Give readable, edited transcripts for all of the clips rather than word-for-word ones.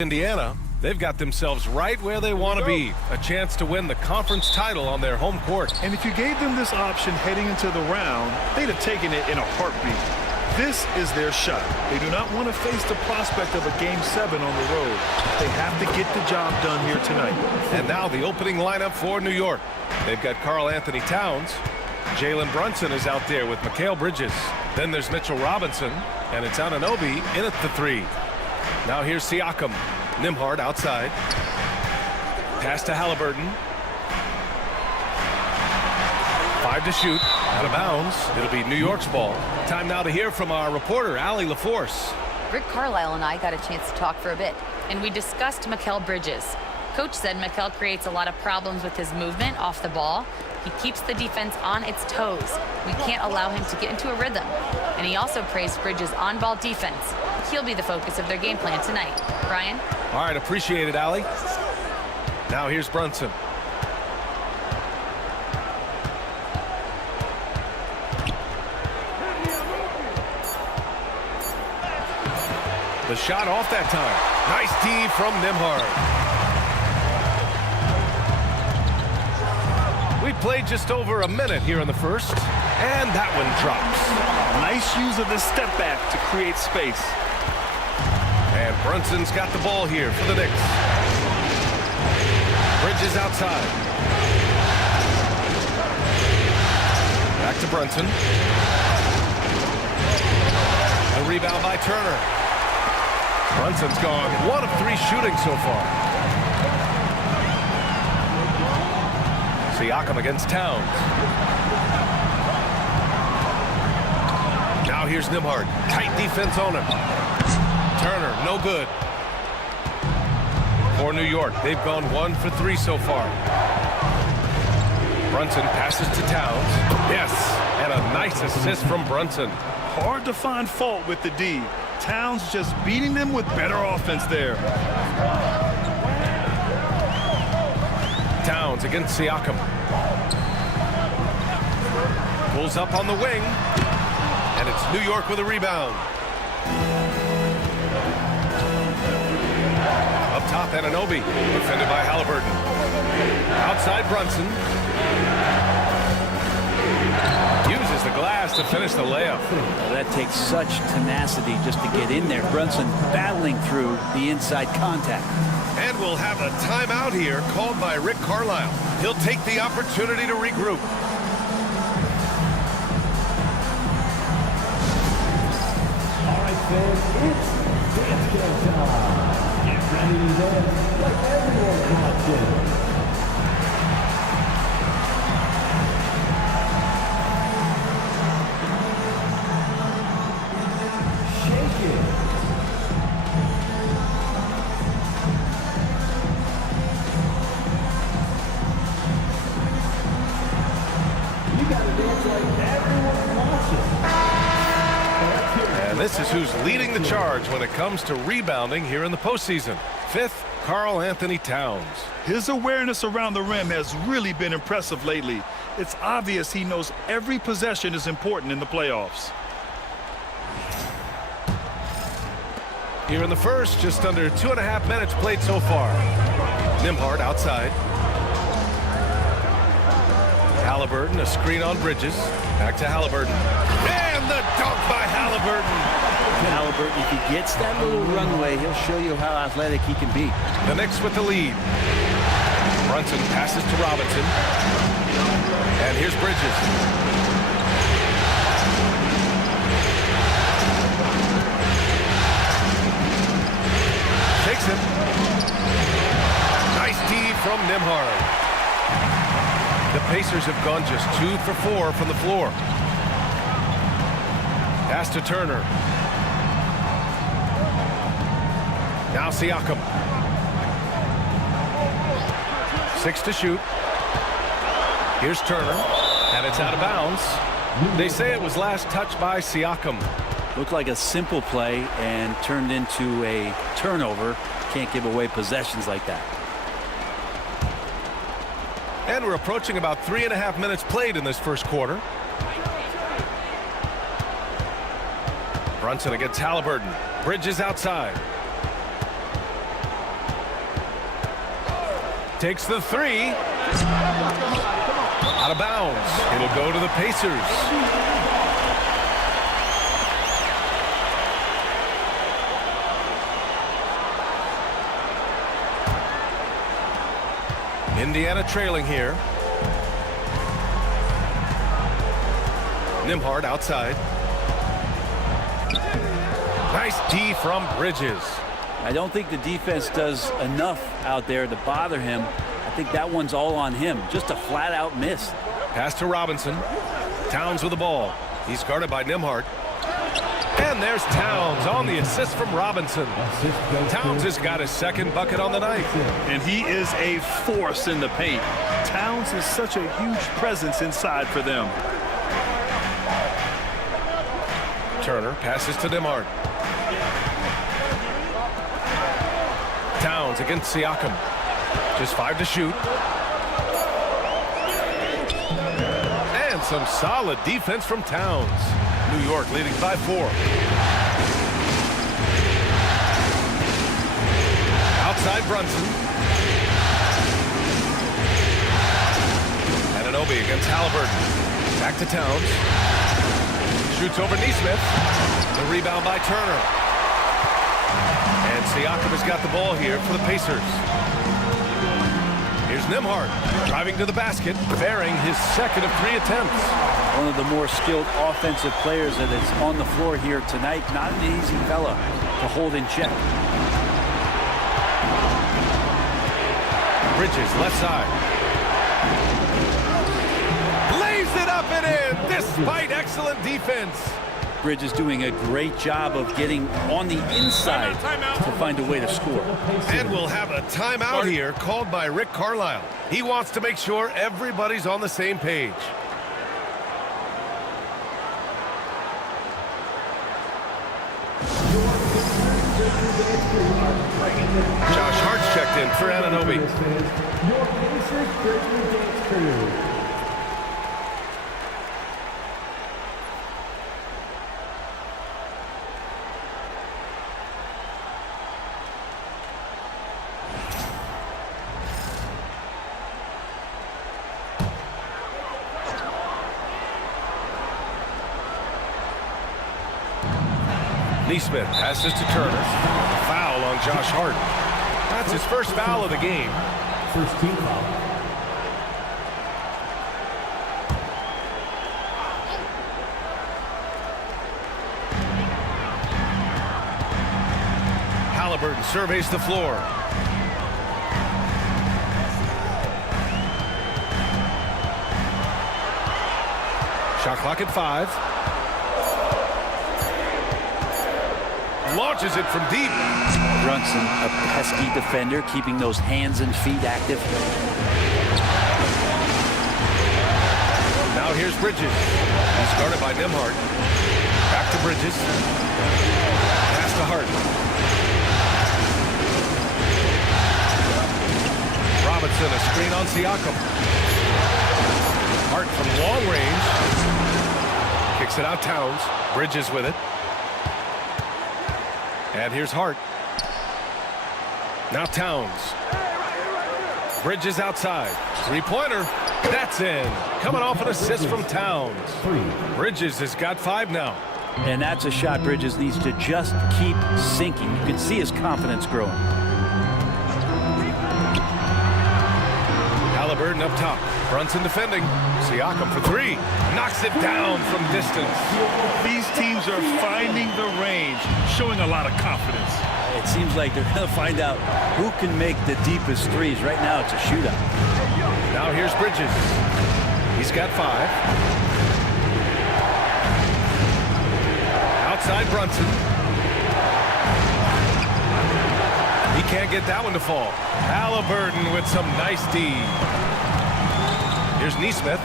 Indiana, they've got themselves right where they want to be. A chance to win the conference title on their home court. And if you gave them this option heading into the round, they'd have taken it in a heartbeat. This is their shot. They do not want to face the prospect of a Game 7 on the road. They have to get the job done here tonight. And now the opening lineup for New York. They've got Karl Anthony Towns. Jalen Brunson is out there with Mikal Bridges. Then there's Mitchell Robinson. And it's Anunoby in at the 3. Now here's Siakam. Nembhard outside. Pass to Halliburton. 5 to shoot. Out of bounds. It'll be New York's ball. Time now to hear from our reporter, Allie LaForce. Rick Carlisle and I got a chance to talk for a bit, and we discussed Mikal Bridges. Coach said Mikal creates a lot of problems with his movement off the ball. He keeps the defense on its toes. We can't allow him to get into a rhythm. And he also praised Bridges' on-ball defense. He'll be the focus of their game plan tonight. Brian? All right, appreciate it, Allie. Now here's Brunson. The shot off that time. Nice D from Nembhard. We played just over a minute here in the first, and that one drops. Nice use of the step back to create space. And Brunson's got the ball here for the Knicks. Bridges outside. Back to Brunson. The rebound by Turner. Brunson's gone 1 of 3 shooting so far. Siakam against Towns. Now here's Nembhard. Tight defense on him. Turner, no good. For New York, they've gone 1 for 3 so far. Brunson passes to Towns. Yes, and a nice assist from Brunson. Hard to find fault with the D. Towns just beating them with better offense there. Towns against Siakam. Pulls up on the wing. And it's New York with a rebound. Up top, Anunoby. Defended by Halliburton. Outside Brunson. Uses the glass to finish the layup. Well, that takes such tenacity just to get in there. Brunson battling through the inside contact. And we'll have a timeout here called by Rick Carlisle. He'll take the opportunity to regroup. All right, fans, it's dance go time. Get ready to dance like everyone watching. This is who's leading the charge when it comes to rebounding here in the postseason. 5th, Karl Anthony Towns. His awareness around the rim has really been impressive lately. It's obvious he knows every possession is important in the playoffs. Here in the first, just under 2.5 minutes played so far. Nembhard outside. Halliburton, a screen on Bridges. Back to Halliburton. And the dunk by Halliburton. Halliburton, if he gets that little runway, he'll show you how athletic he can be. The Knicks with the lead. Brunson passes to Robinson. And here's Bridges. Takes it. Nice D from Nembhard. The Pacers have gone just 2 for 4 from the floor. Pass to Turner. Now Siakam. 6 to shoot. Here's Turner. And it's out of bounds. They say it was last touched by Siakam. Looked like a simple play and turned into a turnover. Can't give away possessions like that. And we're approaching about 3.5 minutes played in this first quarter. Brunson against Halliburton. Bridges outside. Takes the three. Out of bounds. It'll go to the Pacers. Indiana trailing here. Nembhard outside. Nice D from Bridges. I don't think the defense does enough out there to bother him. I think that one's all on him. Just a flat-out miss. Pass to Robinson. Towns with the ball. He's guarded by Nembhard. And there's Towns on the assist from Robinson. Towns has got his second bucket on the night. And he is a force in the paint. Towns is such a huge presence inside for them. Turner passes to Nembhard. Towns against Siakam. Just 5 to shoot. And some solid defense from Towns. New York leading by 4. Outside Brunson. Anunoby against Halliburton. Back to Towns. Shoots over Nesmith. The rebound by Turner. And Siakam has got the ball here for the Pacers. Here's Nembhard driving to the basket, bearing his second of 3 attempts. One of the more skilled offensive players that is on the floor here tonight. Not an easy fella to hold in check. Bridges left side. Lays it up and in despite excellent defense. Bridges doing a great job of getting on the inside to find a way to score. And we'll have a timeout here called by Rick Carlisle. He wants to make sure everybody's on the same page. Josh Hart's checked in for Anunoby. Your Pacers Jersey Dance Crew. Nesmith passes to Turner. Foul on Josh Hart. That's his first foul of the game. First team foul. Halliburton surveys the floor. Shot clock at 5. Launches it from deep. Brunson, a pesky defender, keeping those hands and feet active. Now here's Bridges. He's guarded by Nembhard. Back to Bridges. Pass to Hart. Robinson, a screen on Siakam. Hart from long range. Kicks it out Towns. Bridges with it. And here's Hart. Now Towns. Bridges outside. Three-pointer. That's in. Coming off an assist from Towns. Bridges has got 5 now. And that's a shot Bridges needs to just keep sinking. You can see his confidence growing. Halliburton up top. Brunson defending. Siakam for 3. Knocks it down from distance. These teams are finding the range, showing a lot of confidence. It seems like they're going to find out who can make the deepest threes. Right now, it's a shootout. Now here's Bridges. He's got 5. Outside Brunson. He can't get that one to fall. Halliburton with some nice D. Here's Nesmith.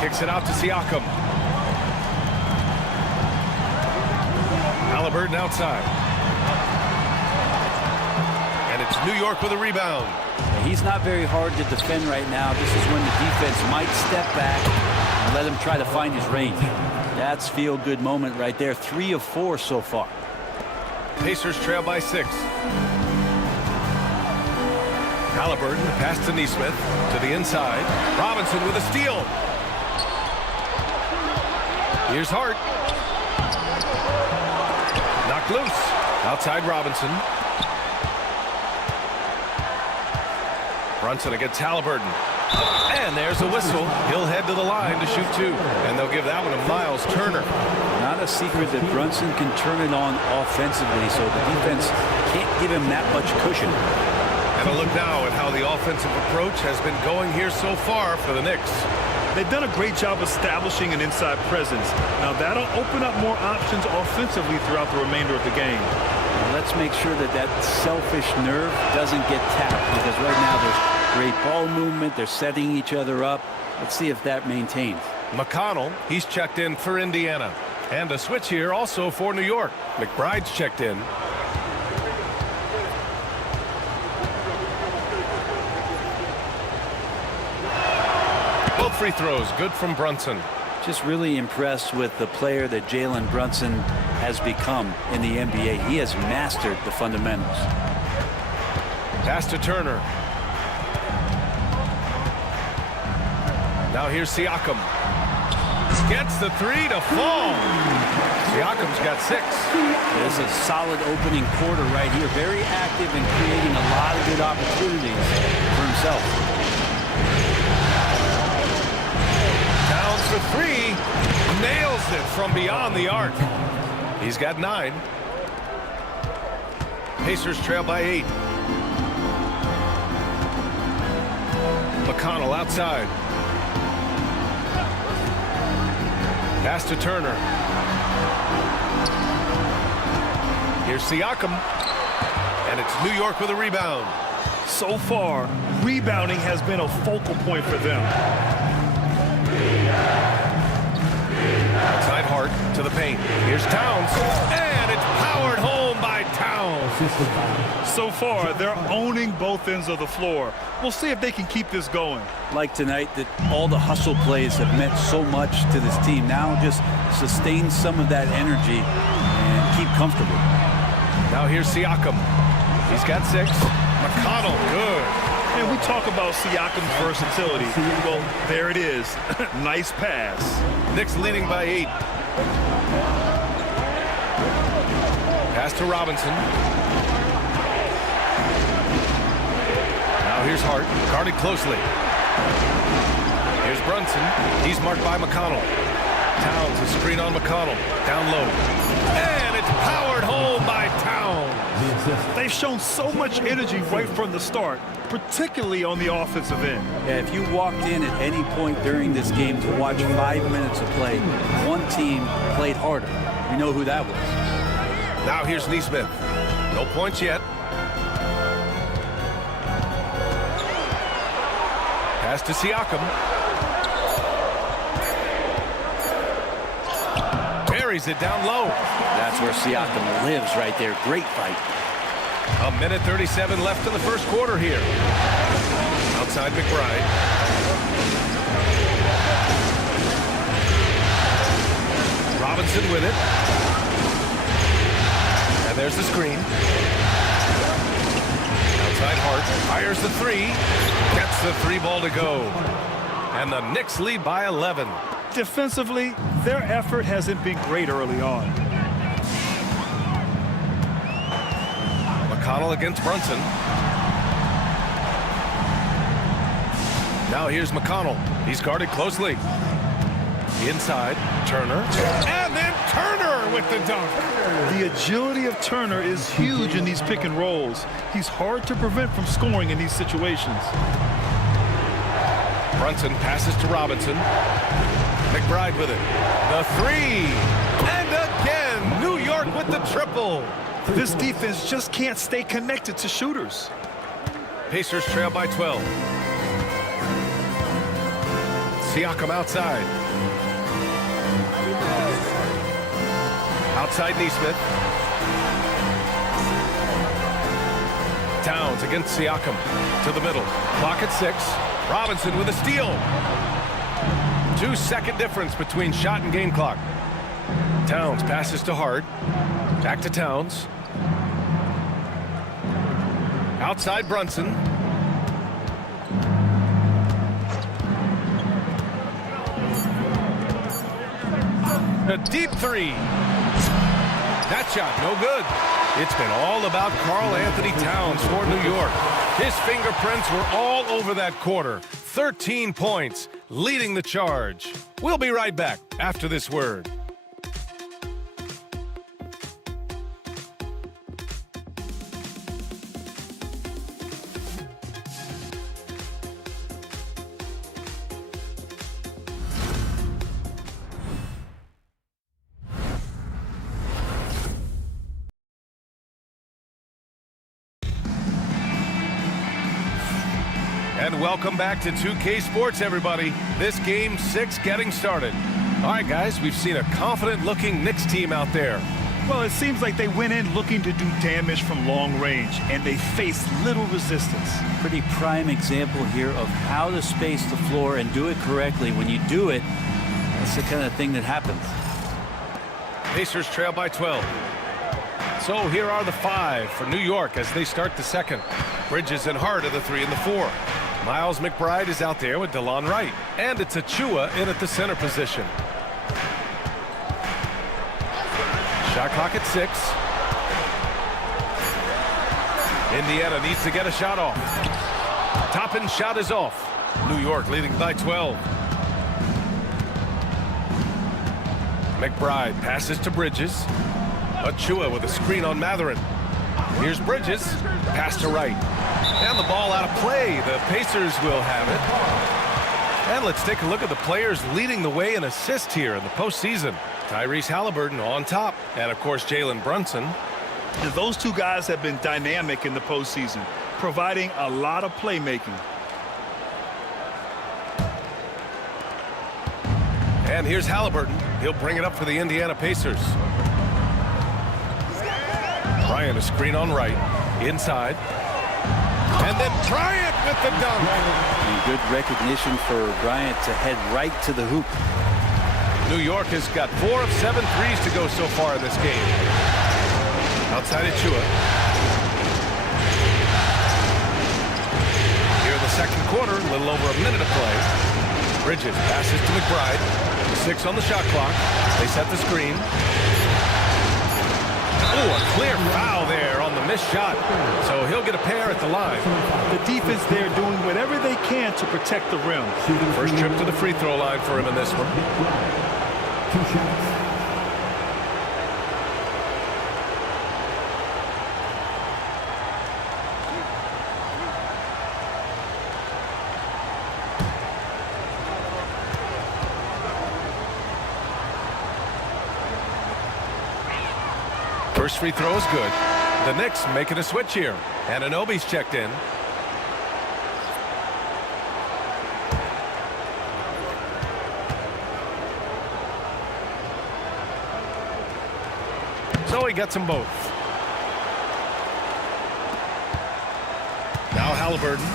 Kicks it out to Siakam. Halliburton outside. And it's New York with a rebound. He's not very hard to defend right now. This is when the defense might step back and let him try to find his range. That's feel-good moment right there. 3 of 4 so far. Pacers trail by 6. Halliburton, pass to Neesmith, to the inside. Robinson with a steal. Here's Hart. Knocked loose. Outside Robinson. Brunson against Halliburton. And there's a whistle. He'll head to the line to shoot two. And they'll give that one to Miles Turner. Not a secret that Brunson can turn it on offensively, so the defense can't give him that much cushion. And a look now at how the offensive approach has been going here so far for the Knicks. They've done a great job establishing an inside presence. Now that'll open up more options offensively throughout the remainder of the game. Let's make sure that that selfish nerve doesn't get tapped, because right now there's great ball movement. They're setting each other up. Let's see if that maintains. McConnell, he's checked in for Indiana. And a switch here also for New York. McBride's checked in. Both free throws good from Brunson. Just really impressed with the player that Jalen Brunson has become in the NBA. He has mastered the fundamentals. Pass to Turner. Now here's Siakam. Gets the three to fall. Siakam's got 6. It's a solid opening quarter right here. Very active and creating a lot of good opportunities for himself. Towns for 3. Nails it from beyond the arc. He's got 9. Pacers trail by 8. McConnell outside. Pass to Turner. Here's Siakam. And it's New York with a rebound. So far, rebounding has been a focal point for them. Outside Hart to the paint. Here's Towns. And it's powered home by Towns. So far, they're owning both ends of the floor. We'll see if they can keep this going. Like tonight, that all the hustle plays have meant so much to this team. Now just sustain some of that energy and keep comfortable. Now here's Siakam. He's got 6. McConnell, good. And we talk about Siakam's versatility. Well, there it is. Nice pass. Knicks leading by 8. Pass to Robinson. Now here's Hart, guarded closely. Here's Brunson. He's marked by McConnell. Towns, a screen on McConnell. Down low. And it's powered home by Towns. They've shown so much energy right from the start, particularly on the offensive end. Yeah, if you walked in at any point during this game to watch 5 minutes of play, one team played harder. We know who that was. Now here's Neesmith. No points yet. Pass to Siakam. Buries it down low. That's where Siakam lives right there. Great fight. 1:37 left in the first quarter here. Outside McBride. Robinson with it. And there's the screen. Outside Hart. Fires the 3. Gets the 3 ball to go. And the Knicks lead by 11. Defensively, their effort hasn't been great early on. McConnell against Brunson. Now here's McConnell. He's guarded closely. Inside, Turner. And then Turner with the dunk. The agility of Turner is huge in these pick and rolls. He's hard to prevent from scoring in these situations. Brunson passes to Robinson. McBride with it. The 3. And again, New York with the triple. This defense just can't stay connected to shooters. Pacers trail by 12. Siakam outside. Outside Neesmith. Towns against Siakam. To the middle. Clock at 6. Robinson with a steal. 2-second difference between shot and game clock. Towns passes to Hart. Back to Towns. Outside Brunson. A deep three. That shot, no good. It's been all about Karl Anthony Towns for New York. His fingerprints were all over that quarter. 13 points, leading the charge. We'll be right back after this word. And welcome back to 2K Sports, everybody. This game 6 getting started. All right, guys, we've seen a confident-looking Knicks team out there. Well, it seems like they went in looking to do damage from long range, and they faced little resistance. Pretty prime example here of how to space the floor and do it correctly. When you do it, that's the kind of thing that happens. Pacers trail by 12. So here are the 5 for New York as they start the second. Bridges and Hart are the 3 and the 4. Miles McBride is out there with DeLon Wright. And it's Achua in at the center position. Shot clock at 6. Indiana needs to get a shot off. Toppin's shot is off. New York leading by 12. McBride passes to Bridges. Achua with a screen on Matherin. Here's Bridges. Pass to Wright. And the ball out of play. The Pacers will have it. And let's take a look at the players leading the way in assists here in the postseason. Tyrese Halliburton on top. And, of course, Jalen Brunson. And those two guys have been dynamic in the postseason, providing a lot of playmaking. And here's Halliburton. He'll bring it up for the Indiana Pacers. Bryant a screen on Wright. Inside. And then Bryant with the dunk. And good recognition for Bryant to head right to the hoop. New York has got 4 of 7 threes to go so far in this game. Outside Achua. Here in the second quarter, a little over a minute to play. Bridges passes to McBride. 6 on the shot clock. They set the screen. Oh, a clear foul there on the missed shot. So he'll get a pair at the line. The defense there doing whatever they can to protect the rim. First trip to the free throw line for him in this one. 2 shots. First free throw is good. The Knicks making a switch here. And Anunoby's checked in. So he gets them both. Now Halliburton.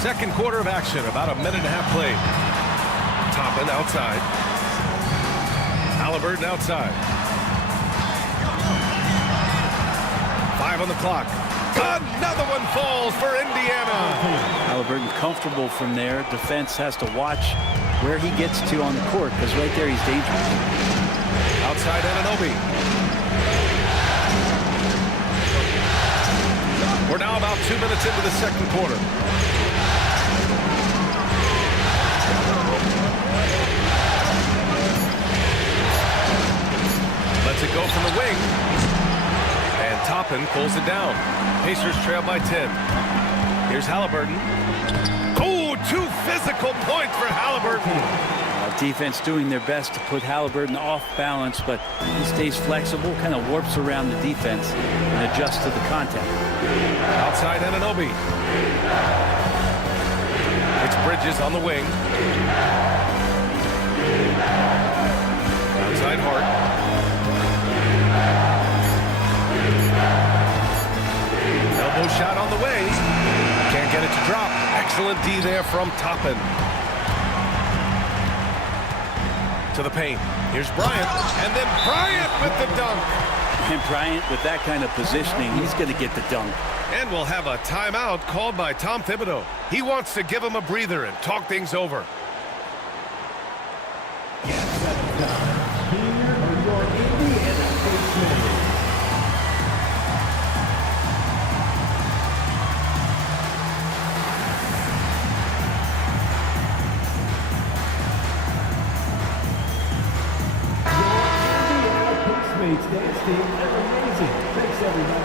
Second quarter of action, about a minute and a half played. Toppin outside. Halliburton outside. 5 on the clock. Another one falls for Indiana. Halliburton comfortable from there. Defense has to watch where he gets to on the court, because right there he's dangerous. Outside Anunoby. We're now about 2 minutes into the second quarter. Lets it go from the wing. And Toppin pulls it down. Pacers trail by 10. Here's Halliburton. Oh, 2 physical points for Halliburton. Defense doing their best to put Halliburton off balance, but he stays flexible, kind of warps around the defense and adjusts to the contact. Outside Anunoby. It's Bridges on the wing. Outside Hart. Elbow shot on the way. Can't get it to drop. Excellent D there from Toppin. To the paint. Here's Bryant. And then Bryant with the dunk. And Bryant, with that kind of positioning, he's going to get the dunk. And we'll have a timeout called by Tom Thibodeau. He wants to give him a breather and talk things over. team is amazing. Thanks, everybody.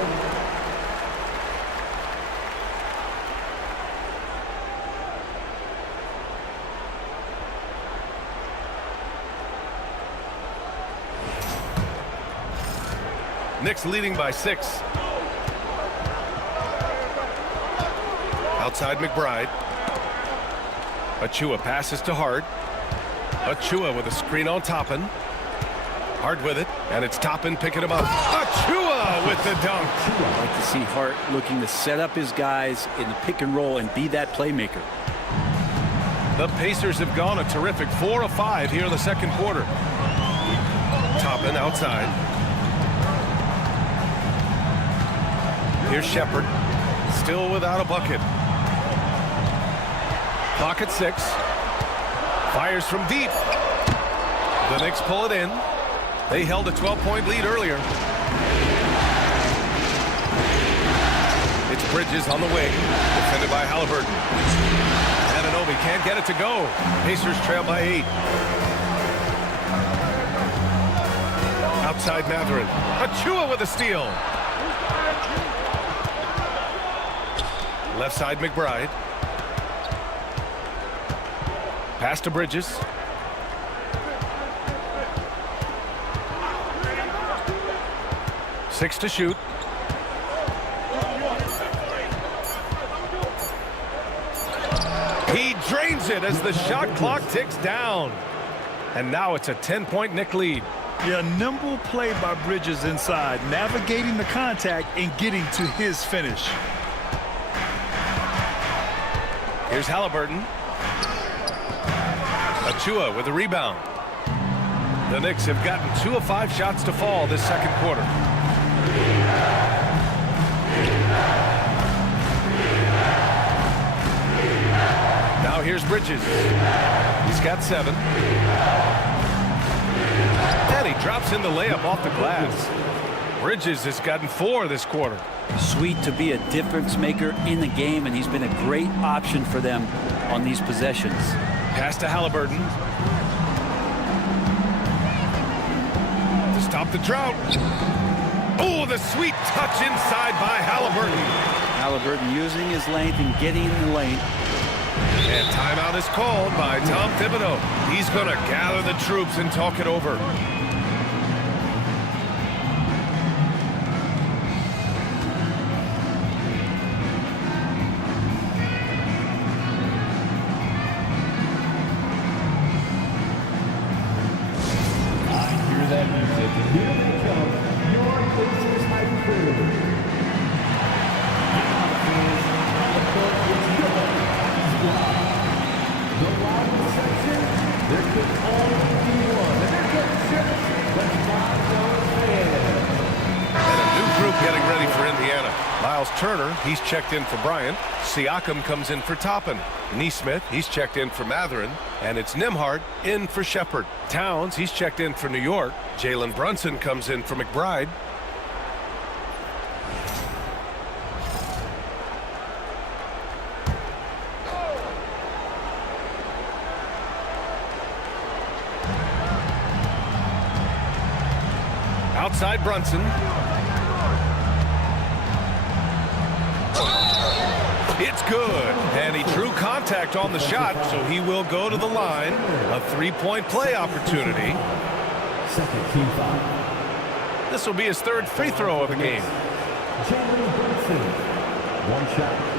Knicks leading by 6. Outside McBride. Achua passes to Hart. Achua with a screen on Toppin. Hart with it, and it's Toppin picking him up. Achua with the dunk. I like to see Hart looking to set up his guys in the pick and roll and be that playmaker. The Pacers have gone a terrific 4 of 5 here in the second quarter. Toppin outside. Here's Shepherd, still without a bucket. Clock at 6. Fires from deep. The Knicks pull it in. They held a 12-point lead earlier. It's Bridges on the wing, defended by Halliburton. Anunoby can't get it to go. Pacers trail by 8. Outside Mathurin. Achua with a steal. Left side McBride. Pass to Bridges. Six to shoot. He drains it as the shot clock ticks down. And now it's a 10-point Knick lead. Yeah, nimble play by Bridges inside, navigating the contact and getting to his finish. Here's Halliburton. Achua with a rebound. The Knicks have gotten 2 of 5 shots to fall this second quarter. Now here's Bridges. He's got 7. And he drops in the layup off the glass. Bridges has gotten 4 this quarter. Sweet to be a difference maker in the game, and he's been a great option for them on these possessions. Pass to Halliburton. To stop the drought. Oh, the sweet touch inside by Halliburton. Halliburton using his length and getting in the lane. And timeout is called by Tom Thibodeau. He's going to gather the troops and talk it over. That music. Here they come, your Pacers hype crew. Now, fans, the court is your squad. The loudest section, there could only be one. And there comes Chips, the 5-zone fans. And a new group getting ready for Indiana. Miles Turner, he's checked in for Bryant. Siakam comes in for Toppin. Nesmith, he's checked in for Mathurin. And it's Nembhard in for Shepherd. Towns, he's checked in for New York. Jalen Brunson comes in for McBride. Outside Brunson. It's good. And he drew contact on the shot, so he will go to the line. A 3-point play opportunity. Second key foul. This will be his 3rd free throw of the game. Jalen Brunson, 1 shot.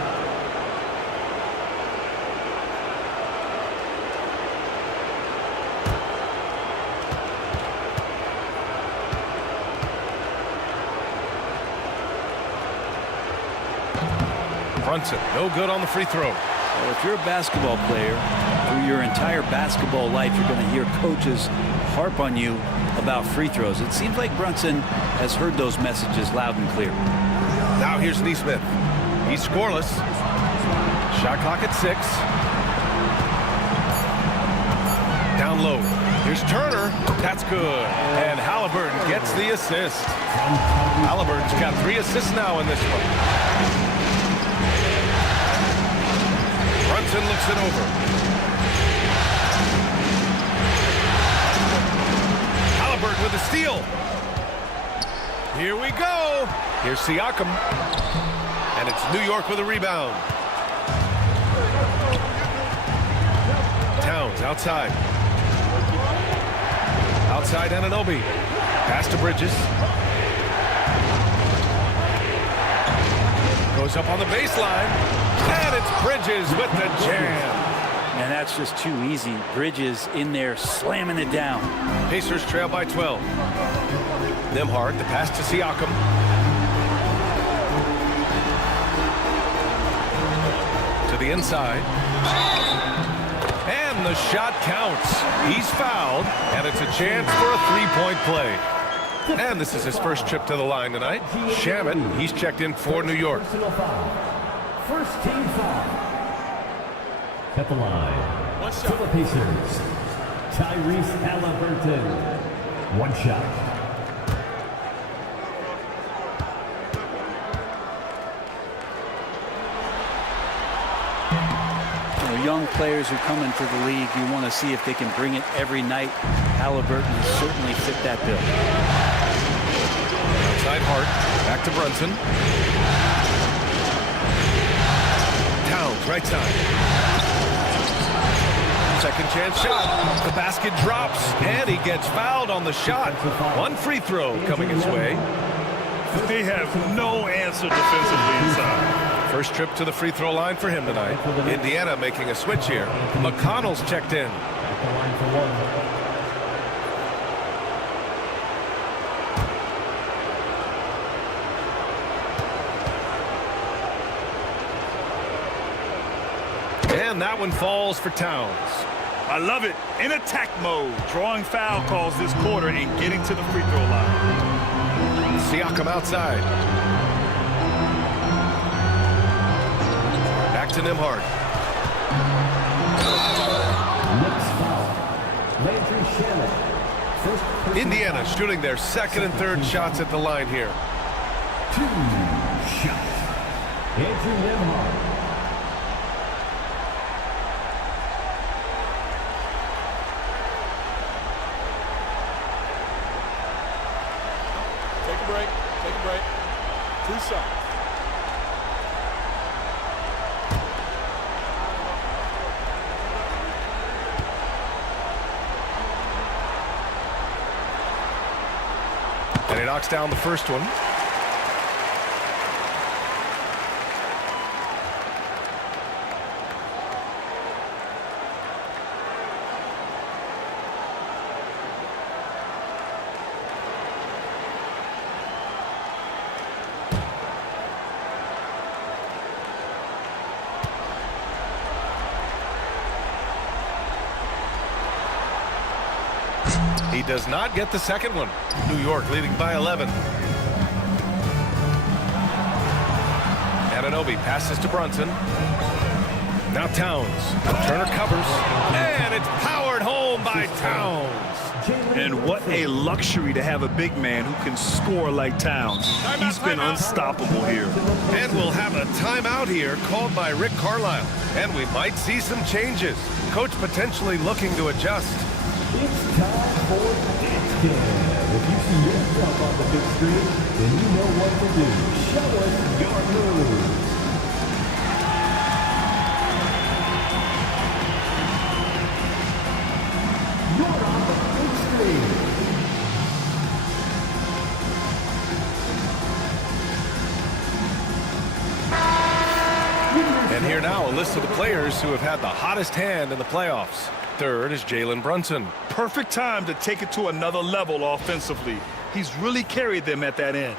Brunson, no good on the free throw. Well, if you're a basketball player, through your entire basketball life, you're going to hear coaches harp on you about free throws. It seems like Brunson has heard those messages loud and clear. Now here's Nesmith. He's scoreless. Shot clock at 6. Down low. Here's Turner. That's good. And Halliburton gets the assist. Halliburton's got 3 assists now in this one. Brunson looks it over. Halliburton with a steal. Here we go. Here's Siakam. And it's New York with a rebound. Towns outside. Outside Anunoby. Pass to Bridges. Goes up on the baseline. And it's Bridges with the jam. And that's just too easy. Bridges in there slamming it down. Pacers trail by 12. Nembhard, the pass to Siakam. To the inside. And the shot counts. He's fouled, and it's a chance for a three-point play. And this is his first trip to the line tonight. Shamet, he's checked in for New York. First team foul. At the line, for the Pacers, Tyrese Halliburton. One shot. Young players who come into the league, you want to see if they can bring it every night. Halliburton certainly fit that bill. Outside Hart, back to Brunson. Towns, right side. Second chance shot. The basket drops, and he gets fouled on the shot. One free throw coming his way. They have no answer defensively inside. First trip to the free throw line for him tonight. Indiana making a switch here. McConnell's checked in. And that one falls for Towns. I love it. In attack mode. Drawing foul calls this quarter and getting to the free throw line. Siakam outside. Back to Nembhard. Knicks foul. Landry Shamet. Indiana shooting their second and third shots at the line here. 2 shots. Andrew Nembhard. Take a break. Take a break. 2 shots. And he knocks down the first one. He does not get the second one. New York leading by 11. Anunoby passes to Brunson. Now Towns. Turner covers. And it's powered home by Towns. And what a luxury to have a big man who can score like Towns. He's been unstoppable here. And we'll have a timeout here called by Rick Carlisle. And we might see some changes. Coach potentially looking to adjust. It's time for Dance Cam. If you see yourself on the big screen, then you know what to do. Show us your moves. You're on the big screen. And here now a list of the players who have had the hottest hand in the playoffs. Third is Jalen Brunson. Perfect time to take it to another level offensively. He's really carried them at that end.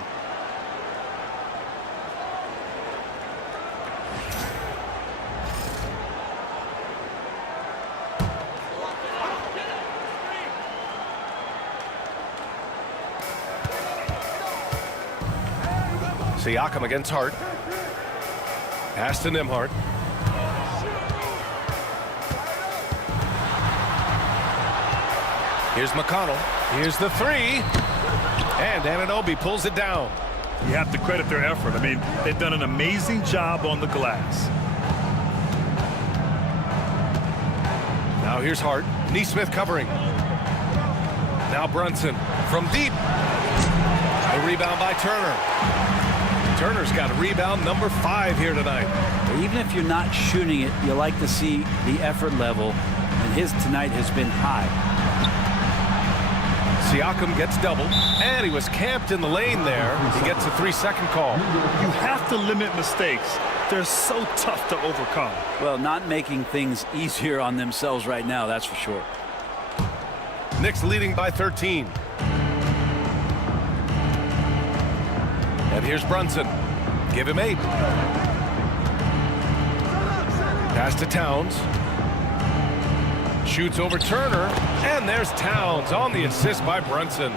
Siakam against Hart. Pass to Nembhard. Here's McConnell. Here's the three. And Anunoby pulls it down. You have to credit their effort. I mean, they've done an amazing job on the glass. Now here's Hart. Neesmith covering. Now Brunson from deep. The rebound by Turner. Turner's got rebound number 5 here tonight. Even if you're not shooting it, you like to see the effort level, and his tonight has been high. Siakam gets doubled, and he was camped in the lane there. He gets a 3-second call. You have to limit mistakes. They're so tough to overcome. Well, not making things easier on themselves right now, that's for sure. Knicks leading by 13. And here's Brunson. Give him 8. Pass to Towns. Shoots over Turner. And there's Towns on the assist by Brunson.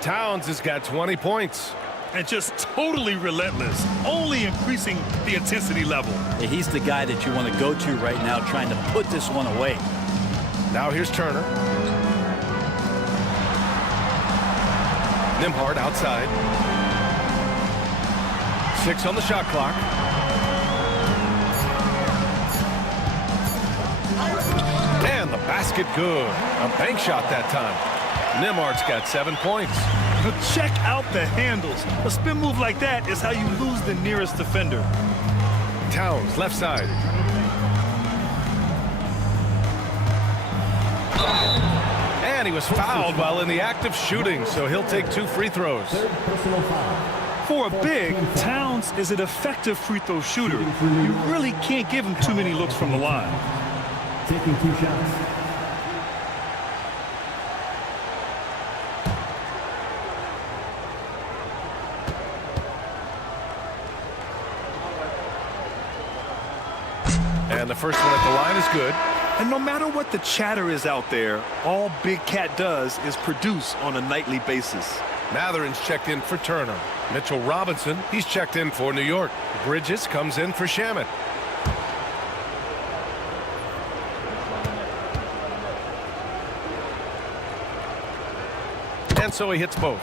Towns has got 20 points. And just totally relentless, only increasing the intensity level. Yeah, he's the guy that you want to go to right now, trying to put this one away. Now here's Turner. Nembhard outside. 6 on the shot clock. And the basket good. A bank shot that time. Nembhard's got 7 points. But check out the handles. A spin move like that is how you lose the nearest defender. Towns left side. And he was fouled while in the act of shooting, so he'll take 2 free throws. For a big, Towns is an effective free throw shooter. You really can't give him too many looks from the line. Taking 2 shots. And the first one at the line is good. And no matter what the chatter is out there, all Big Cat does is produce on a nightly basis. Matherin's checked in for Turner. Mitchell Robinson, he's checked in for New York. Bridges comes in for Shamet. And so he hits both.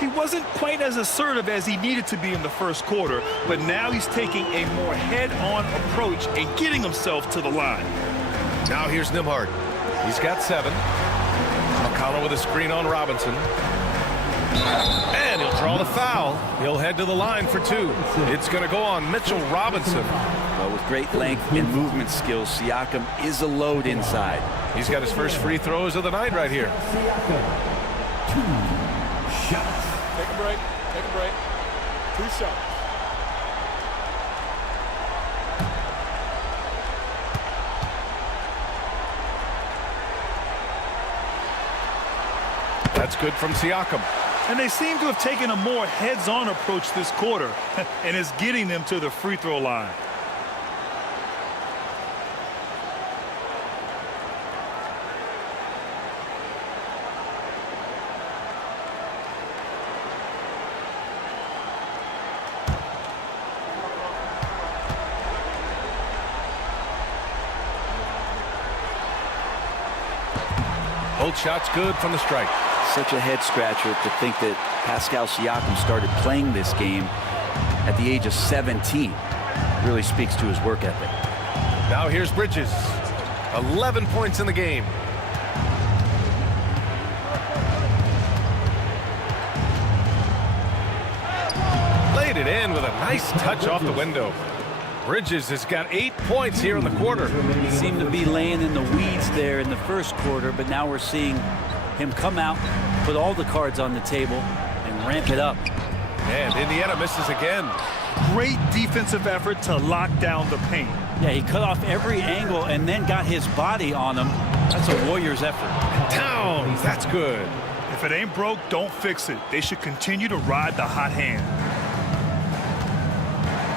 He wasn't quite as assertive as he needed to be in the first quarter, but now he's taking a more head-on approach and getting himself to the line. Now here's Nembhard. He's got 7. McConnell with a screen on Robinson. And he'll draw the foul. He'll head to the line for 2. It's going to go on Mitchell Robinson. Well, with great length and movement skills, Siakam is a load inside. He's got his first free throws of the night right here. Siakam, 2 shots. Take a break. Take a break. 2 shots. That's good from Siakam. And they seem to have taken a more heads-on approach this quarter, and it's getting them to the free throw line. Both shots good from the stripe. Such a head scratcher to think that Pascal Siakam started playing this game at the age of 17. Really speaks to his work ethic. Now here's Bridges. 11 points in the game. Laid it in with a nice touch off the window. Bridges has got 8 points here in the quarter. He seemed to be laying in the weeds there in the first quarter, but now we're seeing him come out, put all the cards on the table, and ramp it up. And Indiana misses again. Great defensive effort to lock down the paint. Yeah, he cut off every angle and then got his body on him. That's a Warriors effort. Towns, that's good. If it ain't broke, don't fix it. They should continue to ride the hot hand.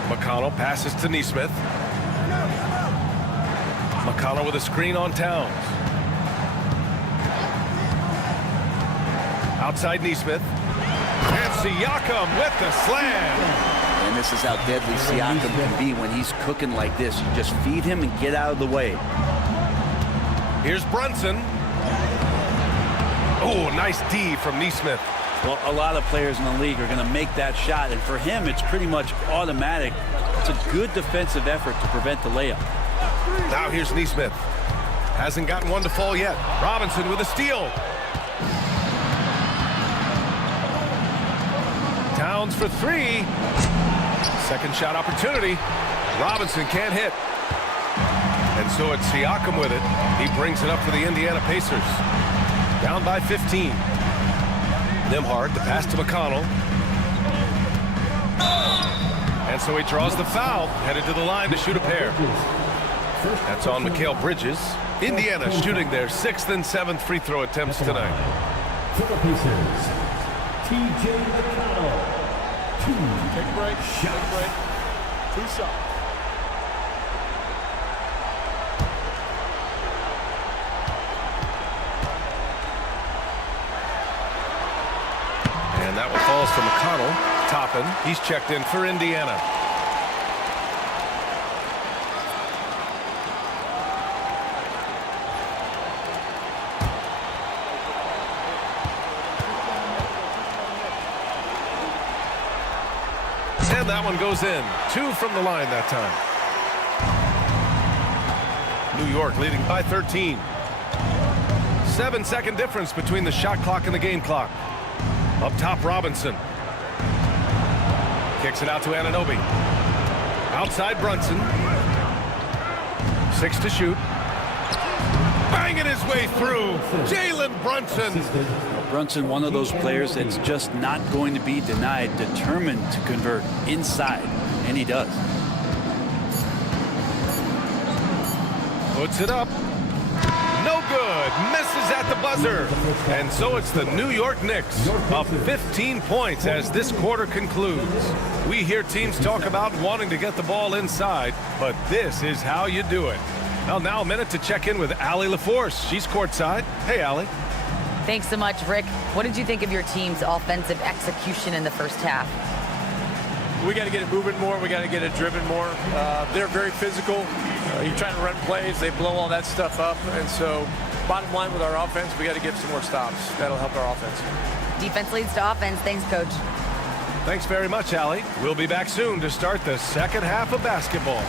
McConnell passes to Nesmith. McConnell with a screen on Towns. Outside Nesmith. And Siakam with the slam. And this is how deadly Siakam can be when he's cooking like this. You just feed him and get out of the way. Here's Brunson. Oh, nice D from Nesmith. Well, a lot of players in the league are going to make that shot, and for him, it's pretty much automatic. It's a good defensive effort to prevent the layup. Now here's Nesmith. Hasn't gotten one to fall yet. Robinson with a steal. Towns for three. Second shot opportunity. Robinson can't hit. And so it's Siakam with it. He brings it up for the Indiana Pacers. Down by 15. Nembhard, the pass to McConnell. And so he draws the foul, headed to the line to shoot a pair. That's on Mikal Bridges. Indiana shooting their 6th and 7th free throw attempts tonight. For the Pacers, T.J. McConnell. Take a break. Take a break. 2 shots. And that one falls to McConnell. Toppin, he's checked in for Indiana. And that one goes in. 2 from the line that time. New York leading by 13. 7-second difference between the shot clock and the game clock. Up top, Robinson. Kicks it out to Anunoby. Outside, Brunson. 6 to shoot. Banging his way through. Jalen Brunson. Brunson, one of those players that's just not going to be denied, determined to convert inside, and he does. Puts it up. No good. Misses at the buzzer. And so it's the New York Knicks up 15 points as this quarter concludes. We hear teams talk about wanting to get the ball inside, but this is how you do it. Well, now a minute to check in with Allie LaForce. She's courtside. Hey, Allie. Thanks so much, Rick. What did you think of your team's offensive execution in the first half? We got to get it moving more. We got to get it driven more. They're very physical. You're trying to run plays. They blow all that stuff up. And so bottom line with our offense, we got to get some more stops. That'll help our offense. Defense leads to offense. Thanks, Coach. Thanks very much, Allie. We'll be back soon to start the second half of basketball.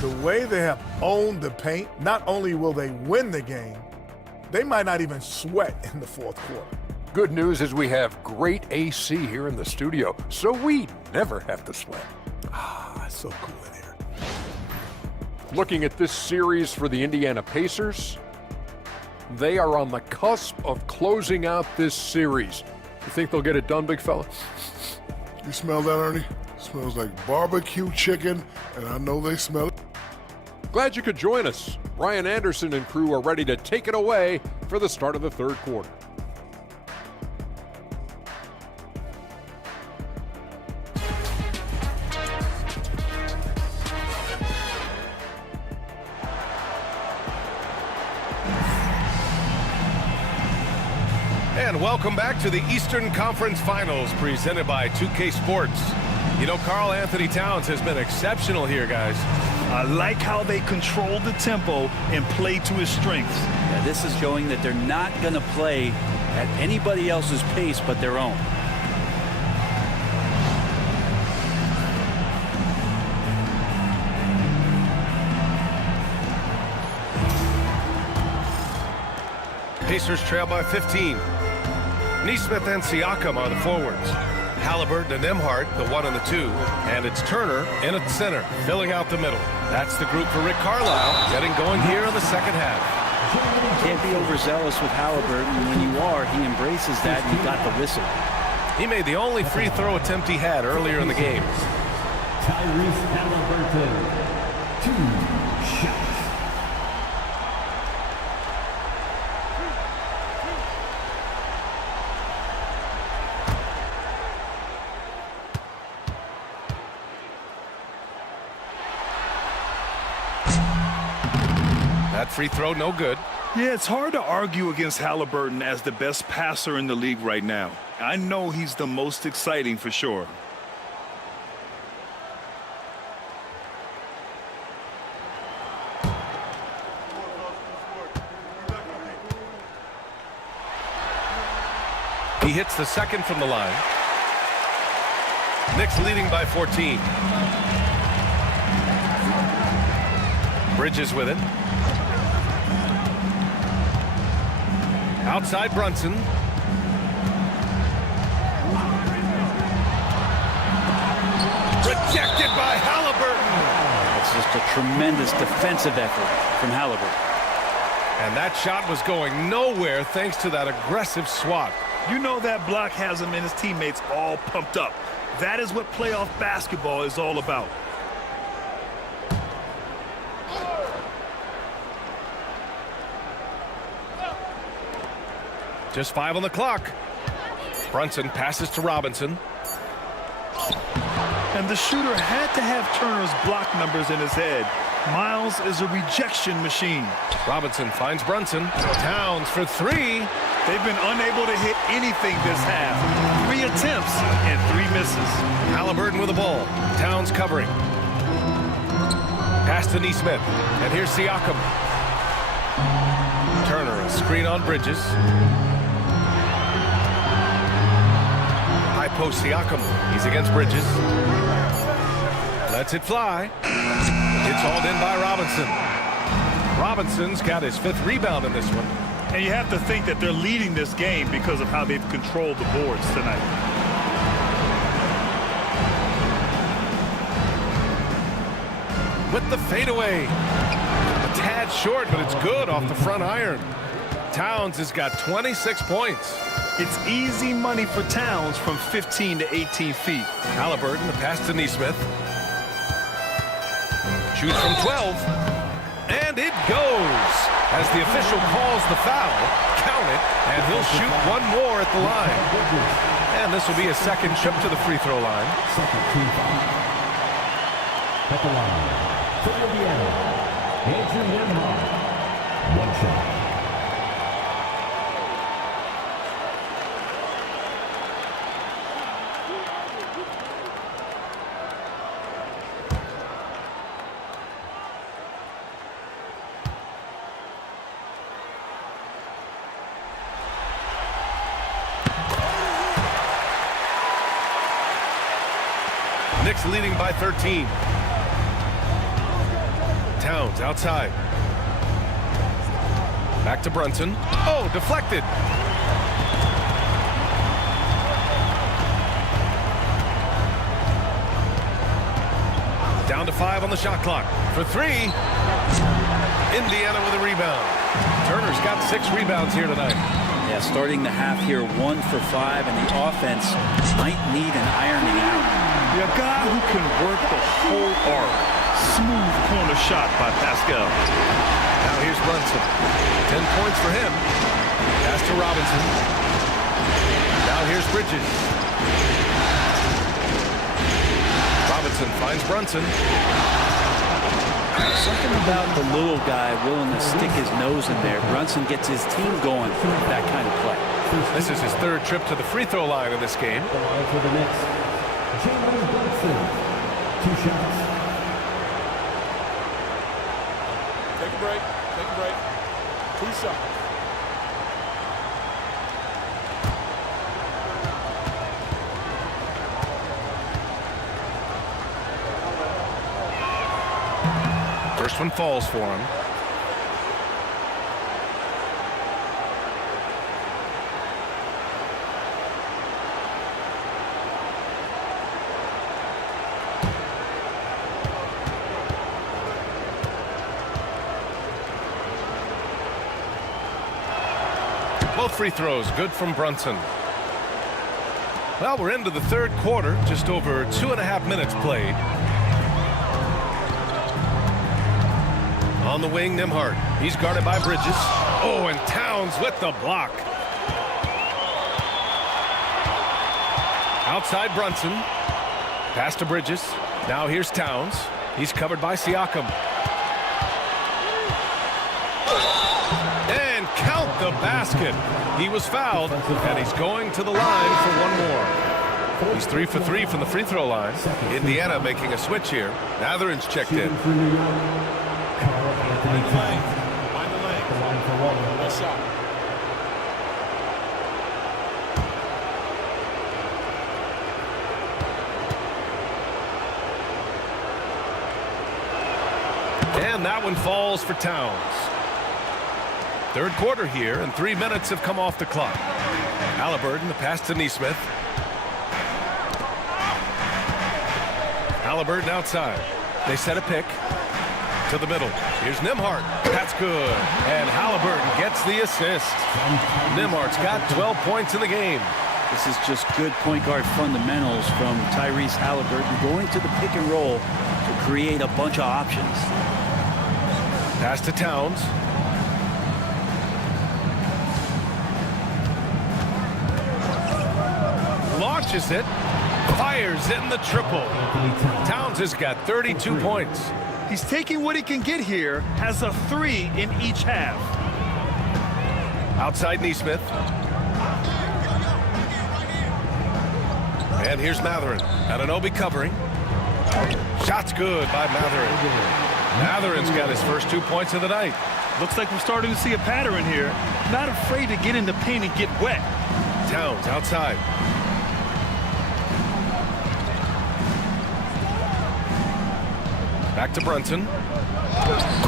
The way they have owned the paint, not only will they win the game, they might not even sweat in the fourth quarter. Good news is we have great AC here in the studio, so we never have to sweat. Ah, it's so cool in here. Looking at this series for the Indiana Pacers, they are on the cusp of closing out this series. You think they'll get it done, big fella? You smell that, Ernie? Smells like barbecue chicken, and I know they smell it. Glad you could join us. Ryan Anderson and crew are ready to take it away for the start of the third quarter. And welcome back to the Eastern Conference Finals presented by 2K Sports. You know, Karl Anthony Towns has been exceptional here, guys. I like how they control the tempo and play to his strengths. Yeah, this is showing that they're not going to play at anybody else's pace but their own. Pacers trail by 15. Nesmith and Siakam are the forwards. Halliburton and Nembhard, the 1 and the 2. And it's Turner in at center, filling out the middle. That's the group for Rick Carlisle, getting going here in the second half. Can't be overzealous with Halliburton. When you are, he embraces that and he got the whistle. He made the only free throw attempt he had earlier in the game. Tyrese Halliburton, 2 shots. That free throw, no good. Yeah, it's hard to argue against Halliburton as the best passer in the league right now. I know he's the most exciting for sure. He hits the second from the line. Knicks leading by 14. Bridges with it. Outside Brunson. Rejected by Halliburton. It's just a tremendous defensive effort from Halliburton. And that shot was going nowhere thanks to that aggressive swat. You know that block has him and his teammates all pumped up. That is what playoff basketball is all about. Just 5 on the clock. Brunson passes to Robinson. And the shooter had to have Turner's block numbers in his head. Miles is a rejection machine. Robinson finds Brunson. Towns for 3. They've been unable to hit anything this half. 3 attempts and 3 misses. Halliburton with the ball. Towns covering. Pass to Nesmith. And here's Siakam. Turner, a screen on Bridges. High post Siakam. He's against Bridges. Lets it fly. It's hauled in by Robinson. Robinson's got his 5th rebound in this one. And you have to think that they're leading this game because of how they've controlled the boards tonight. With the fadeaway. A tad short, but it's good off the front iron. Towns has got 26 points. It's easy money for Towns from 15 to 18 feet. Halliburton, the pass to Nesmith. Shoots from 12. And it goes. As the official calls the foul, count it, and he'll shoot one more at the line. And this will be a second trip to the free throw line. Second team foul. At the line, for Indiana, Andrew Nembhard. 1 shot. Knicks leading by 13. Towns outside. Back to Brunson. Oh, deflected. Down to 5 on the shot clock. For 3. Indiana with a rebound. Turner's got 6 rebounds here tonight. Yeah, starting the half here 1 for 5, and the offense might need an ironing out. A guy who can work the whole arc. Smooth corner shot by Pascal. Now here's Brunson. 10 points for him. Pass to Robinson. Now here's Bridges. Robinson finds Brunson. Something about the little guy willing to stick his nose in there. Brunson gets his team going with that kind of play. This is his 3rd trip to the free throw line in this game. The line for the Knicks, Jalen Brunson. 2 shots. Take a break. Take a break. 2 shots. First one falls for him. Both free throws good from Brunson. Well, we're into the 3rd quarter, just over 2.5 minutes played. On the wing, Nembhard. He's guarded by Bridges. Oh, and Towns with the block. Outside Brunson. Pass to Bridges. Now here's Towns. He's covered by Siakam. And count the basket. He was fouled, and he's going to the line for 1 more. He's 3 for 3 from the free throw line. Indiana making a switch here. Mathurin's checked in. Anthony Towns. The line for 1. Nice shot. And that one falls for Towns. Third quarter here, and 3 minutes have come off the clock. Halliburton, the pass to Nesmith. Halliburton outside. They set a pick to the middle. Here's Nembhard. That's good. And Halliburton gets the assist. Nembhard's got 12 points in the game. This is just good point guard fundamentals from Tyrese Halliburton, going to the pick and roll to create a bunch of options. Pass to Towns. Launches it. Fires in the triple. Towns has got 32 points. He's taking what he can get here, has a 3 in each half. Outside Nesmith. And here's Matherin. Anunoby covering. Shot's good by Matherin. Matherin's got his first 2 points of the night. Looks like we're starting to see a pattern here. Not afraid to get in the paint and get wet. Towns outside. Back to Brunson.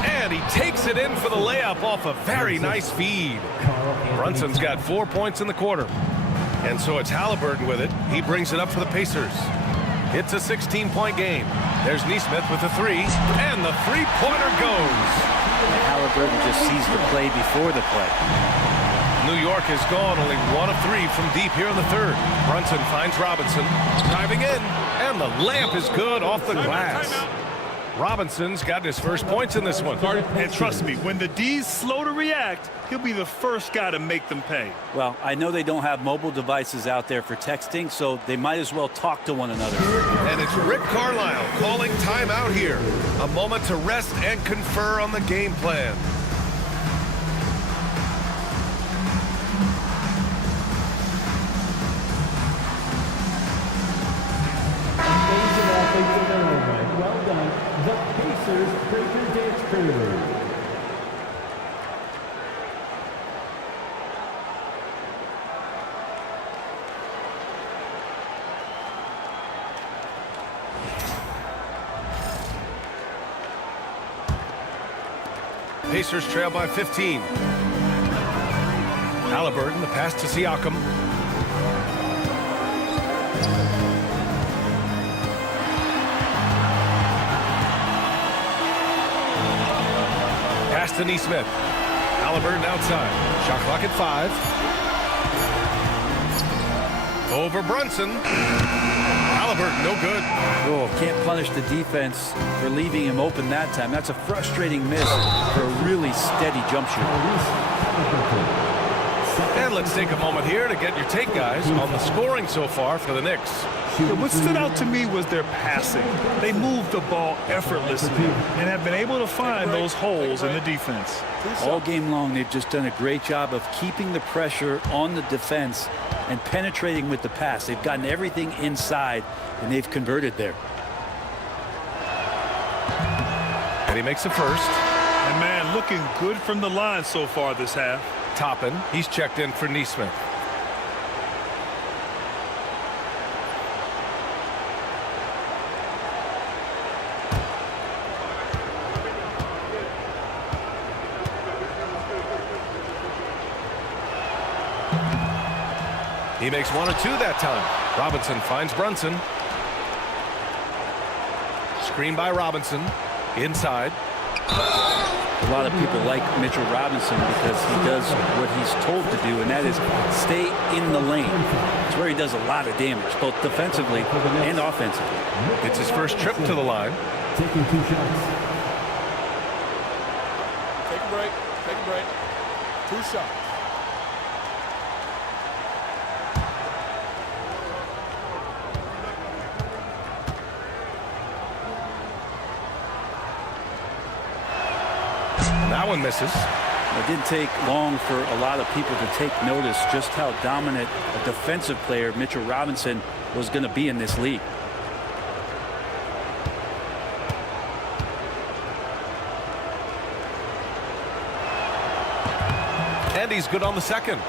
And he takes it in for the layup off a very nice feed. Brunson's got 4 points in the quarter. And so it's Halliburton with it. He brings it up for the Pacers. It's a 16-point game. There's Nesmith with a 3. And the three-pointer goes. Halliburton just sees the play before the play. New York has gone only 1 of 3 from deep here in the third. Brunson finds Robinson. Driving in. And the layup is good off the glass. Robinson's got his first points in this one. And trust me, when the D's slow to react, he'll be the first guy to make them pay. Well, I know they don't have mobile devices out there for texting, so they might as well talk to one another. And it's Rick Carlisle calling timeout here. A moment to rest and confer on the game plan. Well done. The Pacers break your dance crew. Pacers trail by 15. Halliburton, the pass to Siakam. Pass to Nesmith. Halliburton outside. Shot clock at 5. Over Brunson. Halliburton, no good. Oh, can't punish the defense for leaving him open that time. That's a frustrating miss for a really steady jump shot. And let's take a moment here to get your take, guys, on the scoring so far for the Knicks. What stood out to me was their passing. They moved the ball effortlessly and have been able to find those holes in the defense. All game long, they've just done a great job of keeping the pressure on the defense and penetrating with the pass. They've gotten everything inside, and they've converted there. And he makes the first. And, man, looking good from the line so far this half. Toppin, he's checked in for Nesmith. He makes 1 or 2 that time. Robinson finds Brunson. Screen by Robinson. Inside. A lot of people like Mitchell Robinson because he does what he's told to do, and that is stay in the lane. It's where he does a lot of damage, both defensively and offensively. It's his first trip to the line. Taking 2 shots. Take a break. Take a break. 2 shots. That one misses. It didn't take long for a lot of people to take notice just how dominant a defensive player Mitchell Robinson was going to be in this league. And he's good on the second.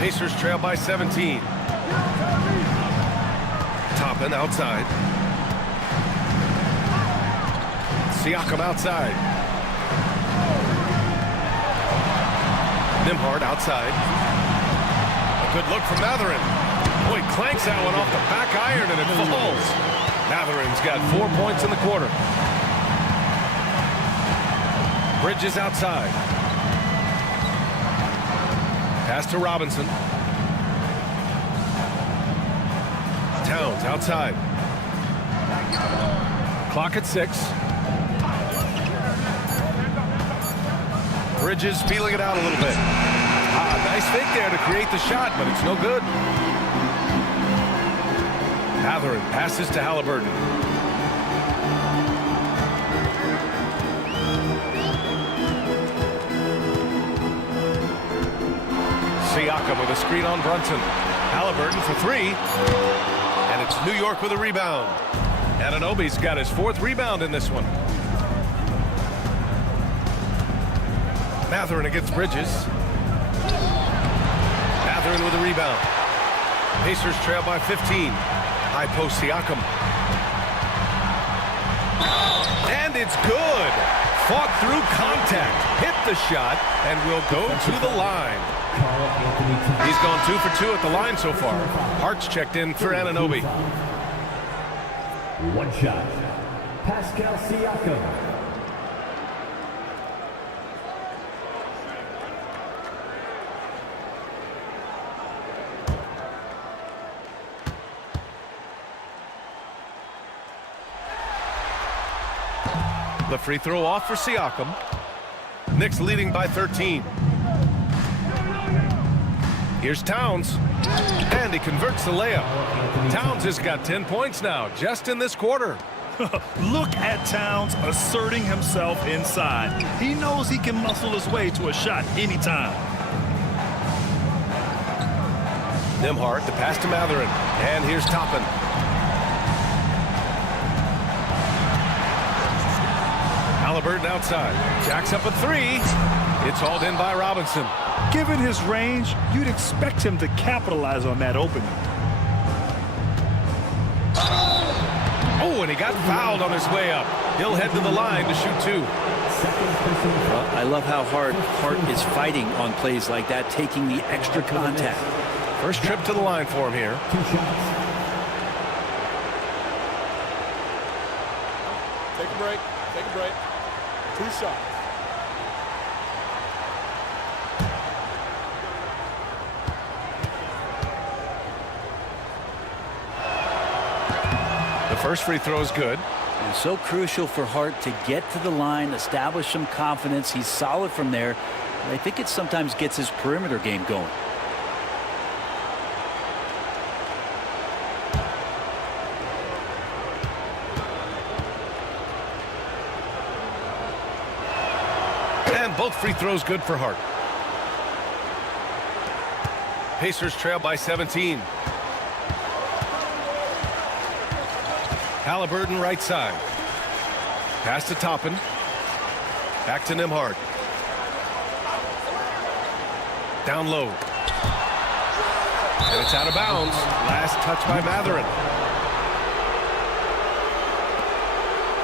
Pacers trail by 17. Toppin outside. Siakam outside. Nembhard outside. A good look from Mathurin. Boy, clanks that one off the back iron and it falls. Mathurin's got 4 points in the quarter. Bridges outside. Pass to Robinson. Towns outside. Clock at 6. Bridges feeling it out a little bit. Nice fake there to create the shot, but it's no good. Mathurin passes to Halliburton. Siakam with a screen on Brunson. Halliburton for 3. And it's New York with a rebound. Anunoby's got his 4th rebound in this one. Mathurin against Bridges. Mathurin with a rebound. Pacers trail by 15. High post Siakam. And it's good. Fought through contact. Hit the shot and will go to the line. He's gone 2 for 2 at the line so far. Hart's checked in for Anunoby. One shot. Pascal Siakam. The free throw off for Siakam. Knicks leading by 13. Here's Towns. And he converts the layup. Towns has got 10 points now, just in this quarter. Look at Towns asserting himself inside. He knows he can muscle his way to a shot anytime. Nembhard, the pass to Mathurin. And here's Toppin. Halliburton outside. Jacks up a 3. It's hauled in by Robinson. Given his range, you'd expect him to capitalize on that opening. Oh, and he got fouled on his way up. He'll head to the line to shoot 2. Well, I love how hard Hart is fighting on plays like that, taking the extra contact. First trip to the line for him here. 2 shots. Take a break. Take a break. 2 shots. The first free throw is good. And so crucial for Hart to get to the line, establish some confidence. He's solid from there. And I think it sometimes gets his perimeter game going. And both free throws good for Hart. Pacers trail by 17. Halliburton right side. Pass to Toppin. Back to Nembhard. Down low. And it's out of bounds. Last touch by Mathurin.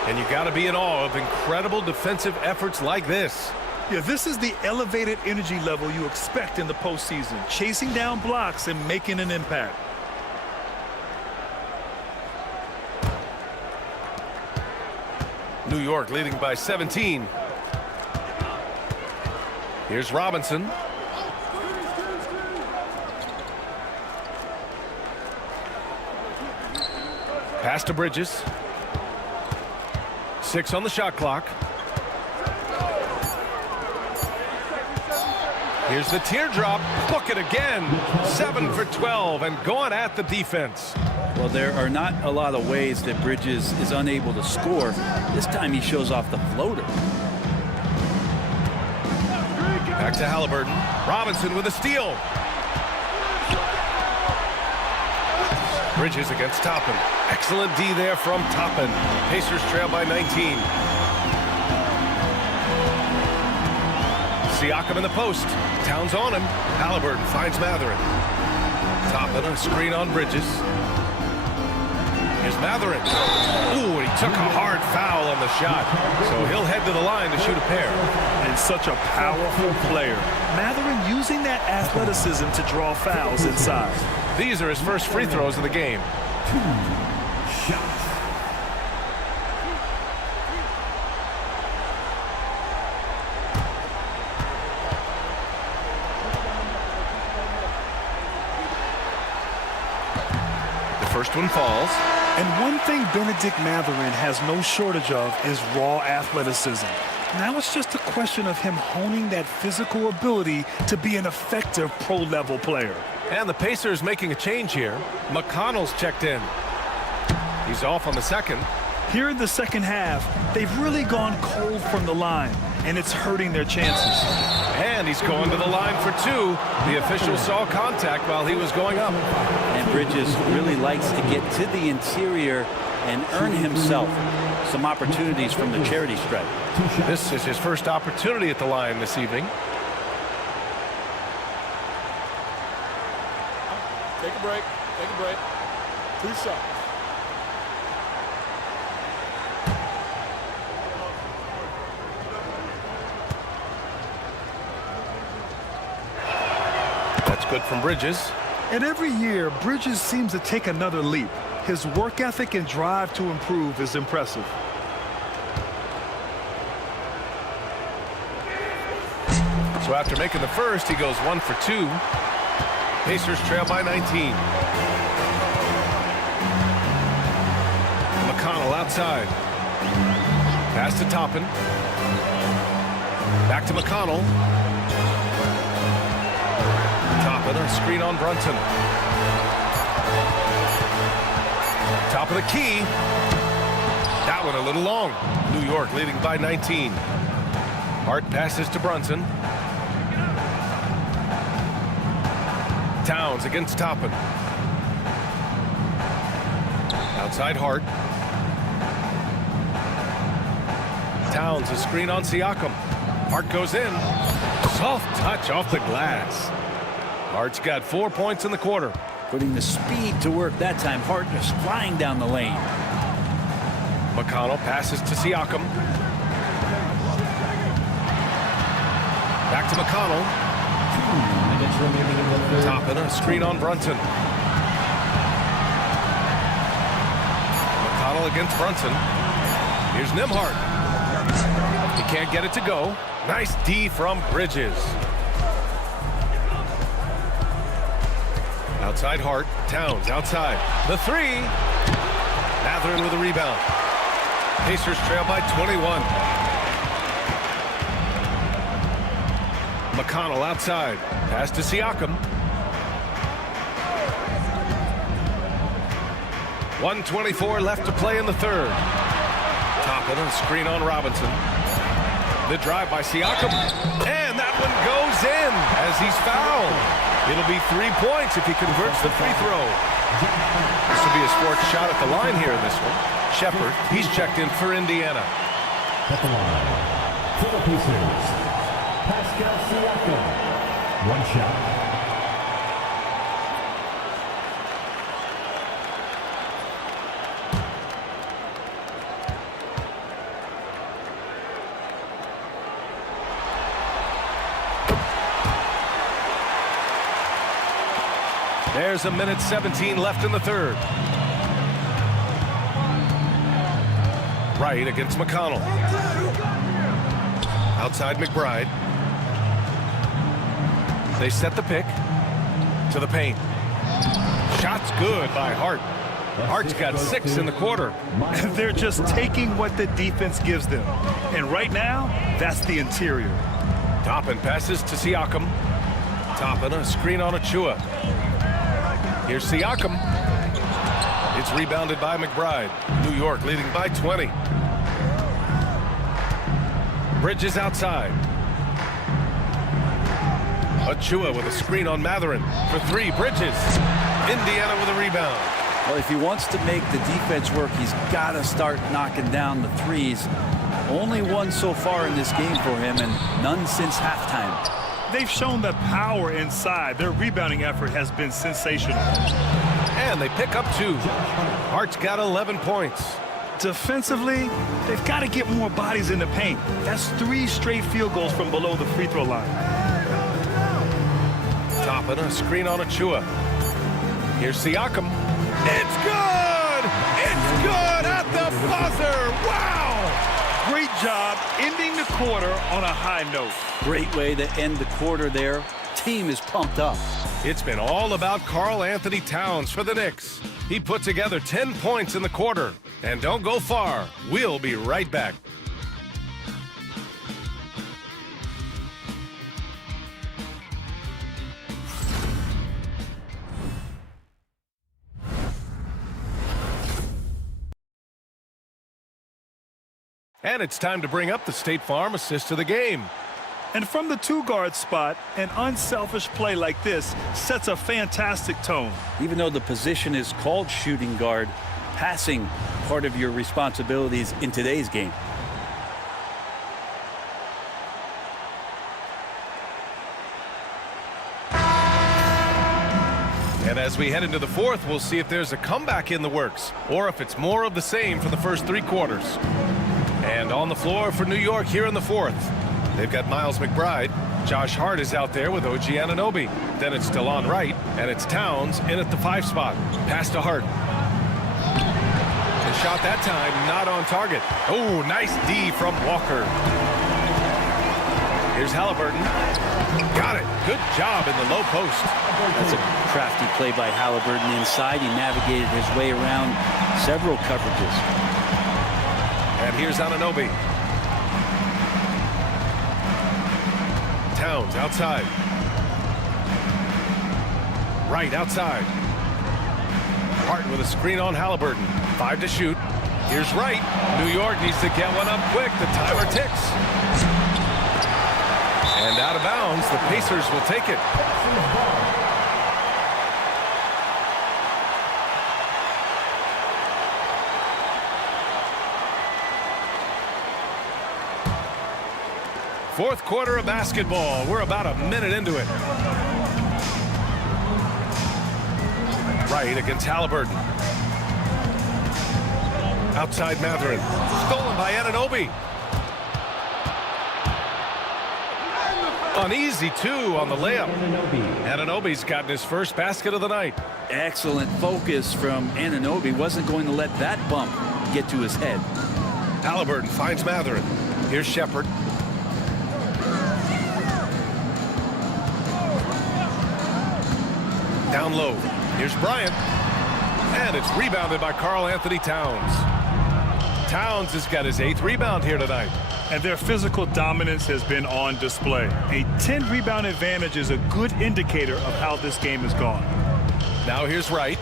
And you got to be in awe of incredible defensive efforts like this. Yeah, this is the elevated energy level you expect in the postseason. Chasing down blocks and making an impact. New York leading by 17. Here's Robinson. Pass to Bridges. 6 on the shot clock. Here's the teardrop. Book it again. 7 for 12 and going at the defense. Well, there are not a lot of ways that Bridges is unable to score. This time he shows off the floater. Back to Halliburton. Robinson with a steal. Bridges against Toppin. Excellent D there from Toppin. Pacers trail by 19. Siakam in the post. Towns on him. Halliburton finds Mathurin. Toppin a screen on Bridges. Here's Mathurin. Ooh, and he Took a hard foul on the shot, so he'll head to the line to shoot a pair. And such a powerful player. Mathurin using that athleticism to draw fouls inside. These are his first free throws of the game. 2 shots. The first one falls. And one thing Benedict Mathurin has no shortage of is raw athleticism. Now it's just a question of him honing that physical ability to be an effective pro-level player. And the Pacers making a change here. McConnell's checked in. He's off on the second. Here in the second half, they've really gone cold from the line, and it's hurting their chances. And he's going to the line for 2. The official saw contact while he was going up. And Bridges really likes to get to the interior and earn himself some opportunities from the charity stripe. This is his first opportunity at the line this evening. Take a break. Take a break. 2 shots. That's good from Bridges. And every year, Bridges seems to take another leap. His work ethic and drive to improve is impressive. So after making the first, he goes 1 for 2. Pacers trail by 19. McConnell outside. Pass to Toppin. Back to McConnell. Toppin, a screen on Brunson. Top of the key. That one a little long. New York leading by 19. Hart passes to Brunson. Towns against Toppin. Outside Hart. Towns a screen on Siakam. Hart goes in. Soft touch off the glass. Hart's got 4 points in the quarter. Putting the speed to work that time. Hart just flying down the lane. McConnell passes to Siakam. Back to McConnell. Toppin, a screen on Brunson. McConnell against Brunson. Here's Nembhard. He can't get it to go. Nice D from Bridges. Outside Hart. Towns outside. The 3. Mathurin with a rebound. Pacers trail by 21. McConnell outside. Pass to Siakam. 1:24 left to play in the third. Toppin, a screen on Robinson. The drive by Siakam. And that one goes in as he's fouled. It'll be 3 points if he converts the free throw. This will be a sports shot at the line here in this one. Shepard, he's checked in for Indiana. At the line, for the Pacers, Pascal Siakam. 1 shot. There's 1:17 left in the third. Wright against McConnell. Outside McBride. They set the pick to the paint. Shot's good by Hart. Hart's got 6 in the quarter. They're just taking what the defense gives them. And right now, that's the interior. Toppin passes to Siakam. Toppin, a screen on Achua. Here's Siakam. It's rebounded by McBride. New York leading by 20. Bridges outside. Achua with a screen on Mathurin for 3. Bridges. Indiana with a rebound. Well, if he wants to make the defense work, he's got to start knocking down the threes. Only one so far in this game for him, and none since halftime. They've shown the power inside. Their rebounding effort has been sensational. And they pick up 2. Hart's got 11 points. Defensively, they've got to get more bodies in the paint. That's 3 straight field goals from below the free throw line. Toppin, a screen on Achua. Here's Siakam. It's good! It's good at the buzzer! Wow! Great job ending the quarter on a high note. Great way to end the quarter there. Team is pumped up. It's been all about Karl Anthony Towns for the Knicks. He put together 10 points in the quarter. And don't go far. We'll be right back. And it's time to bring up the State Farm assist of the game. And from the 2-guard spot, an unselfish play like this sets a fantastic tone. Even though the position is called shooting guard, passing part of your responsibilities in today's game. And as we head into the fourth, we'll see if there's a comeback in the works or if it's more of the same for the first 3 quarters. And on the floor for New York here in the fourth, they've got Miles McBride. Josh Hart is out there with OG Anunoby. Then it's DeLon Wright, and it's Towns in at the 5 spot. Pass to Hart. The shot that time not on target. Oh, nice D from Walker. Here's Halliburton. Got it. Good job in the low post. That's a crafty play by Halliburton inside. He navigated his way around several coverages. And here's Anunoby. Towns outside. Right outside. Hart with a screen on Halliburton. 5 to shoot. Here's Wright. New York needs to get one up quick. The timer ticks. And out of bounds, the Pacers will take it. Fourth quarter of basketball. We're about a minute into it. Wright against Halliburton. Outside Mathurin. Stolen by Anunoby. An easy 2 on the layup. Anunoby's gotten his first basket of the night. Excellent focus from Anunoby. Wasn't going to let that bump get to his head. Halliburton finds Mathurin. Here's Shepherd. Down low. Here's Bryant. And it's rebounded by Karl Anthony Towns. Towns has got his 8th rebound here tonight. And their physical dominance has been on display. A 10-rebound advantage is a good indicator of how this game has gone. Now here's Wright.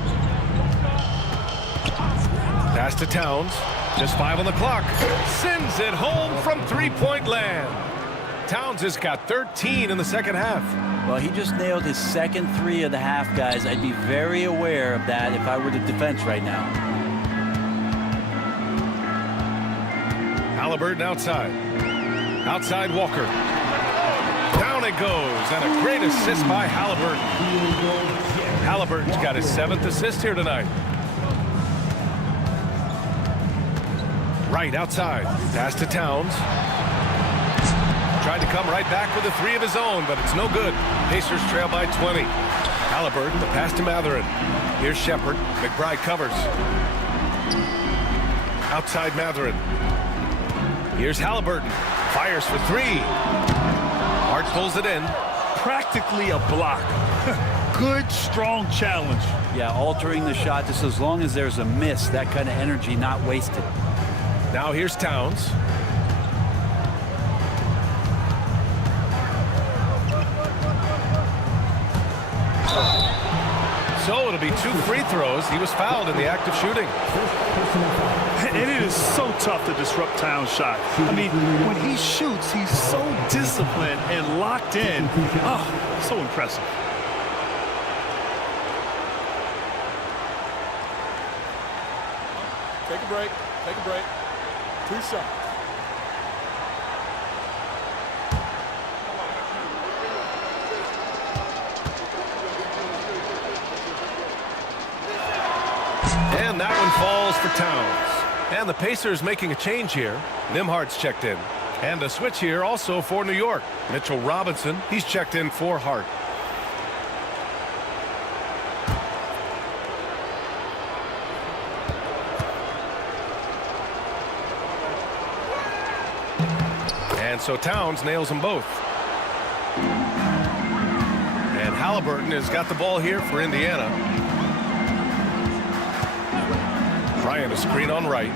Pass to Towns. Just 5 on the clock. Sends it home from 3-point land. Towns has got 13 in the second half. Well, he just nailed his second 3 of the half, guys. I'd be very aware of that if I were the defense right now. Halliburton outside. Outside Walker. Down it goes, and a great assist by Halliburton. Halliburton's got his 7th assist here tonight. Right outside. Pass to Towns. Tried to come right back with a 3 of his own, but it's no good. Pacers trail by 20. Halliburton, the pass to Mathurin. Here's Shepherd. McBride covers. Outside Mathurin. Here's Halliburton. Fires for 3. Hart pulls it in. Practically a block. Good, strong challenge. Yeah, altering the shot just as long as there's a miss. That kind of energy not wasted. Now here's Towns. So it'll be 2 free throws. He was fouled in the act of shooting. And it is so tough to disrupt Towns' shot. I mean, when he shoots, he's so disciplined and locked in. Oh, so impressive. Take a break. Take a break. 2 shots. And that one falls for Towns. And the Pacers making a change here. Nimhard's checked in. And a switch here also for New York. Mitchell Robinson, he's checked in for Hart. And so Towns nails them both. And Halliburton has got the ball here for Indiana. Trying to screen on Wright.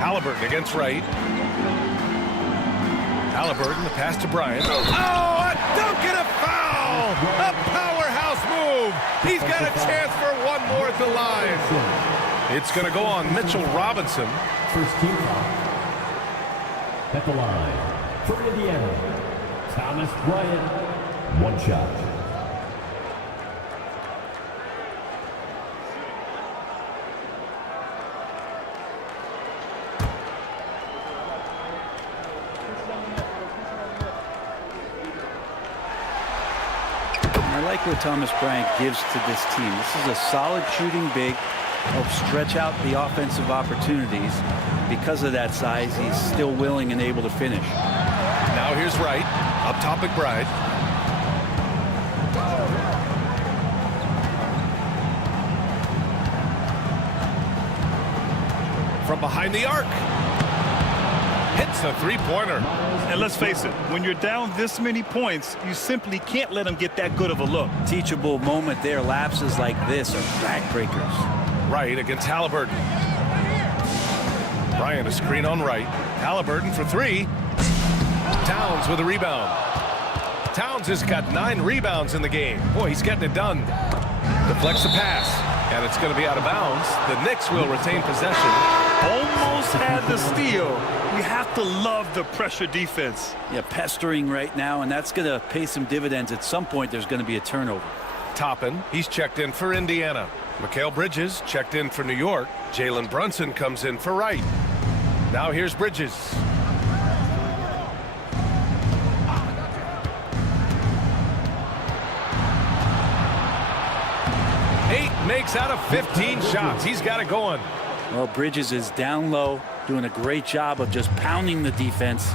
Halliburton against Wright. Halliburton, the pass to Bryant. Oh, a dunk and a foul! A powerhouse move! He's got a chance for one more at the line. It's going to go on Mitchell Robinson. First team foul. At the line for Indiana, Thomas Bryant, one shot. I like what Thomas Bryant gives to this team. This is a solid shooting big, helps stretch out the offensive opportunities. Because of that size, he's still willing and able to finish. Now here's Wright, up top McBride. From behind the arc. Hits a three-pointer. And let's face it, when you're down this many points, you simply can't let them get that good of a look. Teachable moment there. Lapses like this are backbreakers. Wright against Halliburton. Bryant a screen on Wright. Halliburton for three. Towns with a rebound. Towns has got 9 rebounds in the game. Boy, he's getting it done. Deflects the pass. And it's going to be out of bounds. The Knicks will retain possession. Almost had the steal. You have to love the pressure defense. Yeah, pestering right now, and that's going to pay some dividends. At some point, there's going to be a turnover. Toppin, he's checked in for Indiana. Mikal Bridges checked in for New York. Jalen Brunson comes in for Wright. Now here's Bridges. Makes out of 15 shots. He's got it going. Well, Bridges is down low, doing a great job of just pounding the defense.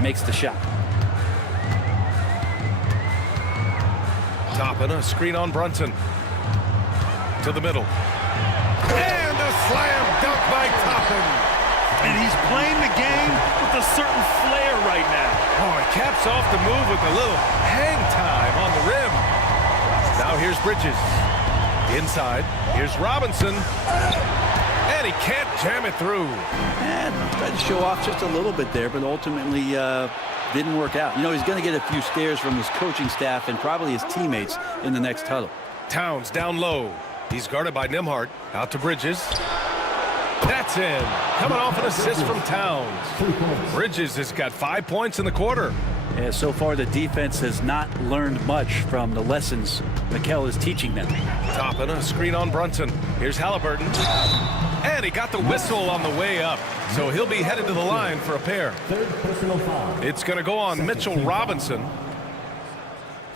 Makes the shot. Toppin, a screen on Brunson. To the middle. And a slam dunk by Toppin. And he's playing the game with a certain flair right now. Oh, he caps off the move with a little hang time on the rim. Now here's Bridges. Inside, here's Robinson, and he can't jam it through. And tried to show off just a little bit there, but ultimately didn't work out. You know, he's going to get a few stares from his coaching staff and probably his teammates in the next huddle. Towns down low. He's guarded by Nimhard. Out to Bridges. That's in. Coming off an assist from Towns. Bridges has got 5 points in the quarter. Yeah, so far the defense has not learned much from the lessons Mikal is teaching them. Toppin, a screen on Brunson. Here's Halliburton. And he got the whistle on the way up. So he'll be headed to the line for a pair. Third personal foul. It's going to go on Mitchell Robinson.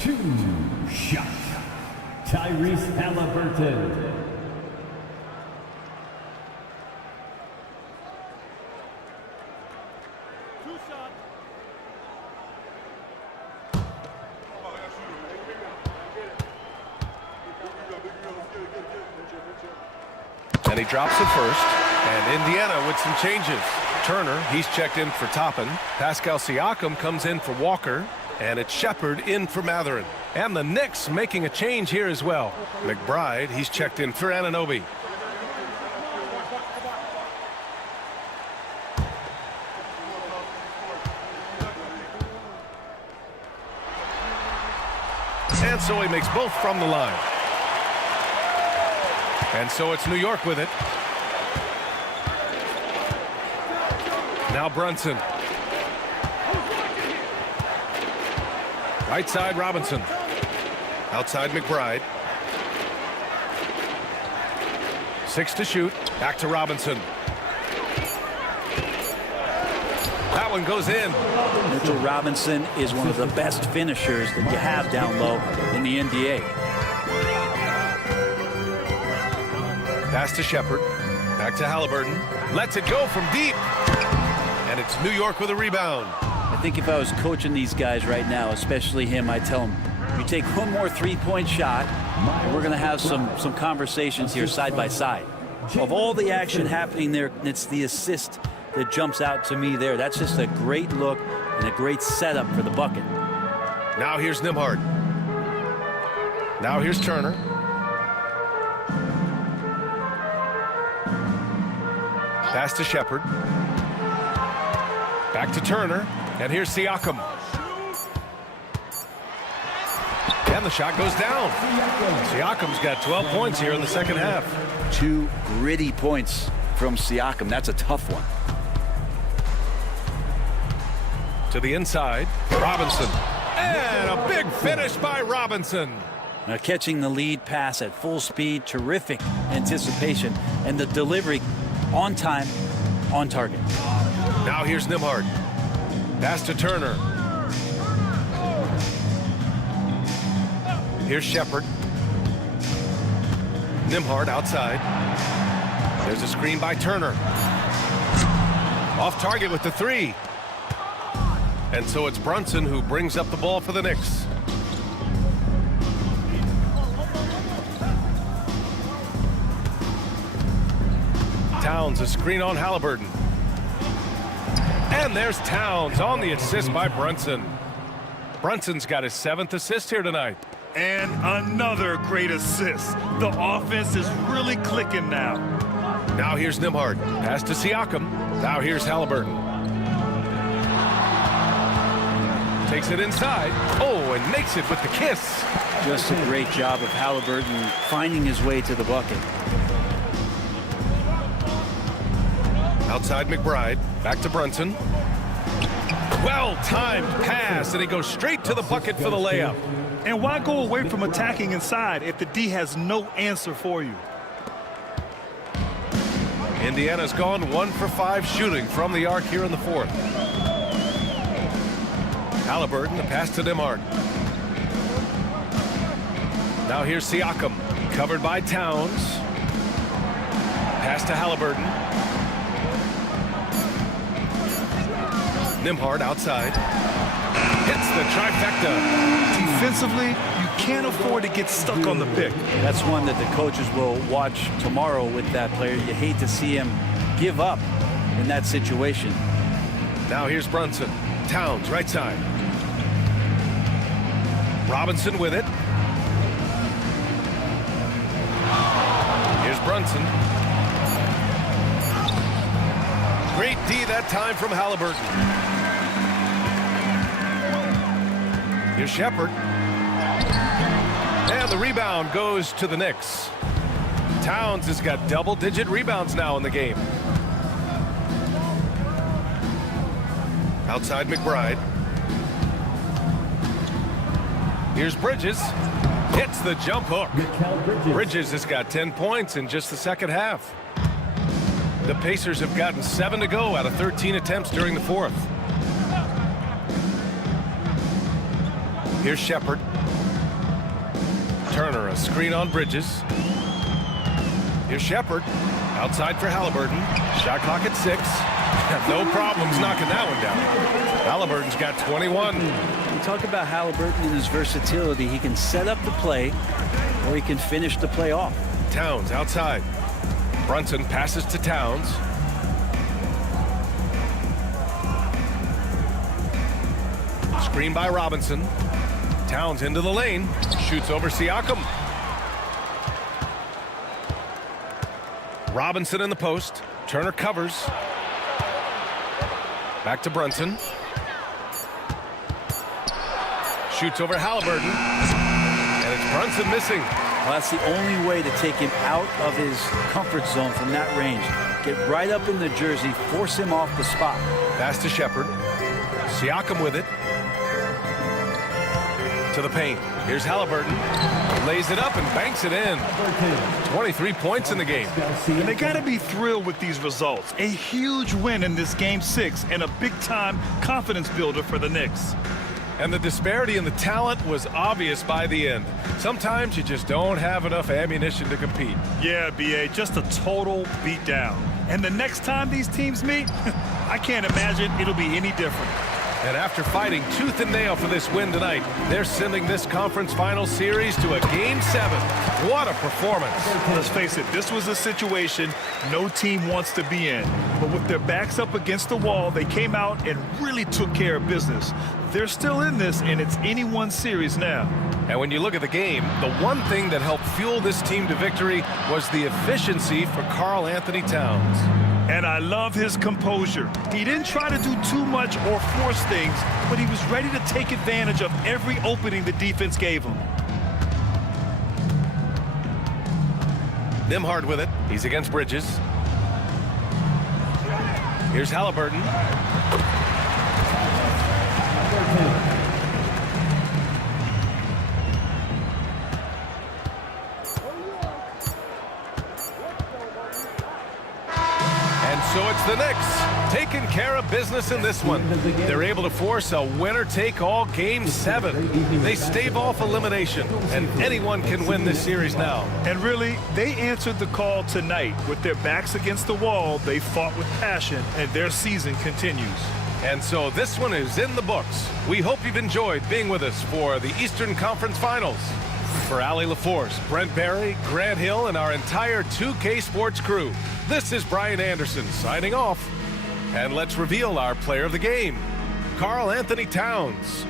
2 shots. Tyrese Halliburton. And he drops it first. And Indiana with some changes. Turner, he's checked in for Toppin. Pascal Siakam comes in for Walker. And it's Shepard in for Matherin. And the Knicks making a change here as well. McBride, he's checked in for Anunoby. And so he makes both from the line. And so it's New York with it. Now Brunson. Right side Robinson. Outside McBride. 6 to shoot. Back to Robinson. That one goes in. Mitchell Robinson is one of the best finishers that you have down low in the NBA. Pass to Shepard. Back to Halliburton. Lets it go from deep. And it's New York with a rebound. I think if I was coaching these guys right now, especially him, I'd tell him, you take one more three-point shot, and we're going to have some conversations here side by side. Of all the action happening there, it's the assist that jumps out to me there. That's just a great look and a great setup for the bucket. Now here's Nembhard. Now here's Turner. Pass to Shepard. Back to Turner. And here's Siakam. And the shot goes down. Siakam's got 12 points here in the second half. 2 gritty points from Siakam. That's a tough one. To the inside. Robinson. And a big finish by Robinson. Now catching the lead pass at full speed, terrific anticipation, and the delivery on time, on target. Now here's Nembhard. Pass to Turner. Here's Shepard. Nembhard outside. There's a screen by Turner. Off target with the 3. And so it's Brunson who brings up the ball for the Knicks. Towns, a screen on Halliburton. And there's Towns on the assist by Brunson. Brunson's got his 7th assist here tonight. And another great assist. The offense is really clicking now. Now here's Nembhard. Pass to Siakam. Now here's Halliburton. Takes it inside. Oh, and makes it with the kiss. Just a great job of Halliburton finding his way to the bucket. Outside McBride. Back to Brunson. Well-timed pass, and he goes straight to the bucket for the layup. And why go away from attacking inside if the D has no answer for you? Indiana's gone 1 for 5 shooting from the arc here in the 4th. Halliburton, the pass to Nembhard. Now here's Siakam, covered by Towns. Pass to Halliburton. Nembhard outside. Hits the trifecta. Defensively, you can't afford to get stuck on the pick. That's one that the coaches will watch tomorrow with that player. You hate to see him give up in that situation. Now here's Brunson. Towns, right side. Robinson with it. Here's Brunson. Great D that time from Halliburton. Here's Shepard. And the rebound goes to the Knicks. Towns has got double-digit rebounds now in the game. Outside McBride. Here's Bridges. Hits the jump hook. Bridges has got 10 points in just the second half. The Pacers have gotten 7 to go out of 13 attempts during the 4th. Here's Shepard. Turner, a screen on Bridges. Here's Shepard. Outside for Halliburton. Shot clock at 6. No problems knocking that one down. Halliburton's got 21. You talk about Halliburton and his versatility. He can set up the play, or he can finish the play off. Towns outside. Brunson passes to Towns. Screen by Robinson. Towns into the lane. Shoots over Siakam. Robinson in the post. Turner covers. Back to Brunson. Shoots over Halliburton. And it's Brunson missing. Well, that's the only way to take him out of his comfort zone from that range. Get right up in the jersey, force him off the spot. Pass to Shepard. Siakam with it. To the paint. Here's Halliburton. Lays it up and banks it in. 23 points in the game. And they got to be thrilled with these results. A huge win in this Game 6 and a big-time confidence builder for the Knicks. And the disparity in the talent was obvious by the end. Sometimes you just don't have enough ammunition to compete. Yeah, B.A., just a total beatdown. And the next time these teams meet, I can't imagine it'll be any different. And after fighting tooth and nail for this win tonight, they're sending this conference final series to a Game 7. What a performance. Let's face it, this was a situation no team wants to be in. But with their backs up against the wall, they came out and really took care of business. They're still in this, and it's anyone's series now. And when you look at the game, the one thing that helped fuel this team to victory was the efficiency for Karl Anthony Towns. And I love his composure. He didn't try to do too much or force things, but he was ready to take advantage of every opening the defense gave him. Nimhard with it. He's against Bridges. Here's Halliburton. So it's the Knicks taking care of business in this one. They're able to force a winner-take-all Game 7. They stave off elimination, and anyone can win this series now. And really, they answered the call tonight. With their backs against the wall, they fought with passion, and their season continues. And so this one is in the books. We hope you've enjoyed being with us for the Eastern Conference Finals. For Allie LaForce, Brent Barry, Grant Hill, and our entire 2K Sports crew, this is Brian Anderson signing off. And let's reveal our player of the game, Karl Anthony Towns.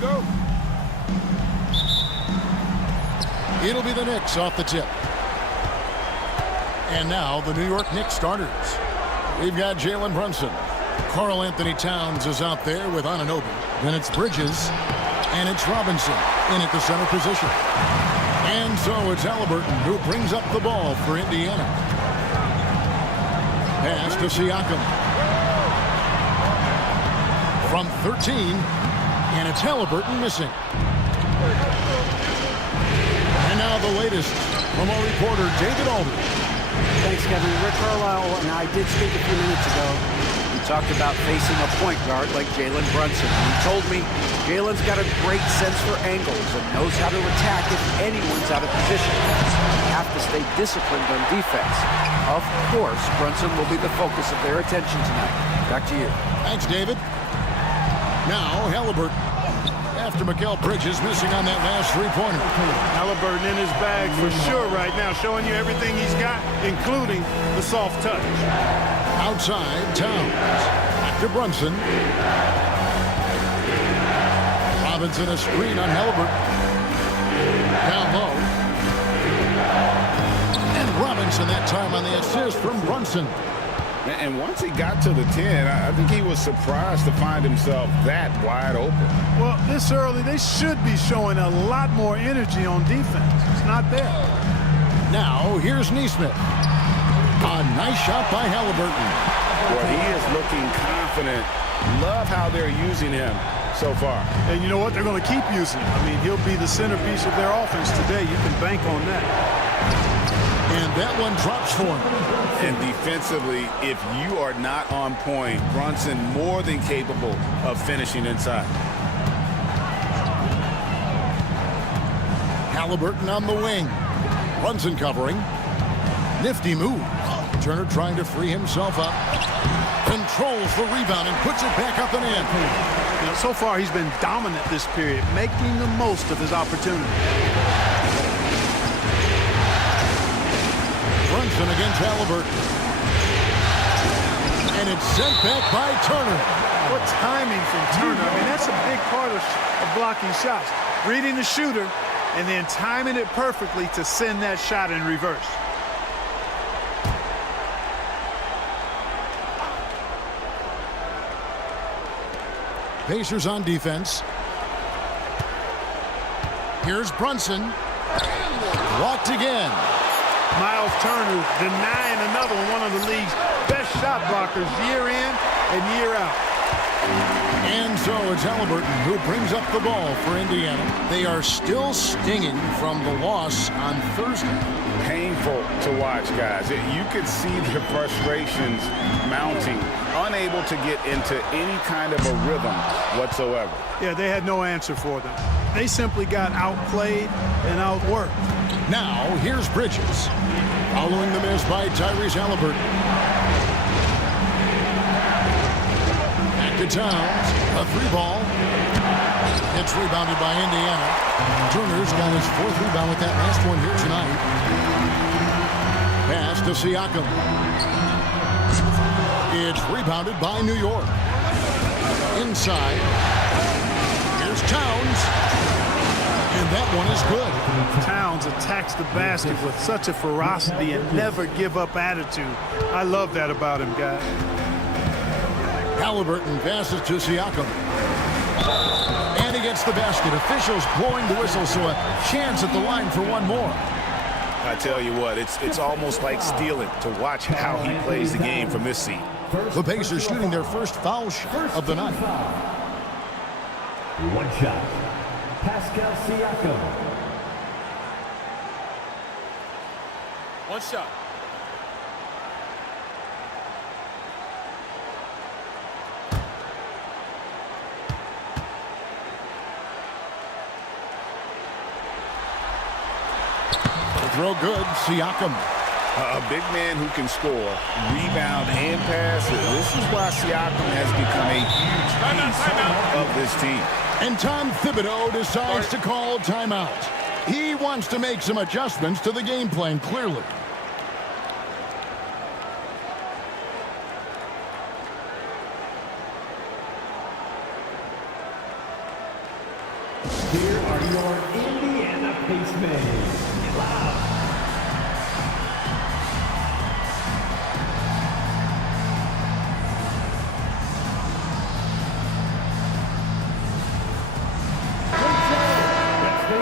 Go. It'll be the Knicks off the tip. And now the New York Knicks starters. We've got Jalen Brunson. Karl Anthony Towns is out there with Anunoby. Then it's Bridges. And it's Robinson in at the center position. And so it's Halliburton who brings up the ball for Indiana. Pass to Siakam. From 13. And it's Halliburton missing. And now the latest from our reporter, David Aldridge. Thanks, Kevin. Rick Carlisle and I did speak a few minutes ago. We talked about facing a point guard like Jalen Brunson. He told me Jalen's got a great sense for angles and knows how to attack if anyone's out of position. You have to stay disciplined on defense. Of course, Brunson will be the focus of their attention tonight. Back to you. Thanks, David. Now, Halliburton. After Mikal Bridges missing on that last three-pointer. Halliburton in his bag for sure right now, showing you everything he's got, including the soft touch. Outside, Towns. After Brunson. Robinson a screen on Halliburton. Down low. Robinson that time on the assist from Brunson. And once he got to the 10, I think he was surprised to find himself that wide open. Well, this early, they should be showing a lot more energy on defense. It's not there. Now, here's Neesmith. A nice shot by Halliburton. Well, he is looking confident. Love how they're using him so far. And you know what? They're going to keep using him. I mean, he'll be the centerpiece of their offense today. You can bank on that. And that one drops for him. And defensively, if you are not on point, Brunson more than capable of finishing inside. Halliburton on the wing. Brunson covering. Nifty move. Turner trying to free himself up. Controls the rebound and puts it back up and in. You know, so far, he's been dominant this period, making the most of his opportunity. Brunson against Halliburton. And it's sent back by Turner. What timing from Turner. I mean, that's a big part of blocking shots. Reading the shooter and then timing it perfectly to send that shot in reverse. Pacers on defense. Here's Brunson. Walked again. Miles Turner denying another one of the league's best shot blockers year in and year out. And so it's Halliburton who brings up the ball for Indiana. They are still stinging from the loss on Thursday. Painful to watch, guys. You could see their frustrations mounting, unable to get into any kind of a rhythm whatsoever. Yeah, they had no answer for them. They simply got outplayed and outworked. Now, here's Bridges. Following the miss by Tyrese Halliburton. Back to Towns. A 3-ball. It's rebounded by Indiana. Turner's got his 4th rebound with that last one here tonight. Pass to Siakam. It's rebounded by New York. Inside. Here's Towns. And that one is good. Towns attacks the basket with such a ferocity and never give up attitude. I love that about him, guys. Halliburton passes to Siakam. And he gets the basket. Officials blowing the whistle, so a chance at the line for one more. I tell you what, it's almost like stealing to watch how he plays the game from this seat. The Pacers shooting their first foul shot of the night. One shot. Pascal Siakam. One shot. Throw good. Siakam. A big man who can score, rebound, and pass. This is why Siakam has become a huge piece of this team. And Tom Thibodeau decides to call timeout. He wants to make some adjustments to the game plan, clearly. Here are your Indiana Pacers. Wow.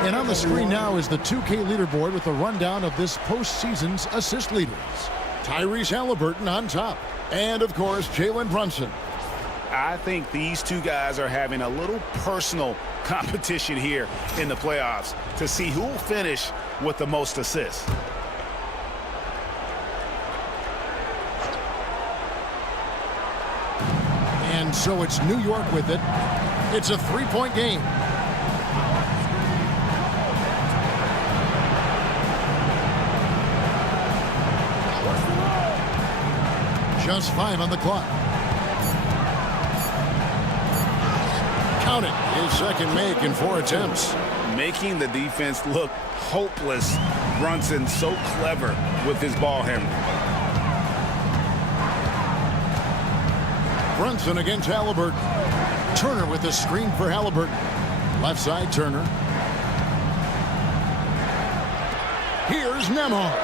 And on the screen now is the 2K leaderboard with a rundown of this postseason's assist leaders. Tyrese Halliburton on top. And, of course, Jalen Brunson. I think these two guys are having a little personal competition here in the playoffs to see who will finish with the most assists. And so it's New York with it. It's a 3-point game. Just 5 on the clock. Count it. His second make in 4 attempts. Making the defense look hopeless. Brunson so clever with his ball handling. Brunson against Halliburton. Turner with the screen for Halliburton. Left side, Turner. Here's Nembhard.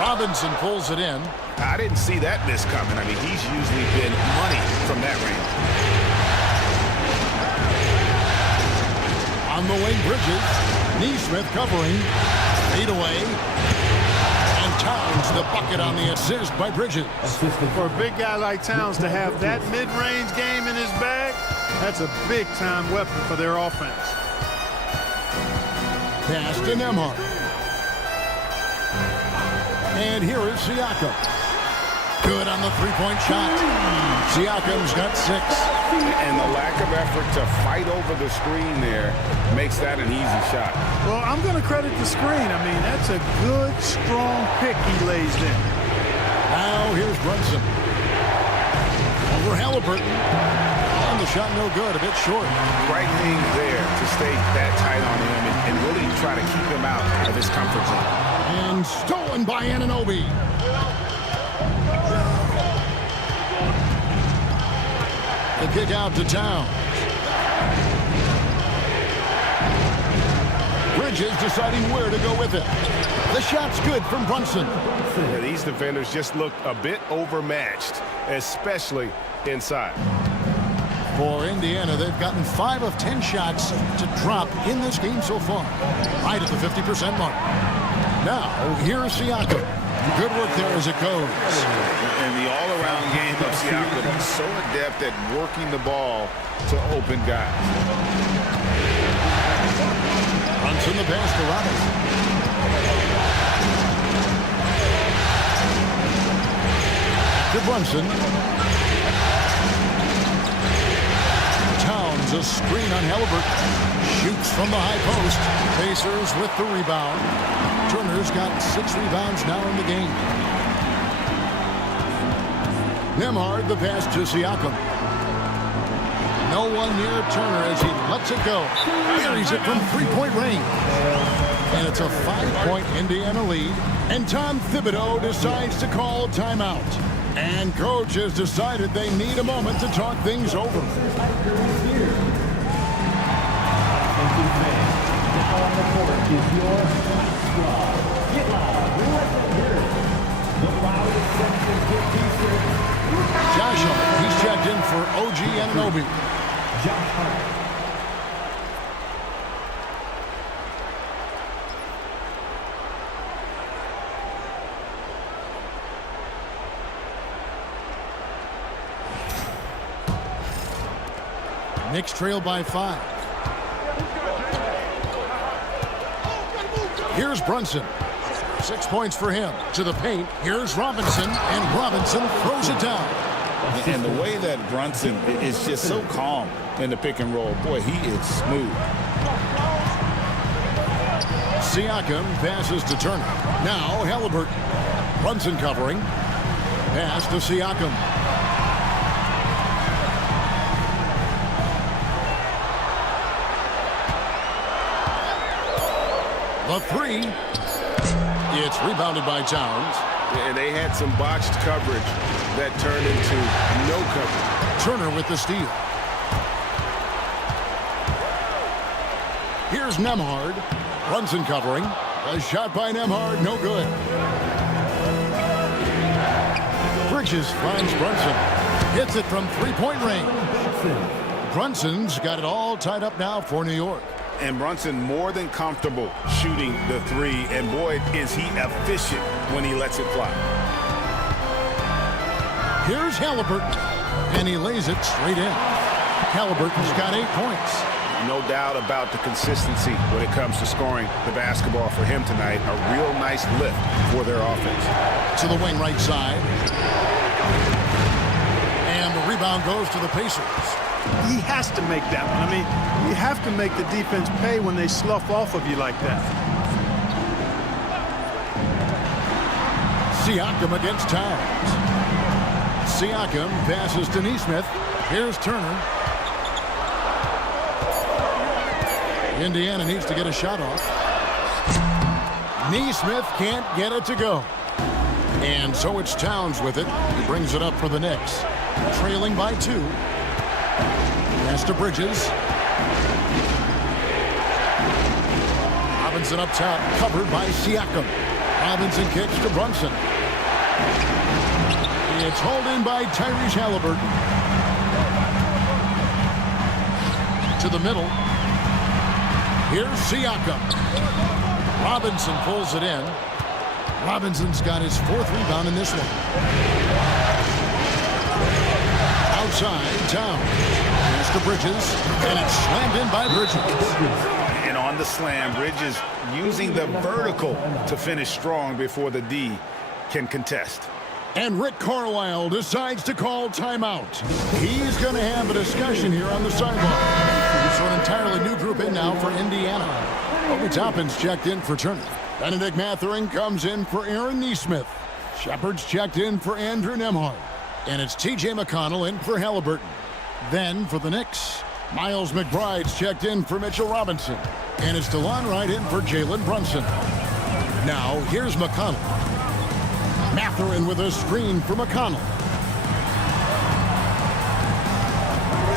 Robinson pulls it in. I didn't see that miss coming. I mean, he's usually been money from that range. On the wing, Bridges. Neesmith covering. Fade away. And Towns the bucket on the assist by Bridges. For a big guy like Towns to have that mid-range game in his bag, that's a big-time weapon for their offense. Pass to Nembhard. And here is Siakam. Good on the three-point shot. Siakam's got 6. And the lack of effort to fight over the screen there makes that an easy shot. Well, I'm going to credit the screen. I mean, that's a good, strong pick he lays in. Now here's Brunson. Over Halliburton. And the shot no good, a bit short. Right thing there to stay that tight on him and really try to keep him out of his comfort zone. And stolen by Anunoby. The kick out to Towns. Bridges deciding where to go with it. The shot's good from Brunson. Yeah, these defenders just look a bit overmatched, especially inside. For Indiana, they've gotten 5 of 10 shots to drop in this game so far. Right at the 50% mark. Now, here's Siakam. Good work there as it goes. And the all-around game of Siakam is so adept at working the ball to open guys. Brunson the pass to Robinson. To Brunson. Towns a screen on Halliburton. Shoots from the high post. Pacers with the rebound. Turner's got 6 rebounds now in the game. Nembhard the pass to Siakam. No one near Turner as he lets it go. Buries it from three-point range. And it's a 5-point Indiana lead. And Tom Thibodeau decides to call timeout. And coach has decided they need a moment to talk things over. Josh Hart, he's checked in for OG Anunoby. Knicks trail by 5. Here's Brunson. 6 points for him. To the paint. Here's Robinson. And Robinson throws it down. And the way that Brunson is just so calm in the pick and roll. Boy, he is smooth. Siakam passes to Turner. Now Halliburton. Brunson covering. Pass to Siakam. The 3. It's rebounded by Towns. And they had some botched coverage that turned into no coverage. Turner with the steal. Here's Nembhard. Brunson covering. A shot by Nembhard, no good. Bridges finds Brunson. Hits it from three-point range. Brunson's got it all tied up now for New York. And Brunson more than comfortable shooting the 3. And boy, is he efficient when he lets it fly. Here's Halliburton. And he lays it straight in. Halliburton's got 8 points. No doubt about the consistency when it comes to scoring the basketball for him tonight. A real nice lift for their offense. To the wing right side. And the rebound goes to the Pacers. He has to make that one. I mean, you have to make the defense pay when they slough off of you like that. Siakam against Towns. Siakam passes to Neesmith. Here's Turner. Indiana needs to get a shot off. Neesmith can't get it to go. And so it's Towns with it. He brings it up for the Knicks. Trailing by 2. Pass to Bridges. Robinson up top, covered by Siakam. Robinson kicks to Brunson. It's hauled in by Tyrese Halliburton. To the middle. Here's Siakam. Robinson pulls it in. Robinson's got his 4th rebound in this one. Outside, Towns. Here's to Bridges, and it's slammed in by Bridges. And on the slam, Bridges using the vertical to finish strong before the D can contest. And Rick Carlisle decides to call timeout. He's going to have a discussion here on the sideline. So an entirely new group in now for Indiana. Obi Toppin's checked in for Turner. Benedict Mathurin comes in for Aaron Nesmith. Shepard's checked in for Andrew Nembhard. And it's T.J. McConnell in for Halliburton. Then for the Knicks, Miles McBride's checked in for Mitchell Robinson. And it's DeLon Wright in for Jalen Brunson. Now here's McConnell. Mathurin with a screen for McConnell.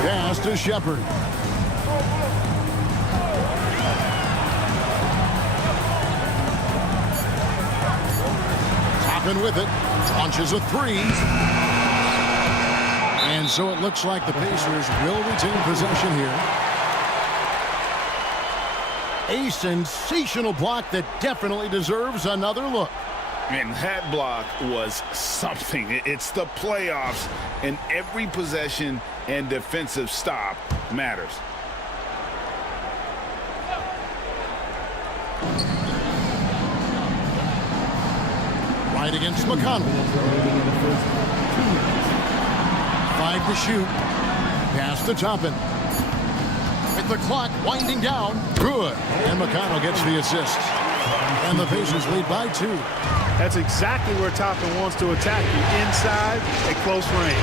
Pass to Shepard. Toppin with it. Launches a 3. And so it looks like the Pacers will retain possession here. A sensational block that definitely deserves another look. And that block was something. It's the playoffs, and every possession and defensive stop matters. Right against McConnell. 5 to shoot. Pass to Toppin. With the clock winding down. Good. And McConnell gets the assist. And the Pacers lead by 2. That's exactly where Toppin wants to attack you, inside at close range.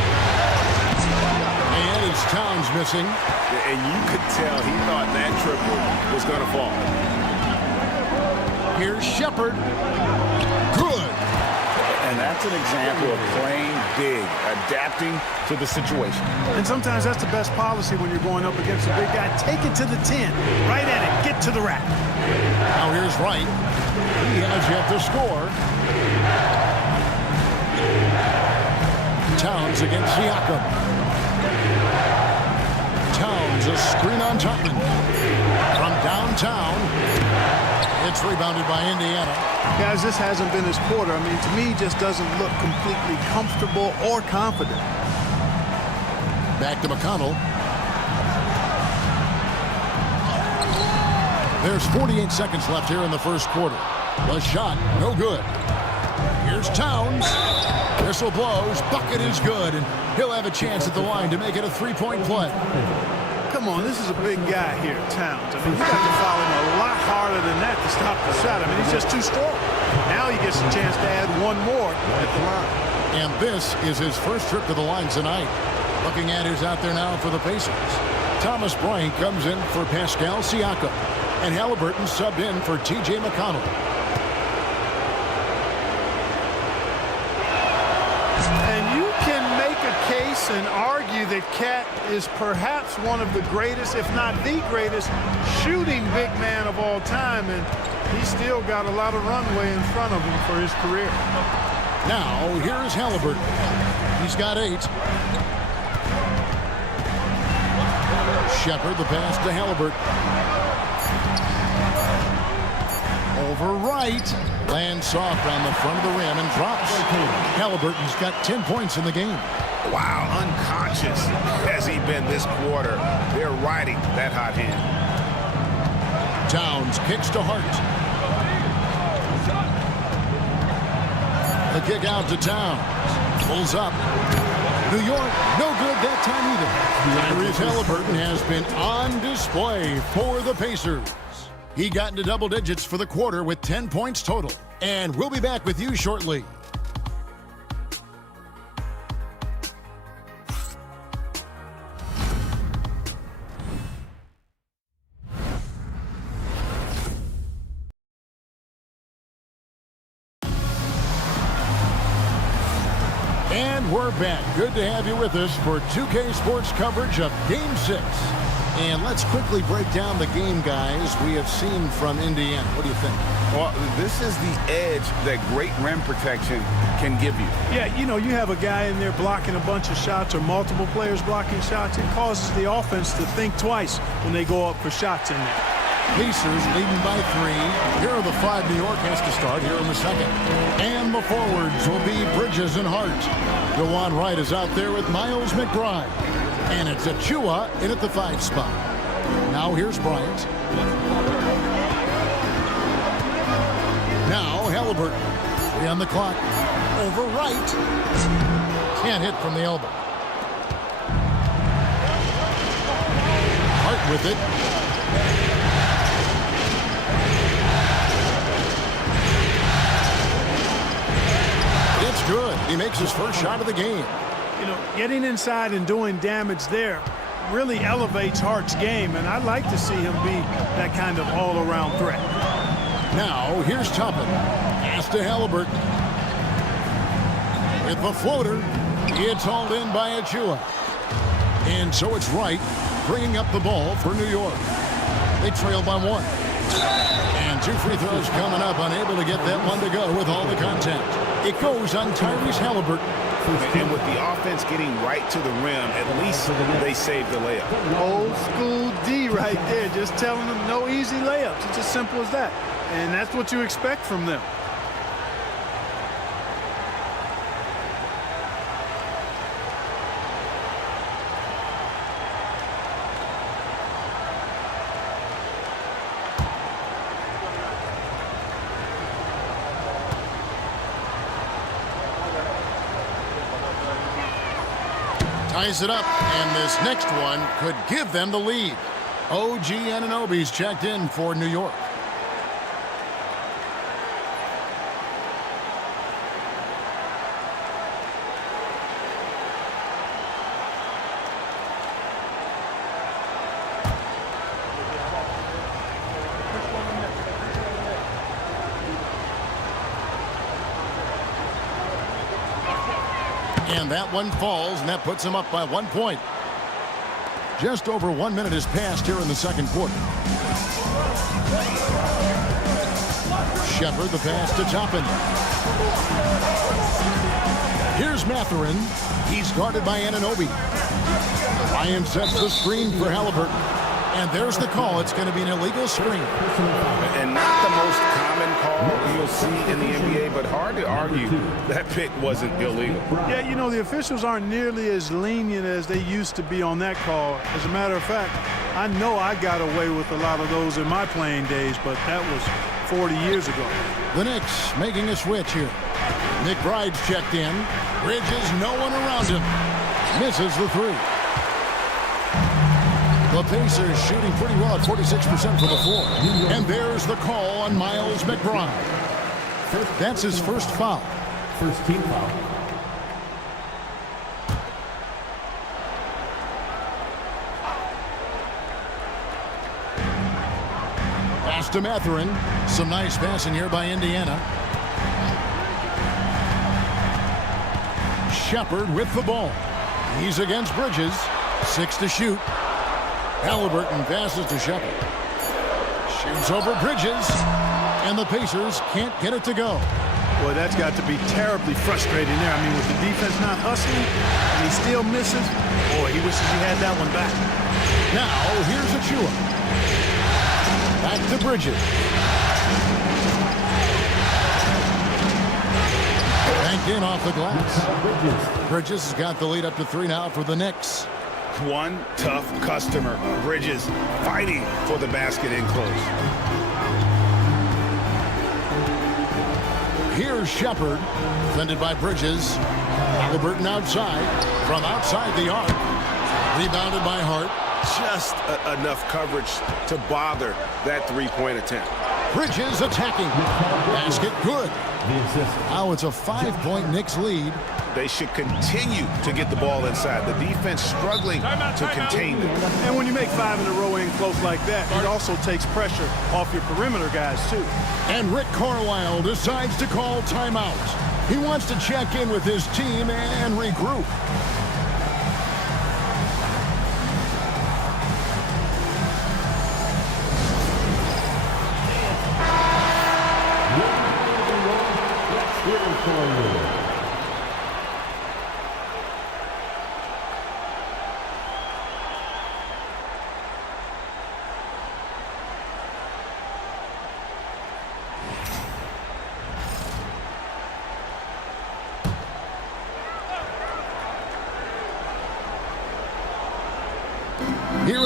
And it's Towns missing. And you could tell he thought that triple was going to fall. Here's Shepard. Good. And that's an example of playing big, adapting to the situation. And sometimes that's the best policy when you're going up against a big guy. Take it to the 10. Right at it. Get to the rack. Now here's Wright. He has yet to score. Towns against Siakam. Towns, a screen on Toppin. From downtown. It's rebounded by Indiana. Guys, this hasn't been his quarter. I mean, to me, he just doesn't look completely comfortable or confident. Back to McConnell. There's 48 seconds left here in the first quarter. The shot, no good. Here's Towns. Whistle blows. Bucket is good, and he'll have a chance at the line to make it a 3-point play. Come on, this is a big guy here, Towns. I mean, you got to foul him a lot harder than that to stop the shot. I mean, he's just too strong. Now he gets a chance to add one more at the line. And this is his first trip to the line tonight. Looking at who's out there now for the Pacers. Thomas Bryant comes in for Pascal Siakam. And Halliburton subbed in for T.J. McConnell. And you can make a case and argue that Cat is perhaps one of the greatest, if not the greatest, shooting big man of all time. And he's still got a lot of runway in front of him for his career. Now, here's Halliburton. He's got 8. Shepard, the pass to Halliburton. Over right. Lands soft on the front of the rim and drops. Halliburton's got 10 points in the game. Wow, unconscious has he been this quarter. They're riding that hot hand. Towns kicks to Hart. The kick out to Towns. Pulls up. New York, no good that time either. Tyrese Halliburton has been on display for the Pacers. He got into double digits for the quarter with 10 points total. And we'll be back with you shortly. And we're back. Good to have you with us for 2K Sports coverage of Game 6. And let's quickly break down the game, guys, we have seen from Indiana. What do you think? Well, this is the edge that great rim protection can give you. Yeah, you know, you have a guy in there blocking a bunch of shots or multiple players blocking shots. It causes the offense to think twice when they go up for shots in there. Pacers leading by 3. Here are the 5 New York has to start here in the second. And the forwards will be Bridges and Hart. DeJuan Wright is out there with Miles McBride. And it's Achua in at the 5 spot. Now here's Bryant. Now Halliburton. 3 on the clock. Over Wright. Can't hit from the elbow. Hart with it. It's good. He makes his first shot of the game. You know, getting inside and doing damage there really elevates Hart's game, and I'd like to see him be that kind of all-around threat. Now, here's Toppin. Pass to Halliburton. With the floater, it's hauled in by Achua. And so it's Wright bringing up the ball for New York. They trail by 1. And 2 free throws coming up, unable to get that one to go with all the contact. It goes on Tyrese Halliburton. And with the offense getting right to the rim, at least they saved the layup. Old school D right there, just telling them no easy layups. It's as simple as that. And that's what you expect from them. Ties it up, and this next one could give them the lead. OG Anunoby's checked in for New York. And that one falls, and that puts him up by 1 point. Just over 1 minute has passed here in the second quarter. Shepard, the pass to Toppin. Here's Mathurin. He's guarded by Anunoby. Ryan sets the screen for Halliburton. And there's the call. It's going to be an illegal screen. And not the most common call you'll see in the NBA, but hard to argue that pick wasn't illegal. Yeah, you know, the officials aren't nearly as lenient as they used to be on that call. As a matter of fact, I know I got away with a lot of those in my playing days, but that was 40 years ago. The Knicks making a switch here. McBride's checked in. Bridges, no one around him. Misses the 3. The Pacers shooting pretty well at 46% from the floor. And there's the call on Miles McBride. That's his first foul. First team foul. Pass to Mathurin. Some nice passing here by Indiana. Shepard with the ball. He's against Bridges. 6 to shoot. Halliburton passes to Shepard. Shoots over Bridges. And the Pacers can't get it to go. Boy, that's got to be terribly frustrating there. I mean, with the defense not hustling, and he still misses. Boy, he wishes he had that one back. Now, here's Achua. Back to Bridges. Banked in off the glass. Bridges has got the lead up to 3 now for the Knicks. One tough customer, Bridges, fighting for the basket in close. Here's Shepard, defended by Bridges. Halliburton outside, from outside the arc. Rebounded by Hart. Just enough coverage to bother that three-point attempt. Bridges attacking. Basket good. Now it's a 5-point Knicks lead. They should continue to get the ball inside. The defense struggling to contain them. And when you make 5 in a row in close like that, it also takes pressure off your perimeter guys, too. And Rick Carlisle decides to call timeout. He wants to check in with his team and regroup.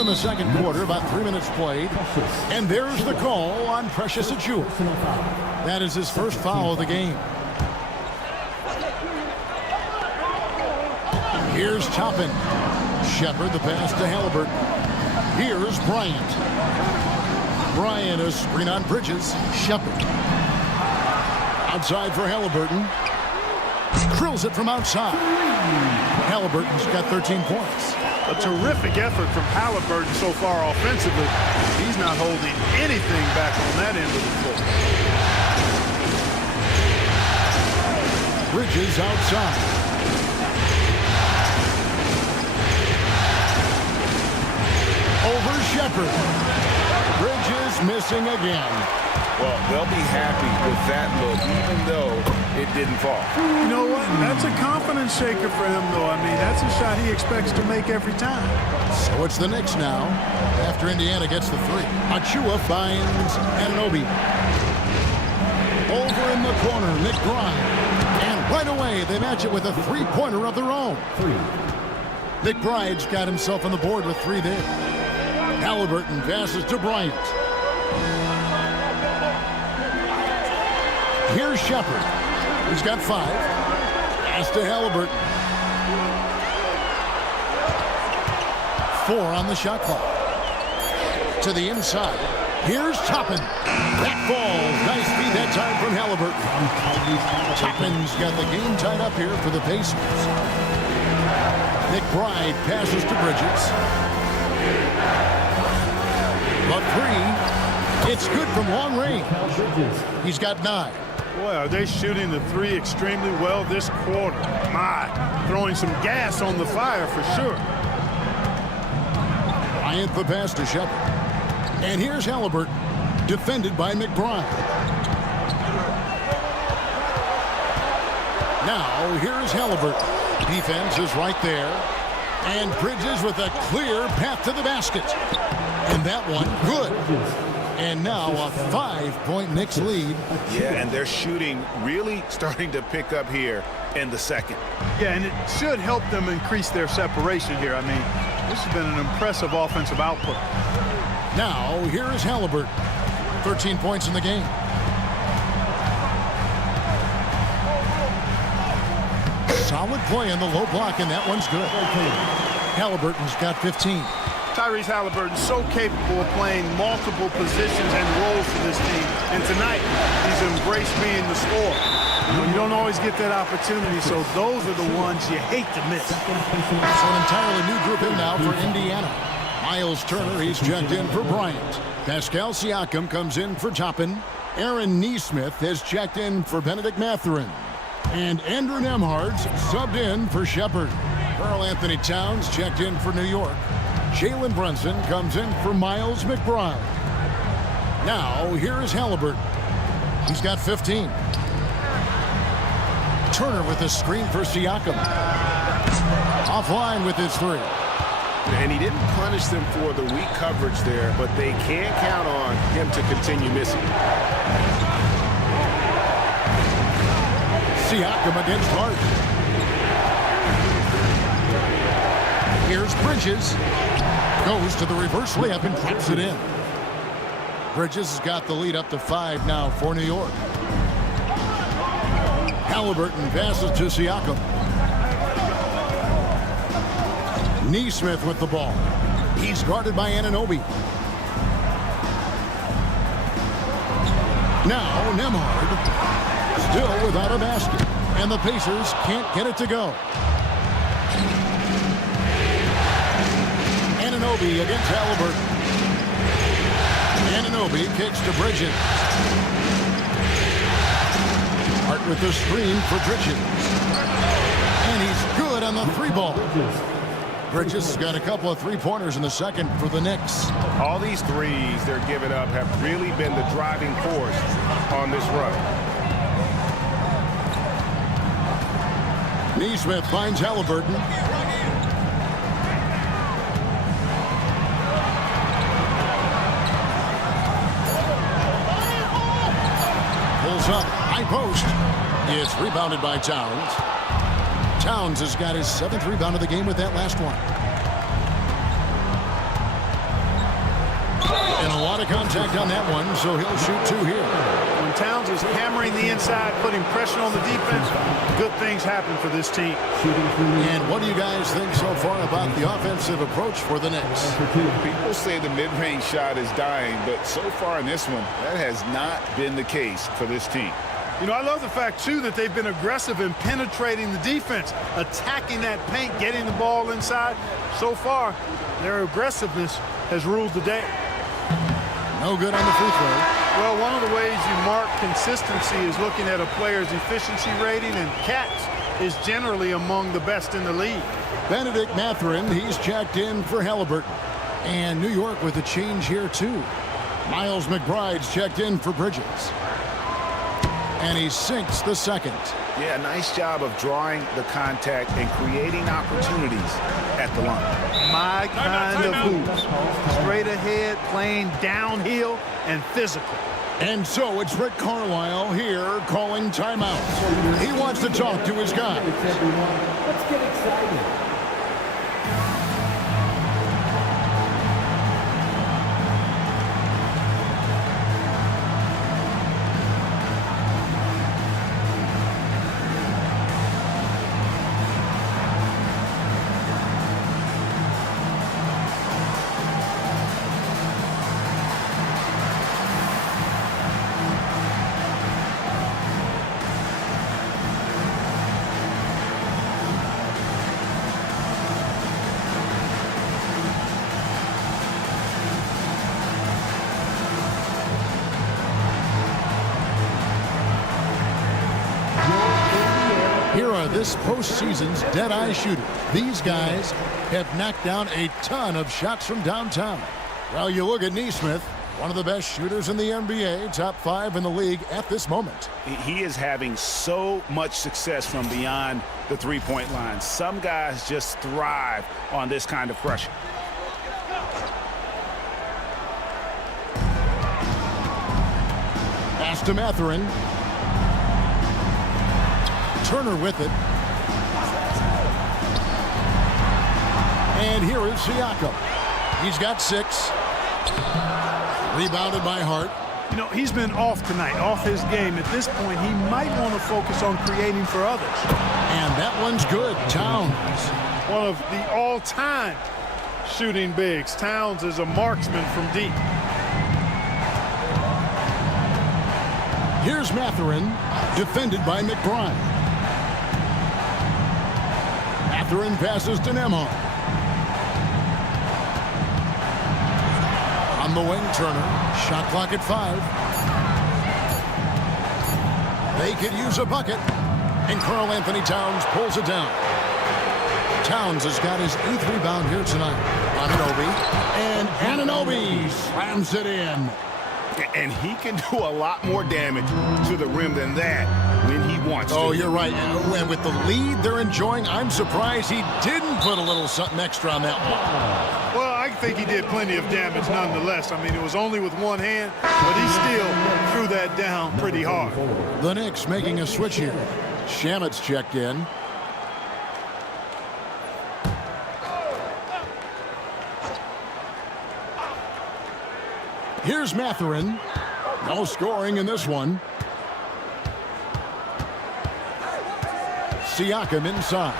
in the second quarter, about 3 minutes played. And there's the call on Precious Achiuwa. That is his first foul of the game. Here's Toppin. Shepard, the pass to Halliburton. Here's Bryant. Bryant, a screen on Bridges. Shepard. Outside for Halliburton. Drills it from outside. Halliburton's got 13 points. A terrific effort from Halliburton so far offensively. He's not holding anything back on that end of the floor. Bridges outside. Over Shepard. Bridges missing again. Well, they'll be happy with that look, even though it didn't fall. You know what? That's a confidence shaker for him, though. I mean, that's a shot he expects to make every time. So it's the Knicks now, after Indiana gets the three. Achiuwa finds Anunoby. Over in the corner, McBride. And right away, they match it with a three-pointer of their own. McBride's got himself on the board with 3 there. Halliburton passes to Bryant. Here's Shepard. He's got 5. Pass to Halliburton. 4 on the shot clock. To the inside. Here's Toppin. That falls. Nice feed that time from Halliburton. Toppin's got the game tied up here for the Pacers. McBride passes to Bridges. The 3. It's good from long range. He's got 9. Boy, are they shooting the 3 extremely well this quarter. My, throwing some gas on the fire for sure. Bryant the pass to Shepard. And here's Halliburton, defended by McBride. Now, here's Halliburton. Defense is right there. And Bridges with a clear path to the basket. And that one, good. And now a 5-point Knicks lead. Yeah, and they're shooting really starting to pick up here in the second. Yeah, and it should help them increase their separation here. I mean, this has been an impressive offensive output. Now, here is Halliburton. 13 points in the game. Solid play in the low block, and that one's good. Halliburton's got 15. Tyrese Halliburton so capable of playing multiple positions and roles for this team. And tonight, he's embraced being the scorer. You don't always get that opportunity, so those are the ones you hate to miss. So an entirely new group in now for Indiana. Miles Turner, he's checked in for Bryant. Pascal Siakam comes in for Toppin. Aaron Nesmith has checked in for Benedict Mathurin. And Andrew Nembhard's subbed in for Shepard. Karl Anthony Towns checked in for New York. Jalen Brunson comes in for Miles McBride. Now, here is Halliburton. He's got 15. Turner with a screen for Siakam. Offline with his 3. And he didn't punish them for the weak coverage there, but they can't count on him to continue missing. Siakam against Hart. Here's Bridges. Goes to the reverse layup and drops it in. Bridges has got the lead up to 5 now for New York. Halliburton passes to Siakam. Nesmith with the ball. He's guarded by Anunoby. Now Nembhard. Still without a basket. And the Pacers can't get it to go. Anunoby against Halliburton. Anunoby kicks to Bridges. Hart with the screen for Bridges. And he's good on the 3-ball. Bridges has got a couple of 3-pointers in the second for the Knicks. All these threes they're giving up have really been the driving force on this run. Nesmith finds Halliburton. Pulls up, high post. It's rebounded by Towns. Towns has got his 7th rebound of the game with that last one. of contact on that one, so he'll shoot 2 here. When Towns is hammering the inside, putting pressure on the defense, good things happen for this team. And what do you guys think so far about the offensive approach for the Knicks? People say the mid-range shot is dying, but so far in this one, that has not been the case for this team. You know, I love the fact, too, that they've been aggressive in penetrating the defense, attacking that paint, getting the ball inside. So far, their aggressiveness has ruled the day. No good on the free throw. Well, one of the ways you mark consistency is looking at a player's efficiency rating, and Cats is generally among the best in the league. Benedict Mathurin, he's checked in for Halliburton. And New York with a change here, too. Miles McBride's checked in for Bridges. And he sinks the second. Yeah, nice job of drawing the contact and creating opportunities at the line. My kind of hoops. Straight ahead, playing downhill, and physical. And so it's Rick Carlisle here calling timeout. He wants to talk to his guys. Let's get excited. Here are this postseason's dead-eye shooters. These guys have knocked down a ton of shots from downtown. Well, you look at Nesmith, one of the best shooters in the NBA, top 5 in the league at this moment. He is having so much success from beyond the three-point line. Some guys just thrive on this kind of pressure. Pass to Mathurin. Turner with it. And here is Siakam. He's got 6. Rebounded by Hart. You know, he's been off tonight, off his game. At this point, he might want to focus on creating for others. And that one's good. Towns. One of the all-time shooting bigs. Towns is a marksman from deep. Here's Mathurin, defended by McBride. Mathurin passes to Nembhard. On the wing, Turner. Shot clock at 5. They could use a bucket. And Karl Anthony Towns pulls it down. Towns has got his 8th rebound here tonight. Anunoby. And Anunoby slams it in. And he can do a lot more damage to the rim than that when he wants to. Oh, you're right. And with the lead they're enjoying, I'm surprised he didn't put a little something extra on that one. Well, I think he did plenty of damage nonetheless. I mean, it was only with one hand, but he still threw that down pretty hard. The Knicks making a switch here. Shamet's checked in. Here's Mathurin. No scoring in this one. Siakam inside.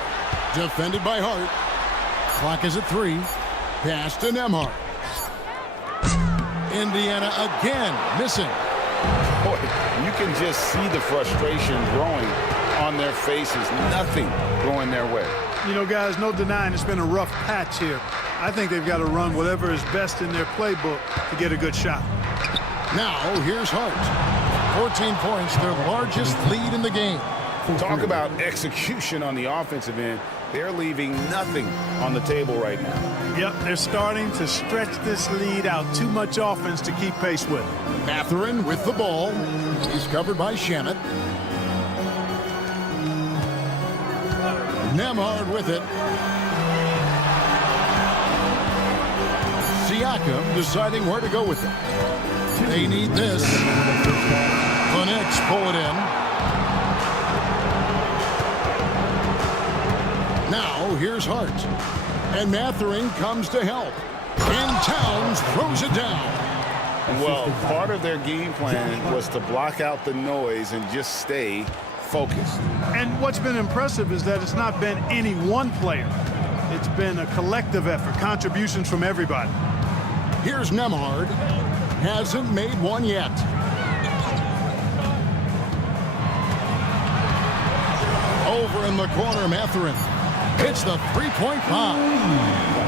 Defended by Hart. Clock is at 3. Pass to Nembhard. Indiana again missing. Boy, you can just see the frustration growing on their faces. Nothing going their way. You know, guys, no denying it's been a rough patch here. I think they've got to run whatever is best in their playbook to get a good shot. Now, here's Hart. 14 points, their largest lead in the game. Talk about execution on the offensive end. They're leaving nothing on the table right now. Yep, they're starting to stretch this lead out. Too much offense to keep pace with. Mathurin with the ball. He's covered by Shamet. Nembhard with it. Siakam deciding where to go with it. They need this. The Knicks pull it in. Now here's Hart. And Mathurin comes to help. And Towns throws it down. Well, part of their game plan was to block out the noise and just stay focused. And what's been impressive is that it's not been any one player. It's been a collective effort, contributions from everybody. Here's Nemhard. Hasn't made one yet. Over in the corner, Mathurin hits the three-point bomb.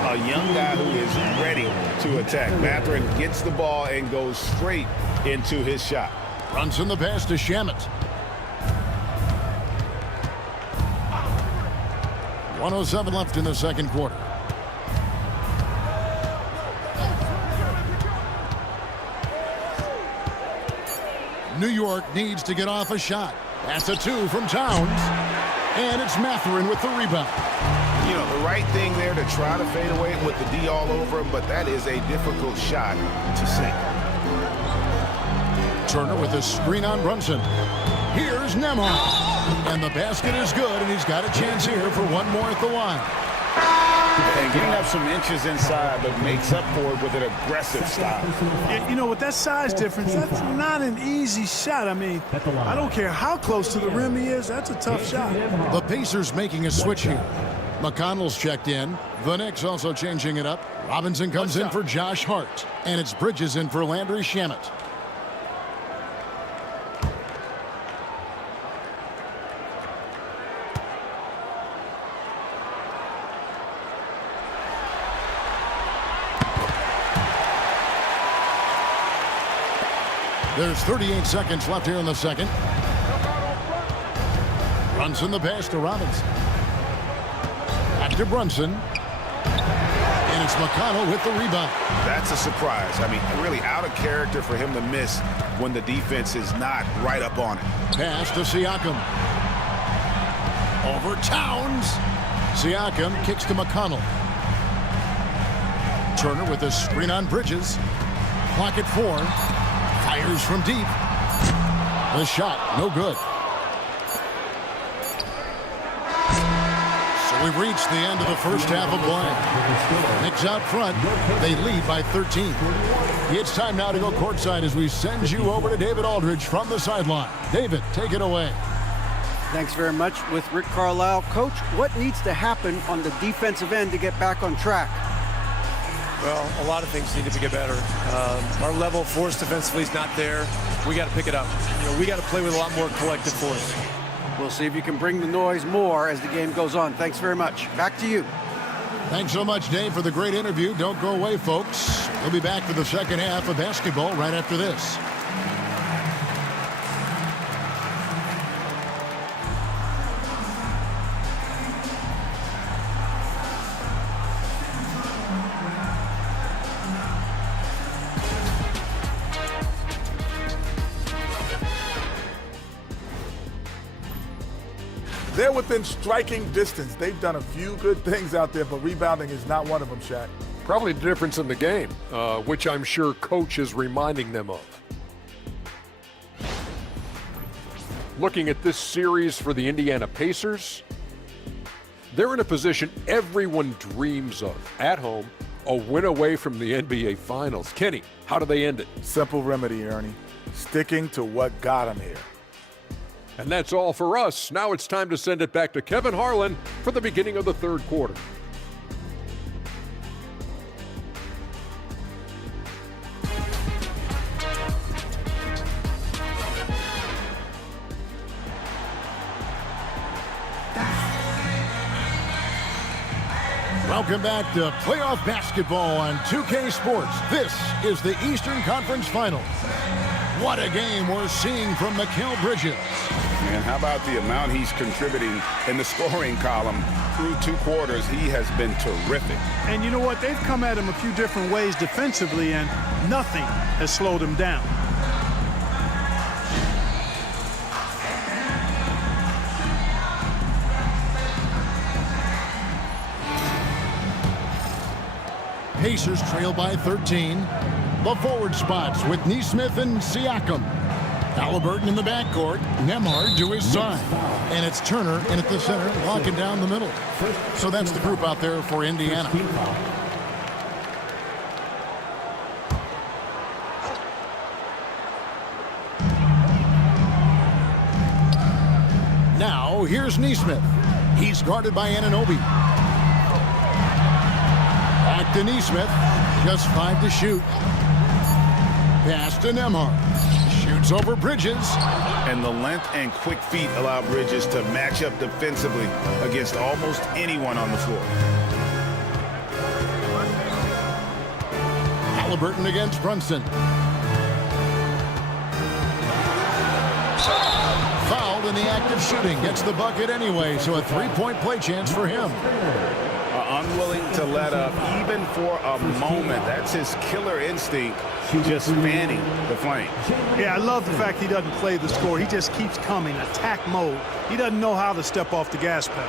A young guy who is ready to attack. Mathurin gets the ball and goes straight into his shot. Brunson the pass to Shamet. 1:07 left in the second quarter. New York needs to get off a shot. That's a 2 from Towns. And it's Mathurin with the rebound. You know, the right thing there to try to fade away with the D all over him, but that is a difficult shot to sink. Turner with a screen on Brunson. Here's Nemhard. And the basket is good, and he's got a chance here for one more at the line. And getting up some inches inside, but makes up for it with an aggressive style. You know, with that size difference, that's not an easy shot. I mean, I don't care how close to the rim he is, that's a tough shot. The Pacers making a switch here. McConnell's checked in. The Knicks also changing it up. Robinson comes in for Josh Hart. And it's Bridges in for Landry Shamet. There's 38 seconds left here in the second. Brunson the pass to Robinson. Back to Brunson. And it's McConnell with the rebound. That's a surprise. I mean, really out of character for him to miss when the defense is not right up on it. Pass to Siakam. Over Towns. Siakam kicks to McConnell. Turner with a screen on Bridges. Clock at 4. Fires from deep. The shot, no good. So we've reached the end of the first half of play. Knicks out front. They lead by 13. It's time now to go courtside as we send you over to David Aldridge from the sideline. David, take it away. Thanks very much with Rick Carlisle. Coach, what needs to happen on the defensive end to get back on track? Well, a lot of things need to get better. Our level of force defensively is not there. We got to pick it up. You know, we got to play with a lot more collective force. We'll see if you can bring the noise more as the game goes on. Thanks very much. Back to you. Thanks so much, Dave, for the great interview. Don't go away, folks. We'll be back for the second half of basketball right after this. They're within striking distance. They've done a few good things out there, but rebounding is not one of them, Shaq. Probably the difference in the game, which I'm sure Coach is reminding them of. Looking at this series for the Indiana Pacers, they're in a position everyone dreams of. At home, a win away from the NBA Finals. Kenny, how do they end it? Simple remedy, Ernie. Sticking to what got them here. And that's all for us. Now it's time to send it back to Kevin Harlan for the beginning of the third quarter. Welcome back to playoff basketball on 2K Sports. This is the Eastern Conference Finals. What a game we're seeing from Mikal Bridges. And how about the amount he's contributing in the scoring column through 2 quarters? He has been terrific. And you know what? They've come at him a few different ways defensively, and nothing has slowed him down. Pacers trail by 13. The forward spots with Nesmith and Siakam. Halliburton in the backcourt. Nemhard to his side. And it's Turner in at the center, locking down the middle. So that's the group out there for Indiana. Now, here's Neesmith. He's guarded by Anunoby. Back to Neesmith. Just 5 to shoot. Pass to Nembhard. Shoots over Bridges. And the length and quick feet allow Bridges to match up defensively against almost anyone on the floor. Halliburton against Brunson. Fouled in the act of shooting. Gets the bucket anyway, so a 3-point play chance for him. Unwilling to let up even for a moment. That's his killer instinct, just fanning the flame. Yeah, I love the fact he doesn't play the score. He just keeps coming, attack mode. He doesn't know how to step off the gas pedal.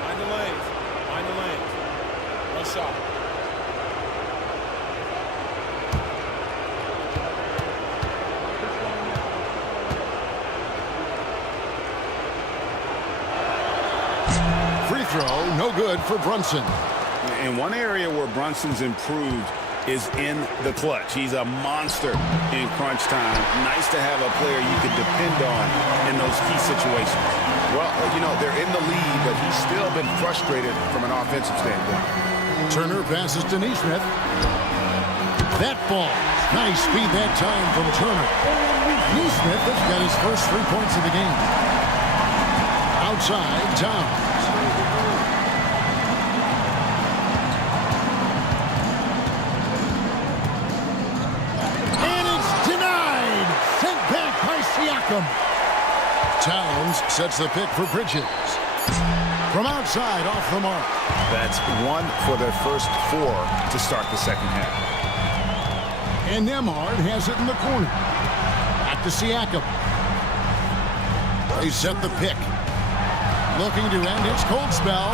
Mind the lanes. Mind the lanes. One shot. Free throw, no good for Brunson. And one area where Brunson's improved is in the clutch. He's a monster in crunch time. Nice to have a player you can depend on in those key situations. Well, you know, they're in the lead, but he's still been frustrated from an offensive standpoint. Turner passes to Neesmith. That ball. Nice speed that time from Turner. Neesmith has got his first 3 points of the game. Outside, Towns. And it's denied. Sent back by Siakam. Towns sets the pick for Bridges. From outside, off the mark. That's 1 for their first 4 to start the second half. And Nembhard has it in the corner. Back to Siakam. They set the pick. Looking to end his cold spell,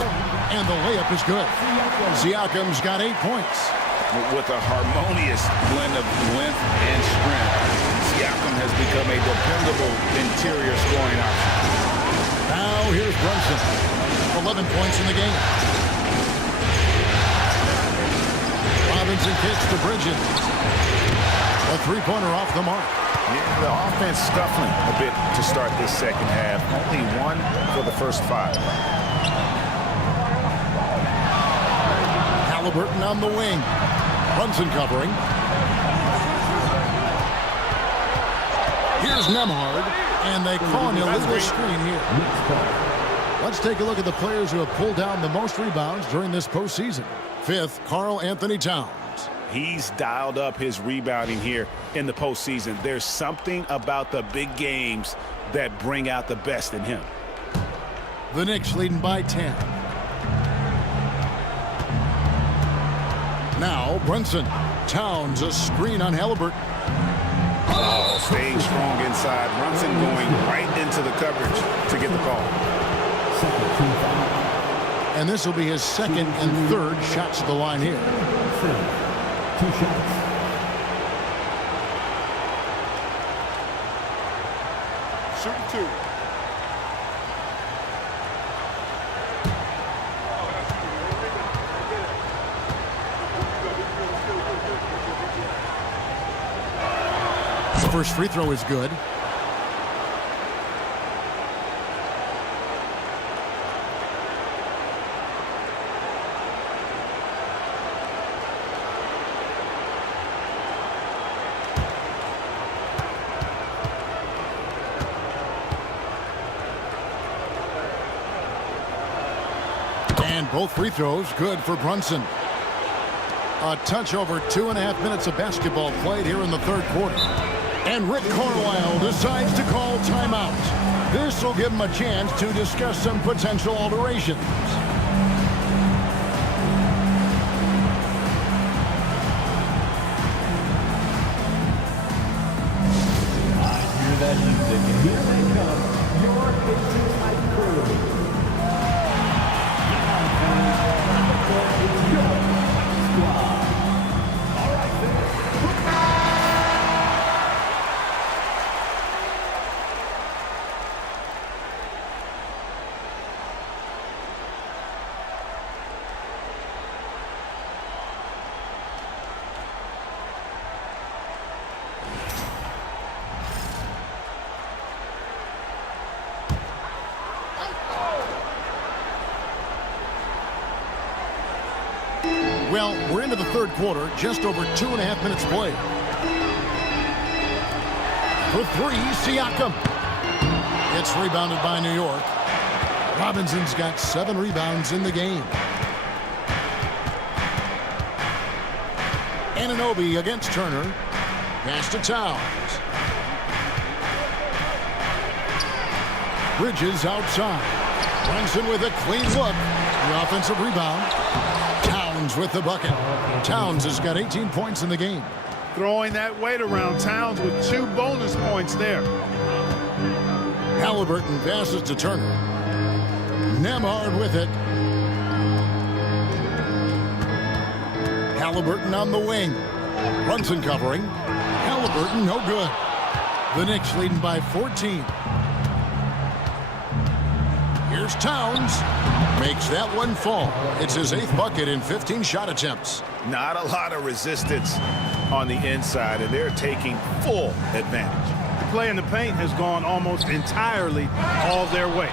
and the layup is good. Siakam's got 8 points. With a harmonious blend of length and strength, Siakam has become a dependable interior scoring option. Now here's Brunson. 11 points in the game. Robinson kicks to Bridges. A 3-pointer off the mark. Yeah, the offense scuffling a bit to start this second half. Only 1 for the first 5. Halliburton on the wing. Brunson covering. Here's Nembhard, and they call an illegal screen here. Let's take a look at the players who have pulled down the most rebounds during this postseason. 5th, Karl Anthony Towns. He's dialed up his rebounding here in the postseason. There's something about the big games that bring out the best in him. The Knicks leading by 10. Now Brunson. Towns a screen on Halliburton. Oh, staying strong inside. Brunson going right into the coverage to get the call. And this will be his second and third shots at the line here. 2 shots. Shooting 2. The first free throw is good. And both free throws good for Brunson. A touch over 2.5 minutes of basketball played here in the third quarter. And Rick Carlisle decides to call timeout. This will give him a chance to discuss some potential alterations. I hear that music, and here they come, your Pacers High crew. Now, fans, it's your squad. All right, Well, we're into the third quarter, just over 2.5 minutes played. For three, Siakam. It's rebounded by New York. Robinson's got 7 rebounds in the game. Anunoby against Turner. Pass to Towns. Bridges outside. Brunson with a clean look. The offensive rebound. Towns with the bucket. Towns has got 18 points in the game. Throwing that weight around. Towns with 2 bonus points there. Halliburton passes to Turner. Nemhard with it. Halliburton on the wing. Brunson covering. Halliburton no good. The Knicks leading by 14. Here's Towns. Makes that one fall. It's his 8th bucket in 15 shot attempts. Not a lot of resistance on the inside, and they're taking full advantage. The play in the paint has gone almost entirely all their way.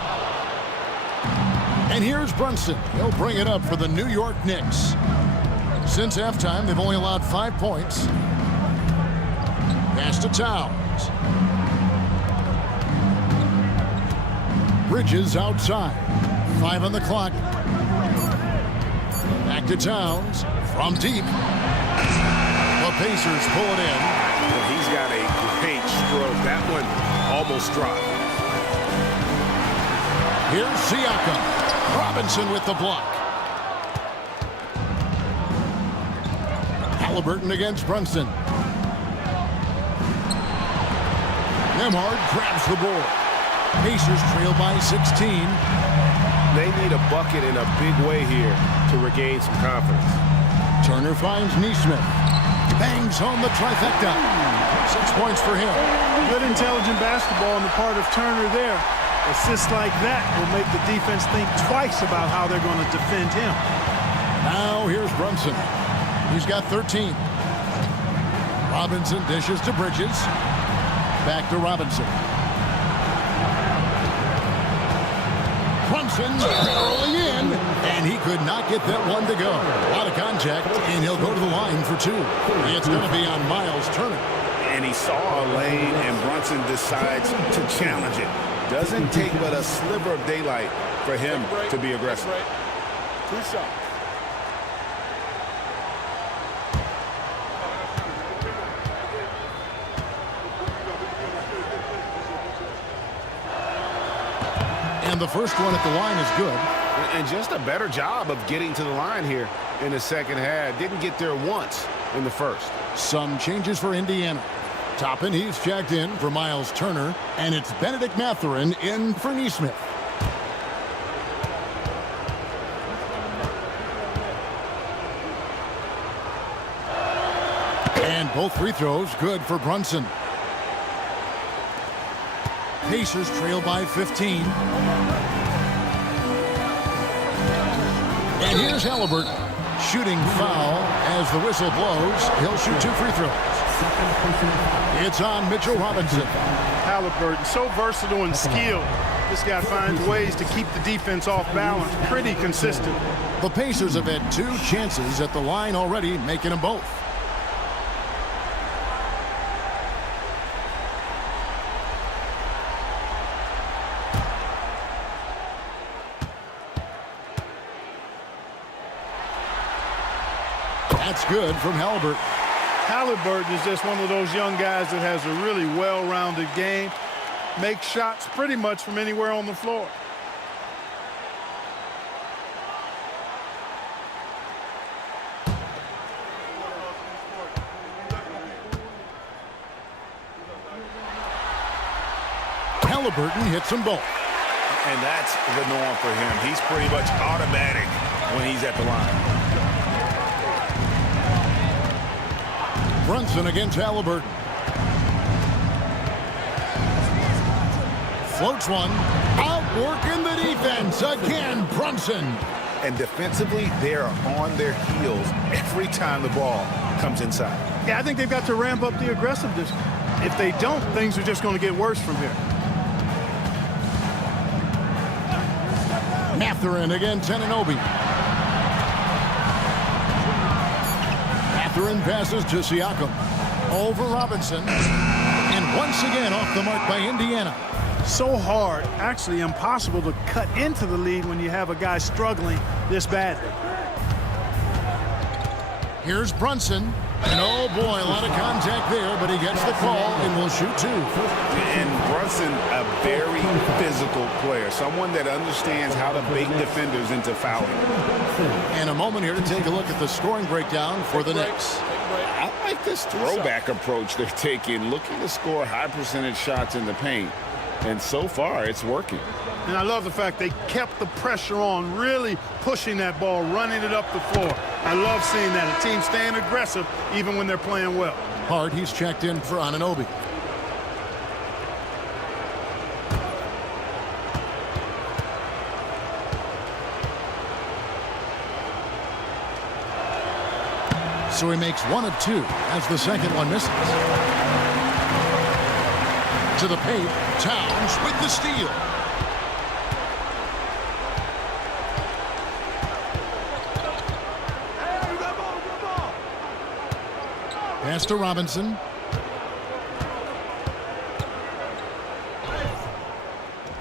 And here's Brunson. He'll bring it up for the New York Knicks. Since halftime, they've only allowed 5 points. Pass to Towns. Bridges outside. 5 on the clock. Back to Towns. From deep. The Pacers pull it in. Well, he's got a great stroke. That one almost dropped. Here's Siakam. Robinson with the block. Halliburton against Brunson. Nemhard grabs the board. Pacers trail by 16. They need a bucket in a big way here to regain some confidence. Turner finds Neesmith. Bangs home the trifecta. 6 points for him. Good intelligent basketball on the part of Turner there. Assists like that will make the defense think twice about how they're going to defend him. Now here's Brunson. He's got 13. Robinson dishes to Bridges. Back to Robinson. Brunson early in, and he could not get that one to go. A lot of contact, and he'll go to the line for 2. It's going to be on Miles Turner. And he saw a lane, and Brunson decides to challenge it. Doesn't take but a sliver of daylight for him to be aggressive. 2 shots. And the first one at the line is good. And just a better job of getting to the line here in the second half. Didn't get there once in the first. Some changes for Indiana. Toppin, he's checked in for Miles Turner, and it's Benedict Mathurin in for Neesmith. And both free throws good for Brunson. Pacers trail by 15. And here's Halliburton. Shooting foul as the whistle blows. He'll shoot 2 free throws. It's on Mitchell Robinson. Halliburton, so versatile and skilled. This guy finds ways to keep the defense off balance. Pretty consistent. The Pacers have had 2 chances at the line already, making them both. That's good from Halliburton. Halliburton is just one of those young guys that has a really well-rounded game. Makes shots pretty much from anywhere on the floor. Halliburton hits them both. And that's the norm for him. He's pretty much automatic when he's at the line. Brunson against Halliburton. Floats one. Outworking the defense. Again, Brunson. And defensively, they are on their heels every time the ball comes inside. Yeah, I think they've got to ramp up the aggressiveness. If they don't, things are just going to get worse from here. Mathurin against Anunoby. Mathurin passes to Siakam. Over Robinson. And once again off the mark by Indiana. So hard, actually impossible to cut into the lead when you have a guy struggling this badly. Here's Brunson. And oh boy, a lot of contact there, but he gets the call and will shoot 2. And Brunson, a very physical player, someone that understands how to bait defenders into fouling. And a moment here to take a look at the scoring breakdown for the Knicks. I like this throwback approach they're taking, looking to score high percentage shots in the paint. And so far, it's working. And I love the fact they kept the pressure on, really pushing that ball, running it up the floor. I love seeing that. A team staying aggressive even when they're playing well. Hard, he's checked in for Anunoby. So he makes 1 of 2 as the second one misses. To the paint, Towns with the steal. Pass to Robinson.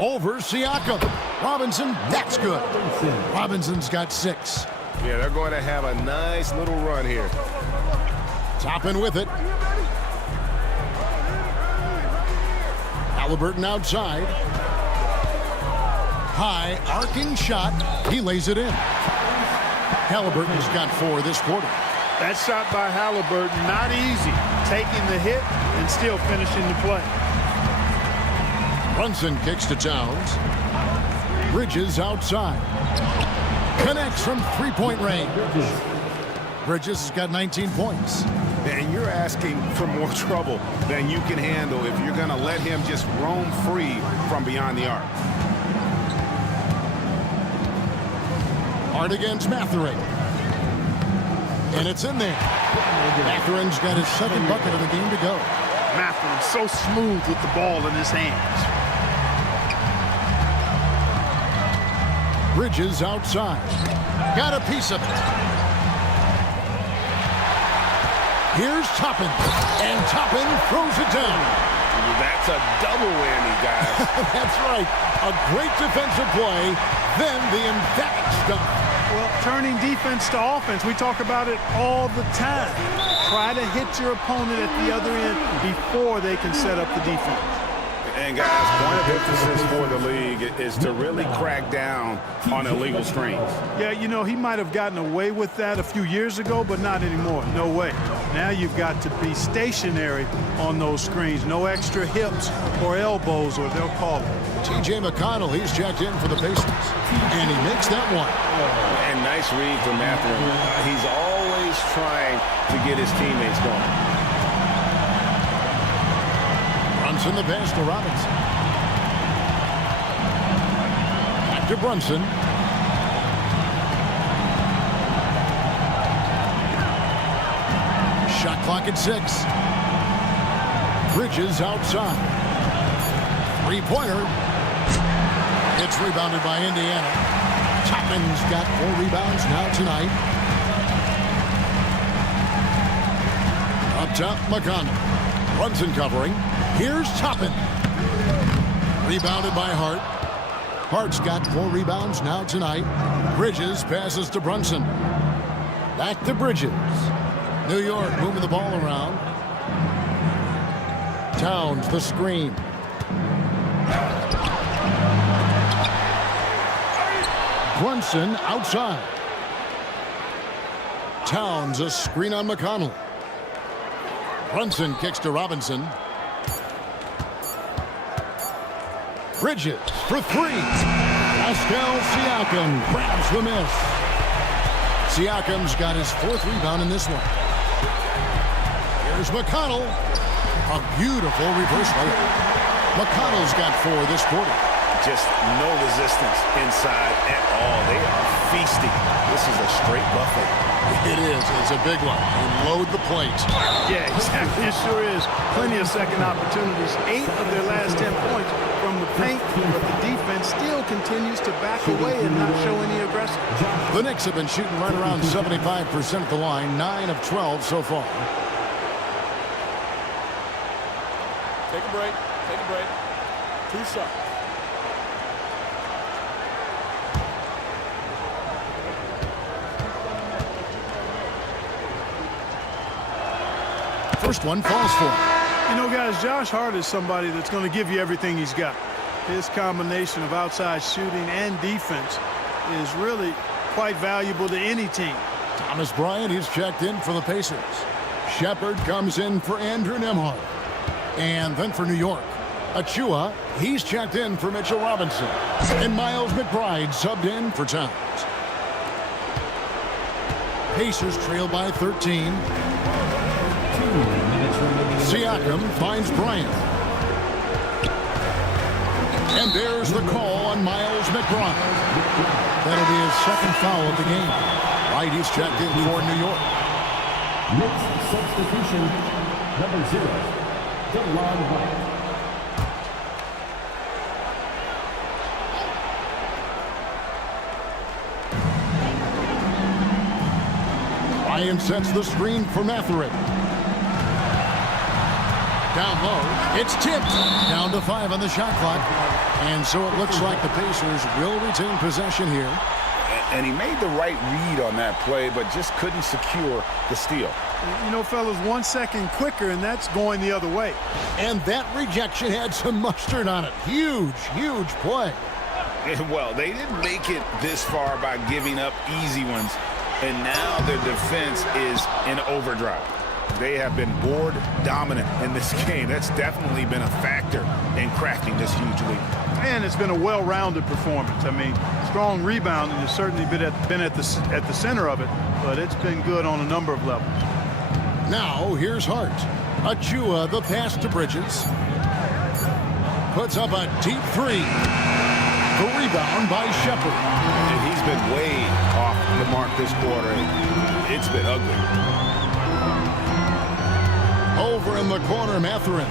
Over Siakam. Robinson, that's good. Robinson's got 6. Yeah, they're going to have a nice little run here. Toppin with it. Halliburton outside. High arcing shot. He lays it in. Halliburton's got 4 this quarter. That shot by Halliburton, not easy. Taking the hit and still finishing the play. Brunson kicks to Towns. Bridges outside. Connects from 3-point range. Bridges has got 19 points. And you're asking for more trouble than you can handle if you're going to let him just roam free from beyond the arc. Hard against Mathurin. And it's in there. Mathurin's got his second bucket of the game to go. Mathurin so smooth with the ball in his hands. Bridges outside. Got a piece of it. Here's Toppin. And Toppin throws it down. That's a double whammy, guys. That's right. A great defensive play. Then the emphatic stuff. Well, turning defense to offense, we talk about it all the time. Try to hit your opponent at the other end before they can set up the defense. And guys, point of emphasis for the league is to really crack down on illegal screens. Yeah, you know, he might have gotten away with that a few years ago, but not anymore. No way. Now you've got to be stationary on those screens. No extra hips or elbows, or they'll call it. T.J. McConnell, he's checked in for the Pacers. And he makes that one. And nice read from Mathurin. He's always trying to get his teammates going. Brunson the pass to Robinson. Back to Brunson. Shot clock at 6. Bridges outside. 3-pointer. It's rebounded by Indiana. Toppin's got 4 rebounds now tonight. Up top, McConnell. Brunson covering. Here's Toppin. Rebounded by Hart. Hart's got 4 rebounds now tonight. Bridges passes to Brunson. Back to Bridges. New York moving the ball around. Towns the screen. Brunson outside. Towns a screen on McConnell. Brunson kicks to Robinson. Bridges for 3. Pascal Siakam grabs the miss. Siakam's got his 4th rebound in this one. Here's McConnell. A beautiful reverse layup. McConnell's got 4 this quarter. Just no resistance inside at all. They are feasting. This is a straight buffet. It is. It's a big one. And load the plate. Yeah, exactly. It sure is. Plenty of second opportunities. 8 of their last 10 points from the paint, but the defense still continues to back away and not show any aggression. The Knicks have been shooting right around 75% at the line, 9 of 12 so far. Take a break. Take a break. 2 shots. First one falls for him. You know, guys, Josh Hart is somebody that's going to give you everything he's got. His combination of outside shooting and defense is really quite valuable to any team. Thomas Bryant, he's checked in for the Pacers. Shepard comes in for Andrew Nembhard. And then for New York, Achua, he's checked in for Mitchell Robinson. And Miles McBride subbed in for Towns. Pacers trail by 13. Siakam finds Bryant. And there's the call on Miles McBride. That'll be his second foul of the game. Right, he's checked in for New York. Next substitution, number 0, DeLon Wright. Bryant sets the screen for Mathurin. Down low, it's tipped. Down to 5 on the shot clock. And so it looks like the Pacers will retain possession here. And he made the right read on that play, but just couldn't secure the steal. You know, fellas, 1 second quicker, and that's going the other way. And that rejection had some mustard on it. Huge, huge play. Well, they didn't make it this far by giving up easy ones, and now their defense is in overdrive. They have been board dominant in this game. That's definitely been a factor in cracking this huge lead. And it's been a well-rounded performance. I mean, strong rebounding has certainly been at the center of it, but it's been good on a number of levels. Now here's Hart. Achua, the pass to Bridges. Puts up a deep 3. The rebound by Shepard. And he's been way off the mark this quarter. It's been ugly. Over in the corner, Mathurin.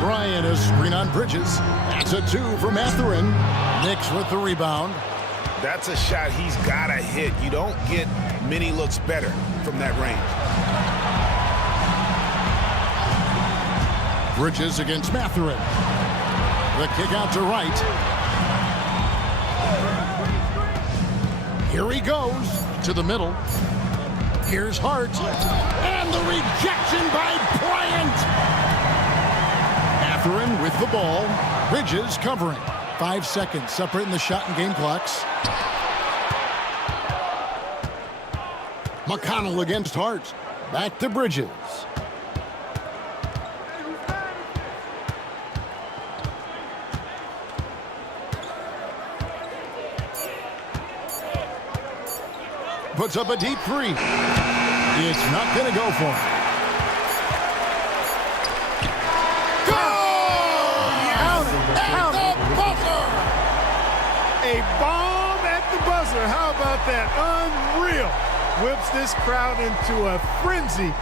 Bryant is screen on Bridges. That's a 2 for Mathurin. Knicks with the rebound. That's a shot he's got to hit. You don't get many looks better from that range. Bridges against Mathurin. The kick out to Wright. Here he goes to the middle. Here's Hart. And the rejection by Bryant. Mathurin with the ball. Bridges covering. 5 seconds separating the shot and game clocks. McConnell against Hart. Back to Bridges. Puts up a deep 3. It's not going to go for him. A bomb at the buzzer. How about that? Unreal. Whips this crowd into a frenzy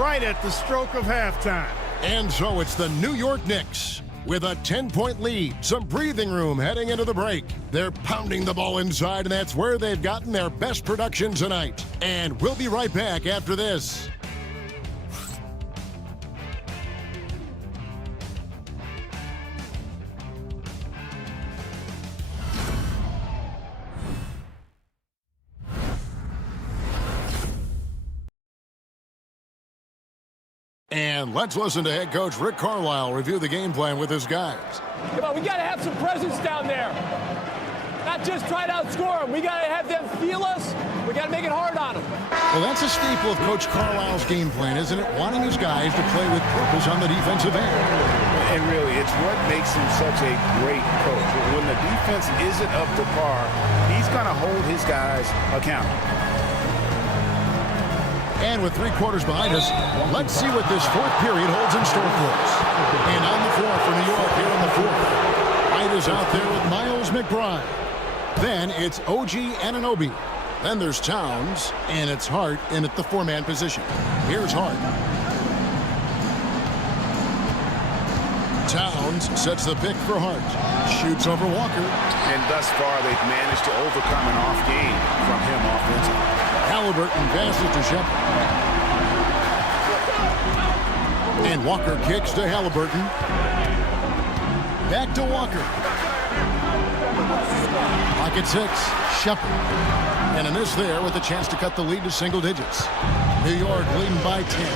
right at the stroke of halftime. And so it's the New York Knicks with a 10-point lead. Some breathing room heading into the break. They're pounding the ball inside, and that's where they've gotten their best production tonight. And we'll be right back after this. And let's listen to head coach Rick Carlisle review the game plan with his guys. Come on, we got to have some presence down there. Not just try to outscore them. We got to have them feel us. We got to make it hard on them. Well, that's a staple of Coach Carlisle's game plan, isn't it? Wanting his guys to play with purpose on the defensive end. And really, it's what makes him such a great coach. When the defense isn't up to par, he's going to hold his guys accountable. And with 3 quarters behind us, let's see what this fourth period holds in store for us. And on the floor for New York here in the fourth. White is out there with Miles McBride. Then it's OG Anunoby. Then there's Towns, and it's Hart in at the 4-man position. Here's Hart. Towns sets the pick for Hart. Shoots over Walker. And thus far, they've managed to overcome an off game from him offensively. Halliburton passes to Shepard. And Walker kicks to Halliburton. Back to Walker. Pocket 6, Shepard. And a miss there with a chance to cut the lead to single digits. New York leading by 10.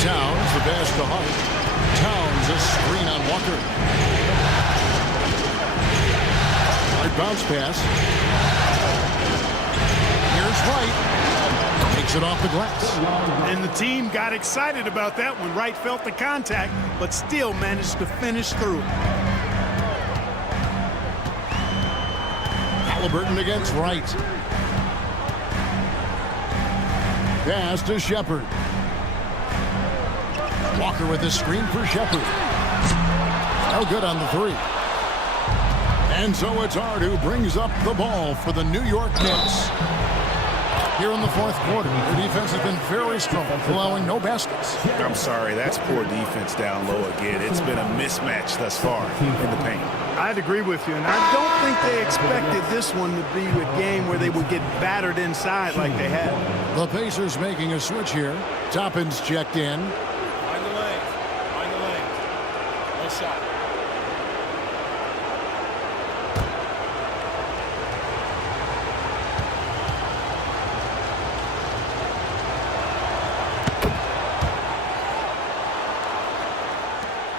Towns, the pass to Hart. Towns, a screen on Walker. Hart bounce pass. Here's White. Takes it off the glass. And the team got excited about that when Wright felt the contact, but still managed to finish through. Halliburton against Wright. Pass to Shepard. Walker with the screen for Shepard. No good on the 3. And so it's Hart who brings up the ball for the New York Knicks. Here in the fourth quarter, their defense has been very strong, allowing no baskets. I'm sorry, that's poor defense down low again. It's been a mismatch thus far in the paint. I'd agree with you, and I don't think they expected this one to be a game where they would get battered inside like they had. The Pacers making a switch here. Toppin's checked in. Find the lane. Find the lane. No shot.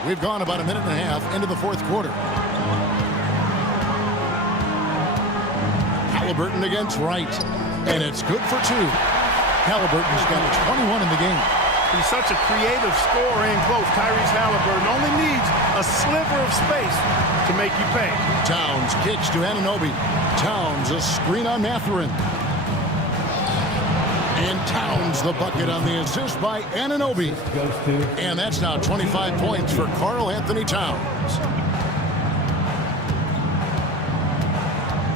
We've gone about a minute and a half into the fourth quarter. Halliburton against Wright. And it's good for 2. Halliburton's got 21 in the game. He's such a creative scorer in close. Tyrese Halliburton only needs a sliver of space to make you pay. Towns kicks to Anunoby. Towns a screen on Mathurin. And Towns the bucket on the assist by Anunoby. And that's now 25 points for Karl Anthony Towns.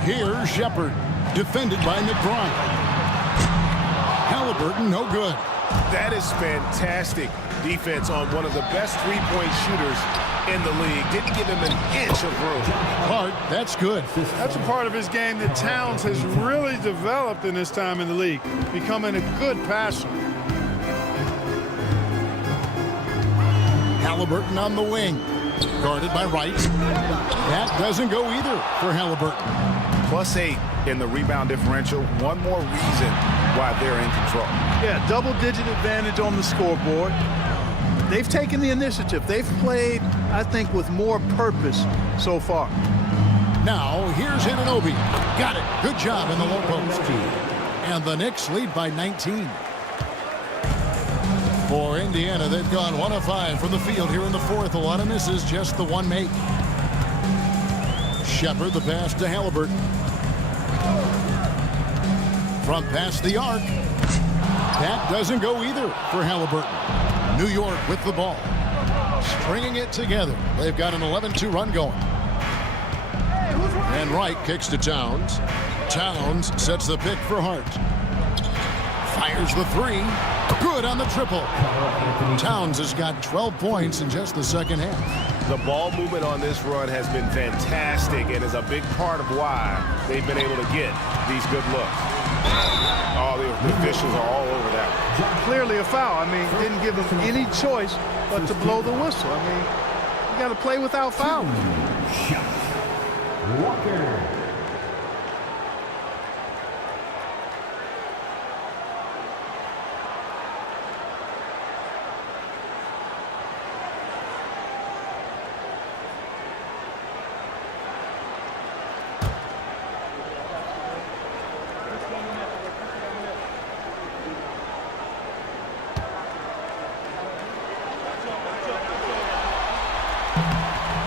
Here's Shepard, defended by McBride. Halliburton, no good. That is fantastic defense on one of the best three-point shooters in the league. Didn't give him an inch of room. Hart, that's good. That's a part of his game that Towns has really developed in his time in the league, becoming a good passer. Halliburton on the wing, guarded by Wright. That doesn't go either for Halliburton. +8 in the rebound differential. One more reason why they're in control. Yeah, double-digit advantage on the scoreboard. They've taken the initiative. They've played, I think, with more purpose so far. Now, here's Anunoby. Got it. Good job in the low post. And the Knicks lead by 19. For Indiana, they've gone 1 of 5 from the field here in the fourth. A lot of misses, just the one make. Shepard, the pass to Halliburton. From past the arc. That doesn't go either for Halliburton. New York with the ball. Stringing it together. They've got an 11-2 run going. And Wright kicks to Towns. Towns sets the pick for Hart. Fires the 3. Good on the triple. Towns has got 12 points in just the second half. The ball movement on this run has been fantastic and is a big part of why they've been able to get these good looks. Oh, the officials are all over that. Clearly a foul. I mean, didn't give them any choice but to blow the whistle. I mean, you got to play without fouls. Walker.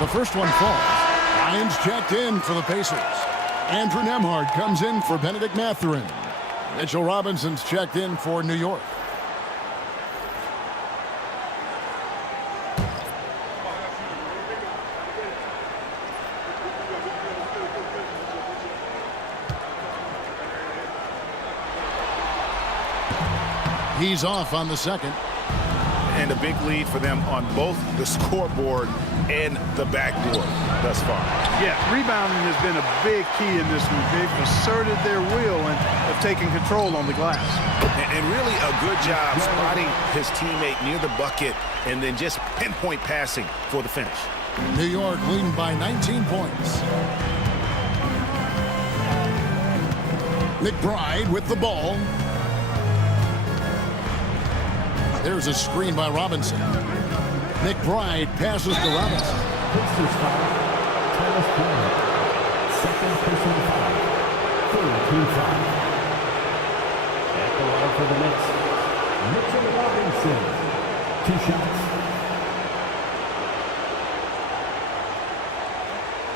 The first one falls. Ryan's checked in for the Pacers. Andrew Nembhard comes in for Benedict Mathurin. Mitchell Robinson's checked in for New York. He's off on the second. And a big lead for them on both the scoreboard and the backboard thus far. Yeah, rebounding has been a big key in this one. They've asserted their will and have taken control on the glass. And really a good job spotting his teammate near the bucket and then just pinpoint passing for the finish. New York leading by 19 points. McBride with the ball. There's a screen by Robinson. McBride passes to Robinson. Pacers foul. Thomas Bryant. Second personal foul. Third team foul. At the line for the Knicks, Mitchell Robinson. 2 shots.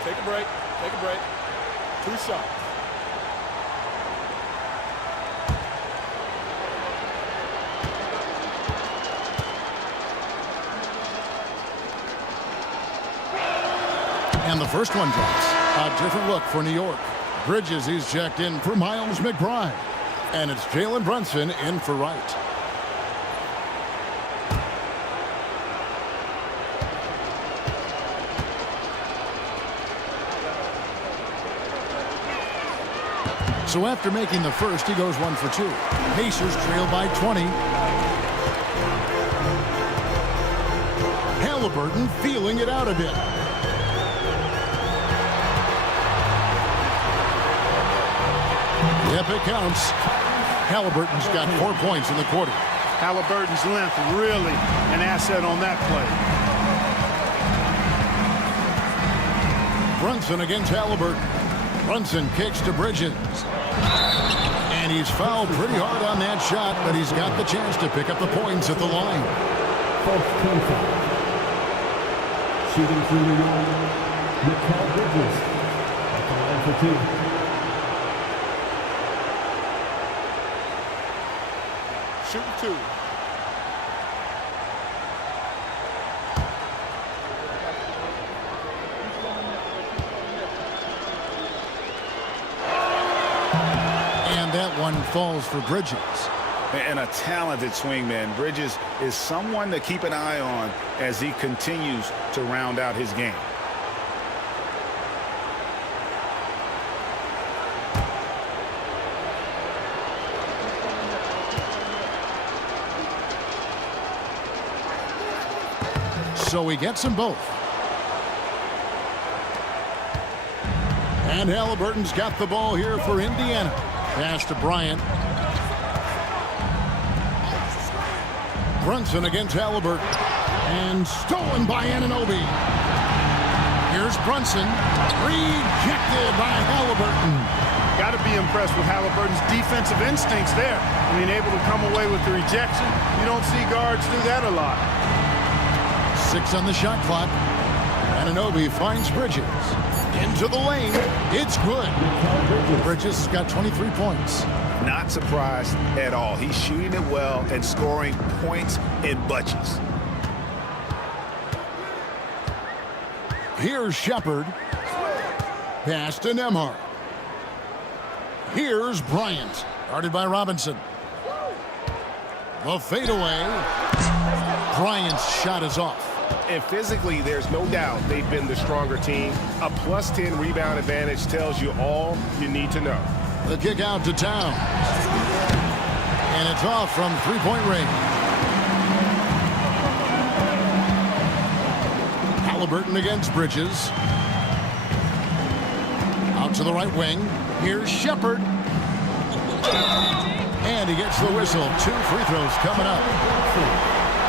Take a break. Take a break. 2 shots. And the first one drops. A different look for New York. Bridges, he's checked in for Miles McBride. And it's Jalen Brunson in for Wright. So after making the first, he goes 1 for 2. Pacers trail by 20. Halliburton feeling it out a bit. Yep, it counts. Halliburton's got 4 points in the quarter. Halliburton's length really an asset on that play. Brunson against Halliburton. Brunson kicks to Bridges. And he's fouled pretty hard on that shot, but he's got the chance to pick up the points at the line. Fourth team foul. Shooting through New York, Mikal Bridges. At the line for 2. Shooting 2. And that one falls for Bridges. And a talented swingman. Bridges is someone to keep an eye on as he continues to round out his game. So he gets them both. And Halliburton's got the ball here for Indiana. Pass to Bryant. Brunson against Halliburton. And stolen by Anunoby. Here's Brunson. Rejected by Halliburton. Got to be impressed with Halliburton's defensive instincts there. Being able to come away with the rejection. You don't see guards do that a lot. 6 on the shot clock. Anunoby finds Bridges. Into the lane. It's good. Bridges has got 23 points. Not surprised at all. He's shooting it well and scoring points in bunches. Here's Shepard. Pass to Nembhard. Here's Bryant. Guarded by Robinson. The fadeaway. Bryant's shot is off. And physically, there's no doubt they've been the stronger team. A plus 10 rebound advantage tells you all you need to know. The kick out to Towns. And it's off from three-point range. Halliburton against Bridges. Out to the right wing. Here's Shepard. And he gets the whistle. 2 free throws coming up.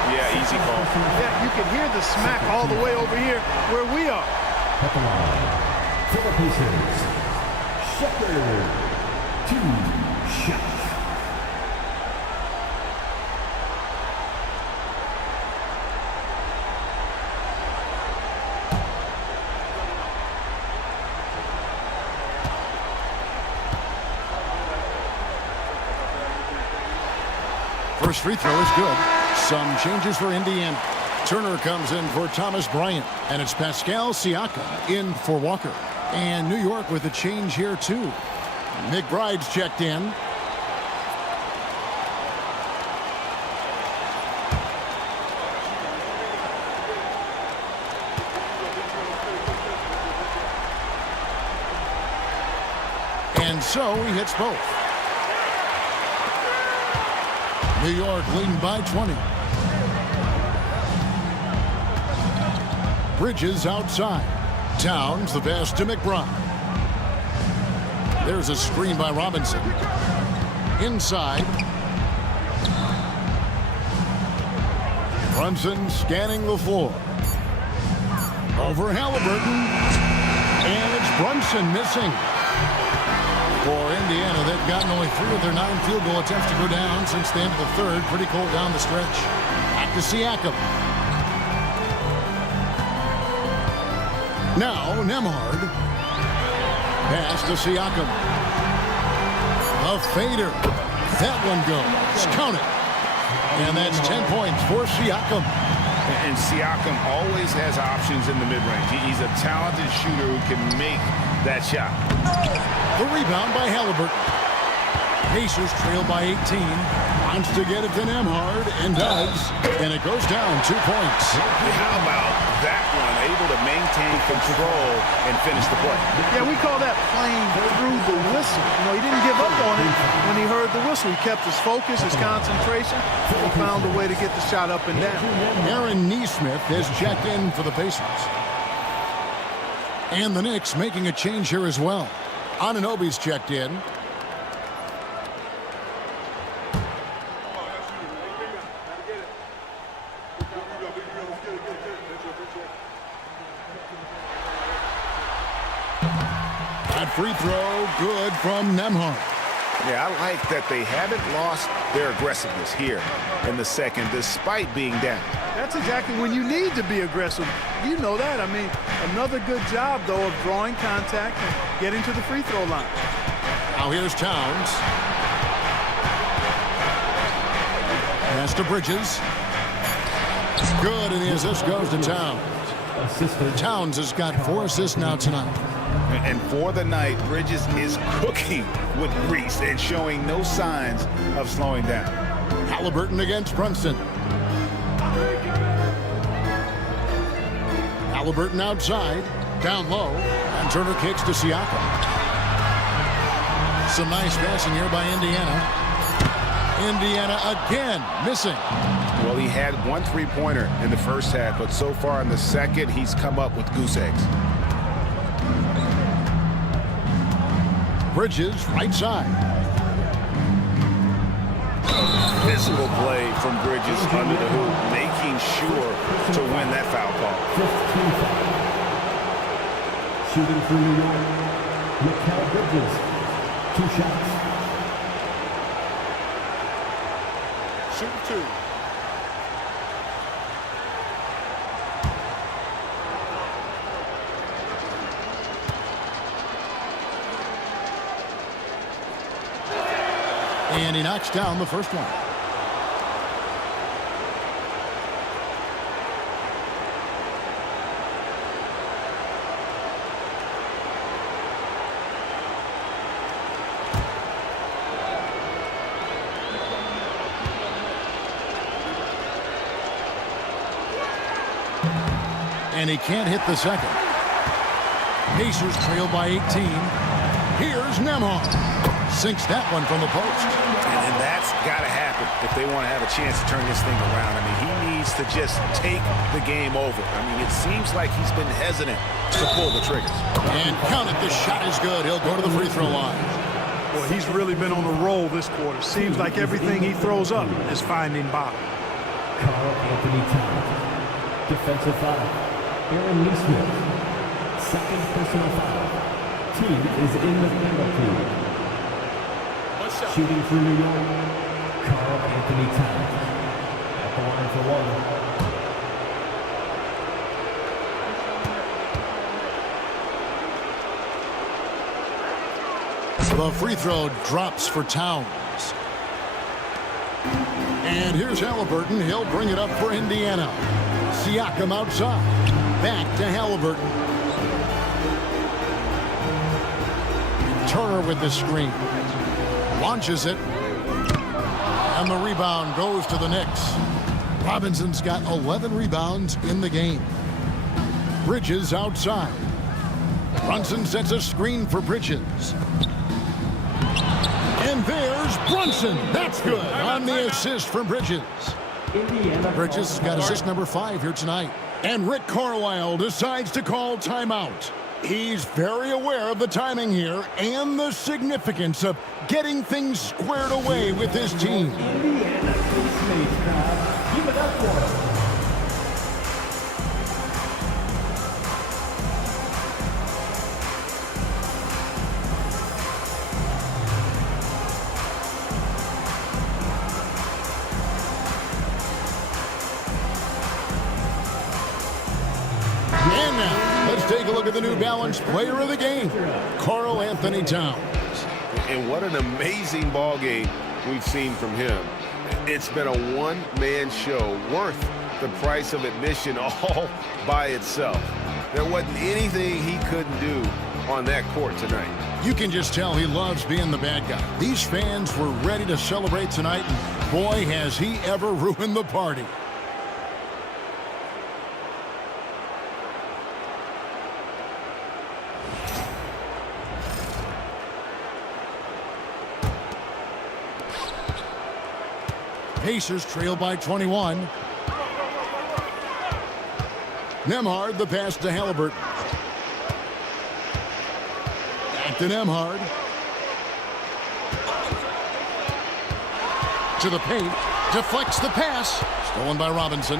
Yeah, easy call. Yeah, you can hear the smack all the way over here where we are. At the line for the Pacers, Shepard. 2 shots. First free throw is good. Some changes for Indiana. Turner comes in for Thomas Bryant, and it's Pascal Siakam in for Walker. And New York with a change here, too. McBride's checked in. And so he hits both. New York leading by 20. Bridges outside. Towns the pass to McBride. There's a screen by Robinson. Inside. Brunson scanning the floor. Over Halliburton. And it's Brunson missing. For Indiana, they've gotten only 3 of their 9 field goal attempts to go down since the end of the third. Pretty cold down the stretch. Back to Siakam. Now Nembhard. Pass to Siakam. A fader. That one goes. Count it. And that's 10 points for Siakam. And Siakam always has options in the mid-range. He's a talented shooter who can make that shot. The rebound by Halliburton. Pacers trail by 18. Wants to get it to Nembhard and does. And it goes down 2 points. How about that one? Able to maintain control and finish the play. Yeah, we call that playing through the whistle. You know, he didn't give up on it when he heard the whistle. He kept his focus, his concentration, and found a way to get the shot up and down. Aaron Nesmith has checked in for the Pacers. And the Knicks making a change here as well. Anunoby's checked in. That free throw good from Nembhard. Yeah, I like that they haven't lost their aggressiveness here in the second despite being down. That's exactly when you need to be aggressive. You know that. I mean, another good job, though, of drawing contact and getting to the free throw line. Now here's Towns. Pass to Bridges. Good, and the assist goes to Towns. Towns has got 4 assists now tonight. And for the night, Bridges is cooking with grease and showing no signs of slowing down. Halliburton against Brunson. Halliburton outside, down low, and Turner kicks to Siakam. Some nice passing here by Indiana. Indiana again missing. Well, he had 1 3-pointer in the first half, but so far in the second, he's come up with goose eggs. Bridges right side. Physical play from Bridges under the hoop, making sure to win that foul call. Shooting for New York, Mikal Bridges. 2 shots. Shoot 2. And he knocks down the first one. And he can't hit the second. Pacers trail by 18. Here's Nembhard. Sinks that one from the post. And that's got to happen if they want to have a chance to turn this thing around. I mean, he needs to just take the game over. I mean, it seems like he's been hesitant to pull the triggers. And count it, the shot is good. He'll go to the free throw line. Boy, he's really been on a roll this quarter. Seems like everything he throws up is finding bottom. Carl Anthony Towns. Defensive foul. Aaron Nesmith. Second personal foul. Team is in the penalty. Shooting for New York, Carl Anthony Towns. At the line for 1. The free throw drops for Towns. And here's Halliburton. He'll bring it up for Indiana. Siakam outside. Back to Halliburton. Turner with the screen. Launches it. And the rebound goes to the Knicks. Robinson's got 11 rebounds in the game. Bridges outside. Brunson sets a screen for Bridges. there's Brunson. That's good on the assist from Bridges. Bridges has got assist number 5 here tonight. And Rick Carlisle decides to call timeout. He's very aware of the timing here and the significance of getting things squared away with his team. And now, let's take a look at the New Balance player of the game, Karl Anthony Towns. And what an amazing ball game we've seen from him. It's been a one-man show worth the price of admission all by itself. There wasn't anything he couldn't do on that court tonight. You can just tell he loves being the bad guy. These fans were ready to celebrate tonight, and boy, has he ever ruined the party. Pacers trail by 21. Nembhard, the pass to Halliburton. Back to Nembhard. To the paint. Deflects the pass. Stolen by Robinson.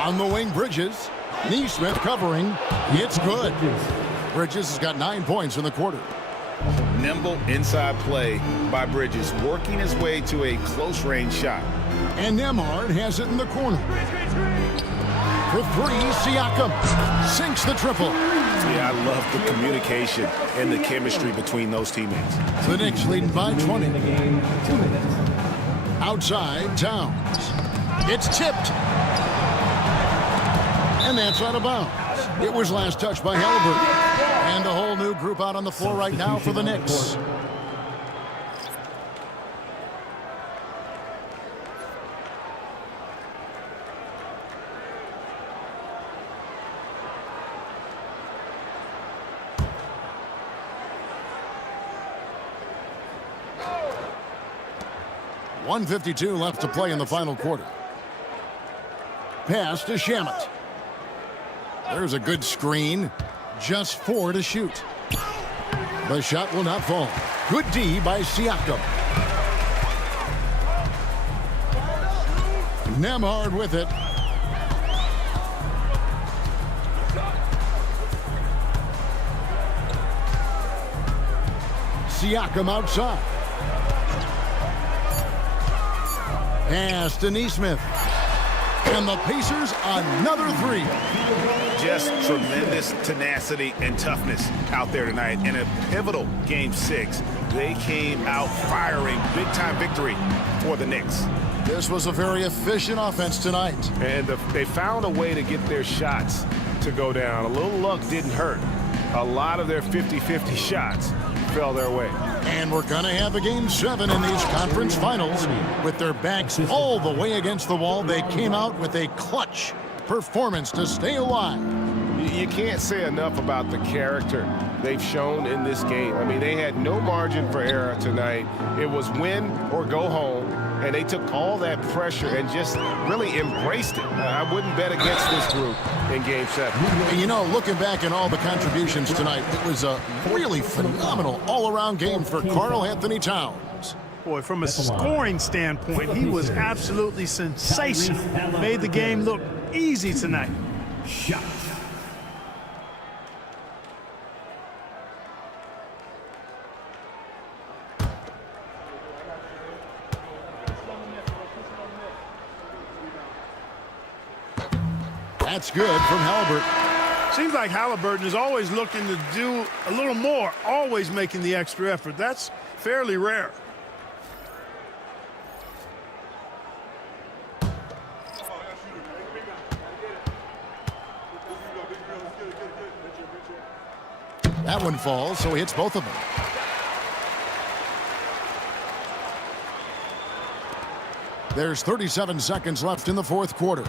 On the wing, Bridges. Nesmith covering. It's good. Bridges has got 9 points in the quarter. Nimble inside play by Bridges, working his way to a close-range shot. And Nembhard has it in the corner. For 3, Siakam sinks the triple. Yeah, I love the communication and the chemistry between those teammates. The Knicks leading by 20. Outside, Towns. It's tipped. And that's out of bounds. It was last touched by Halliburton. And a whole new group out on the floor right now for the Knicks. .152 left to play in the final quarter. Pass to Shamet. There's a good screen. Just 4 to shoot. The shot will not fall. Good D by Siakam. Nembhard with it. Siakam outside. Pass to Nesmith. And the Pacers another 3. Just tremendous tenacity and toughness out there tonight. In a pivotal Game 6, they came out firing. Big-time victory for the Knicks. This was a very efficient offense tonight. And they found a way to get their shots to go down. A little luck didn't hurt. A lot of their 50-50 shots fell their way. And we're going to have a Game 7 in these conference finals. With their backs all the way against the wall, they came out with a clutch performance to stay alive. You can't say enough about the character they've shown in this game. I mean, they had no margin for error tonight. It was win or go home, and they took all that pressure and just really embraced it. I wouldn't bet against this group in Game 7. And you know, looking back at all the contributions tonight, it was a really phenomenal all-around game for Karl Anthony Towns. Boy, from a scoring standpoint, he was absolutely sensational. Made the game look easy tonight. Shot. That's good from Halliburton. Seems like Halliburton is always looking to do a little more, always making the extra effort. That's fairly rare. That one falls, so he hits both of them. There's 37 seconds left in the fourth quarter.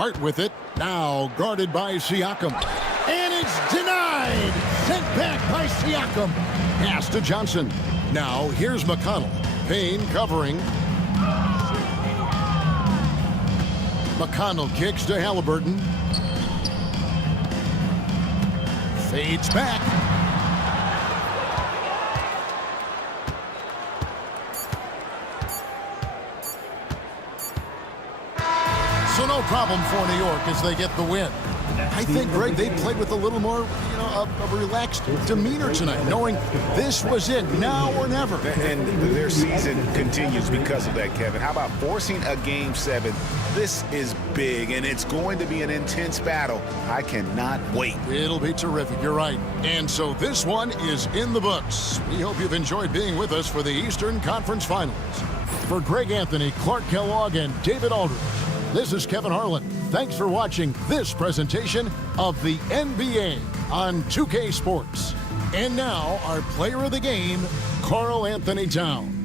Hart with it. Now guarded by Siakam. And it's denied. Sent back by Siakam. Pass to Johnson. Now here's McConnell. Payne covering. McConnell kicks to Halliburton. Fades back. So no problem for New York as they get the win. I think, Greg, they played with a little more, a relaxed demeanor tonight, knowing this was it, now or never. And their season continues because of that, Kevin. How about forcing a Game 7? This is big, and it's going to be an intense battle. I cannot wait. It'll be terrific, you're right. And so this one is in the books. We hope you've enjoyed being with us for the Eastern Conference Finals. For Greg Anthony, Clark Kellogg, and David Aldridge, this is Kevin Harlan. Thanks for watching this presentation of the NBA on 2K Sports. And now, our player of the game, Karl Anthony Towns.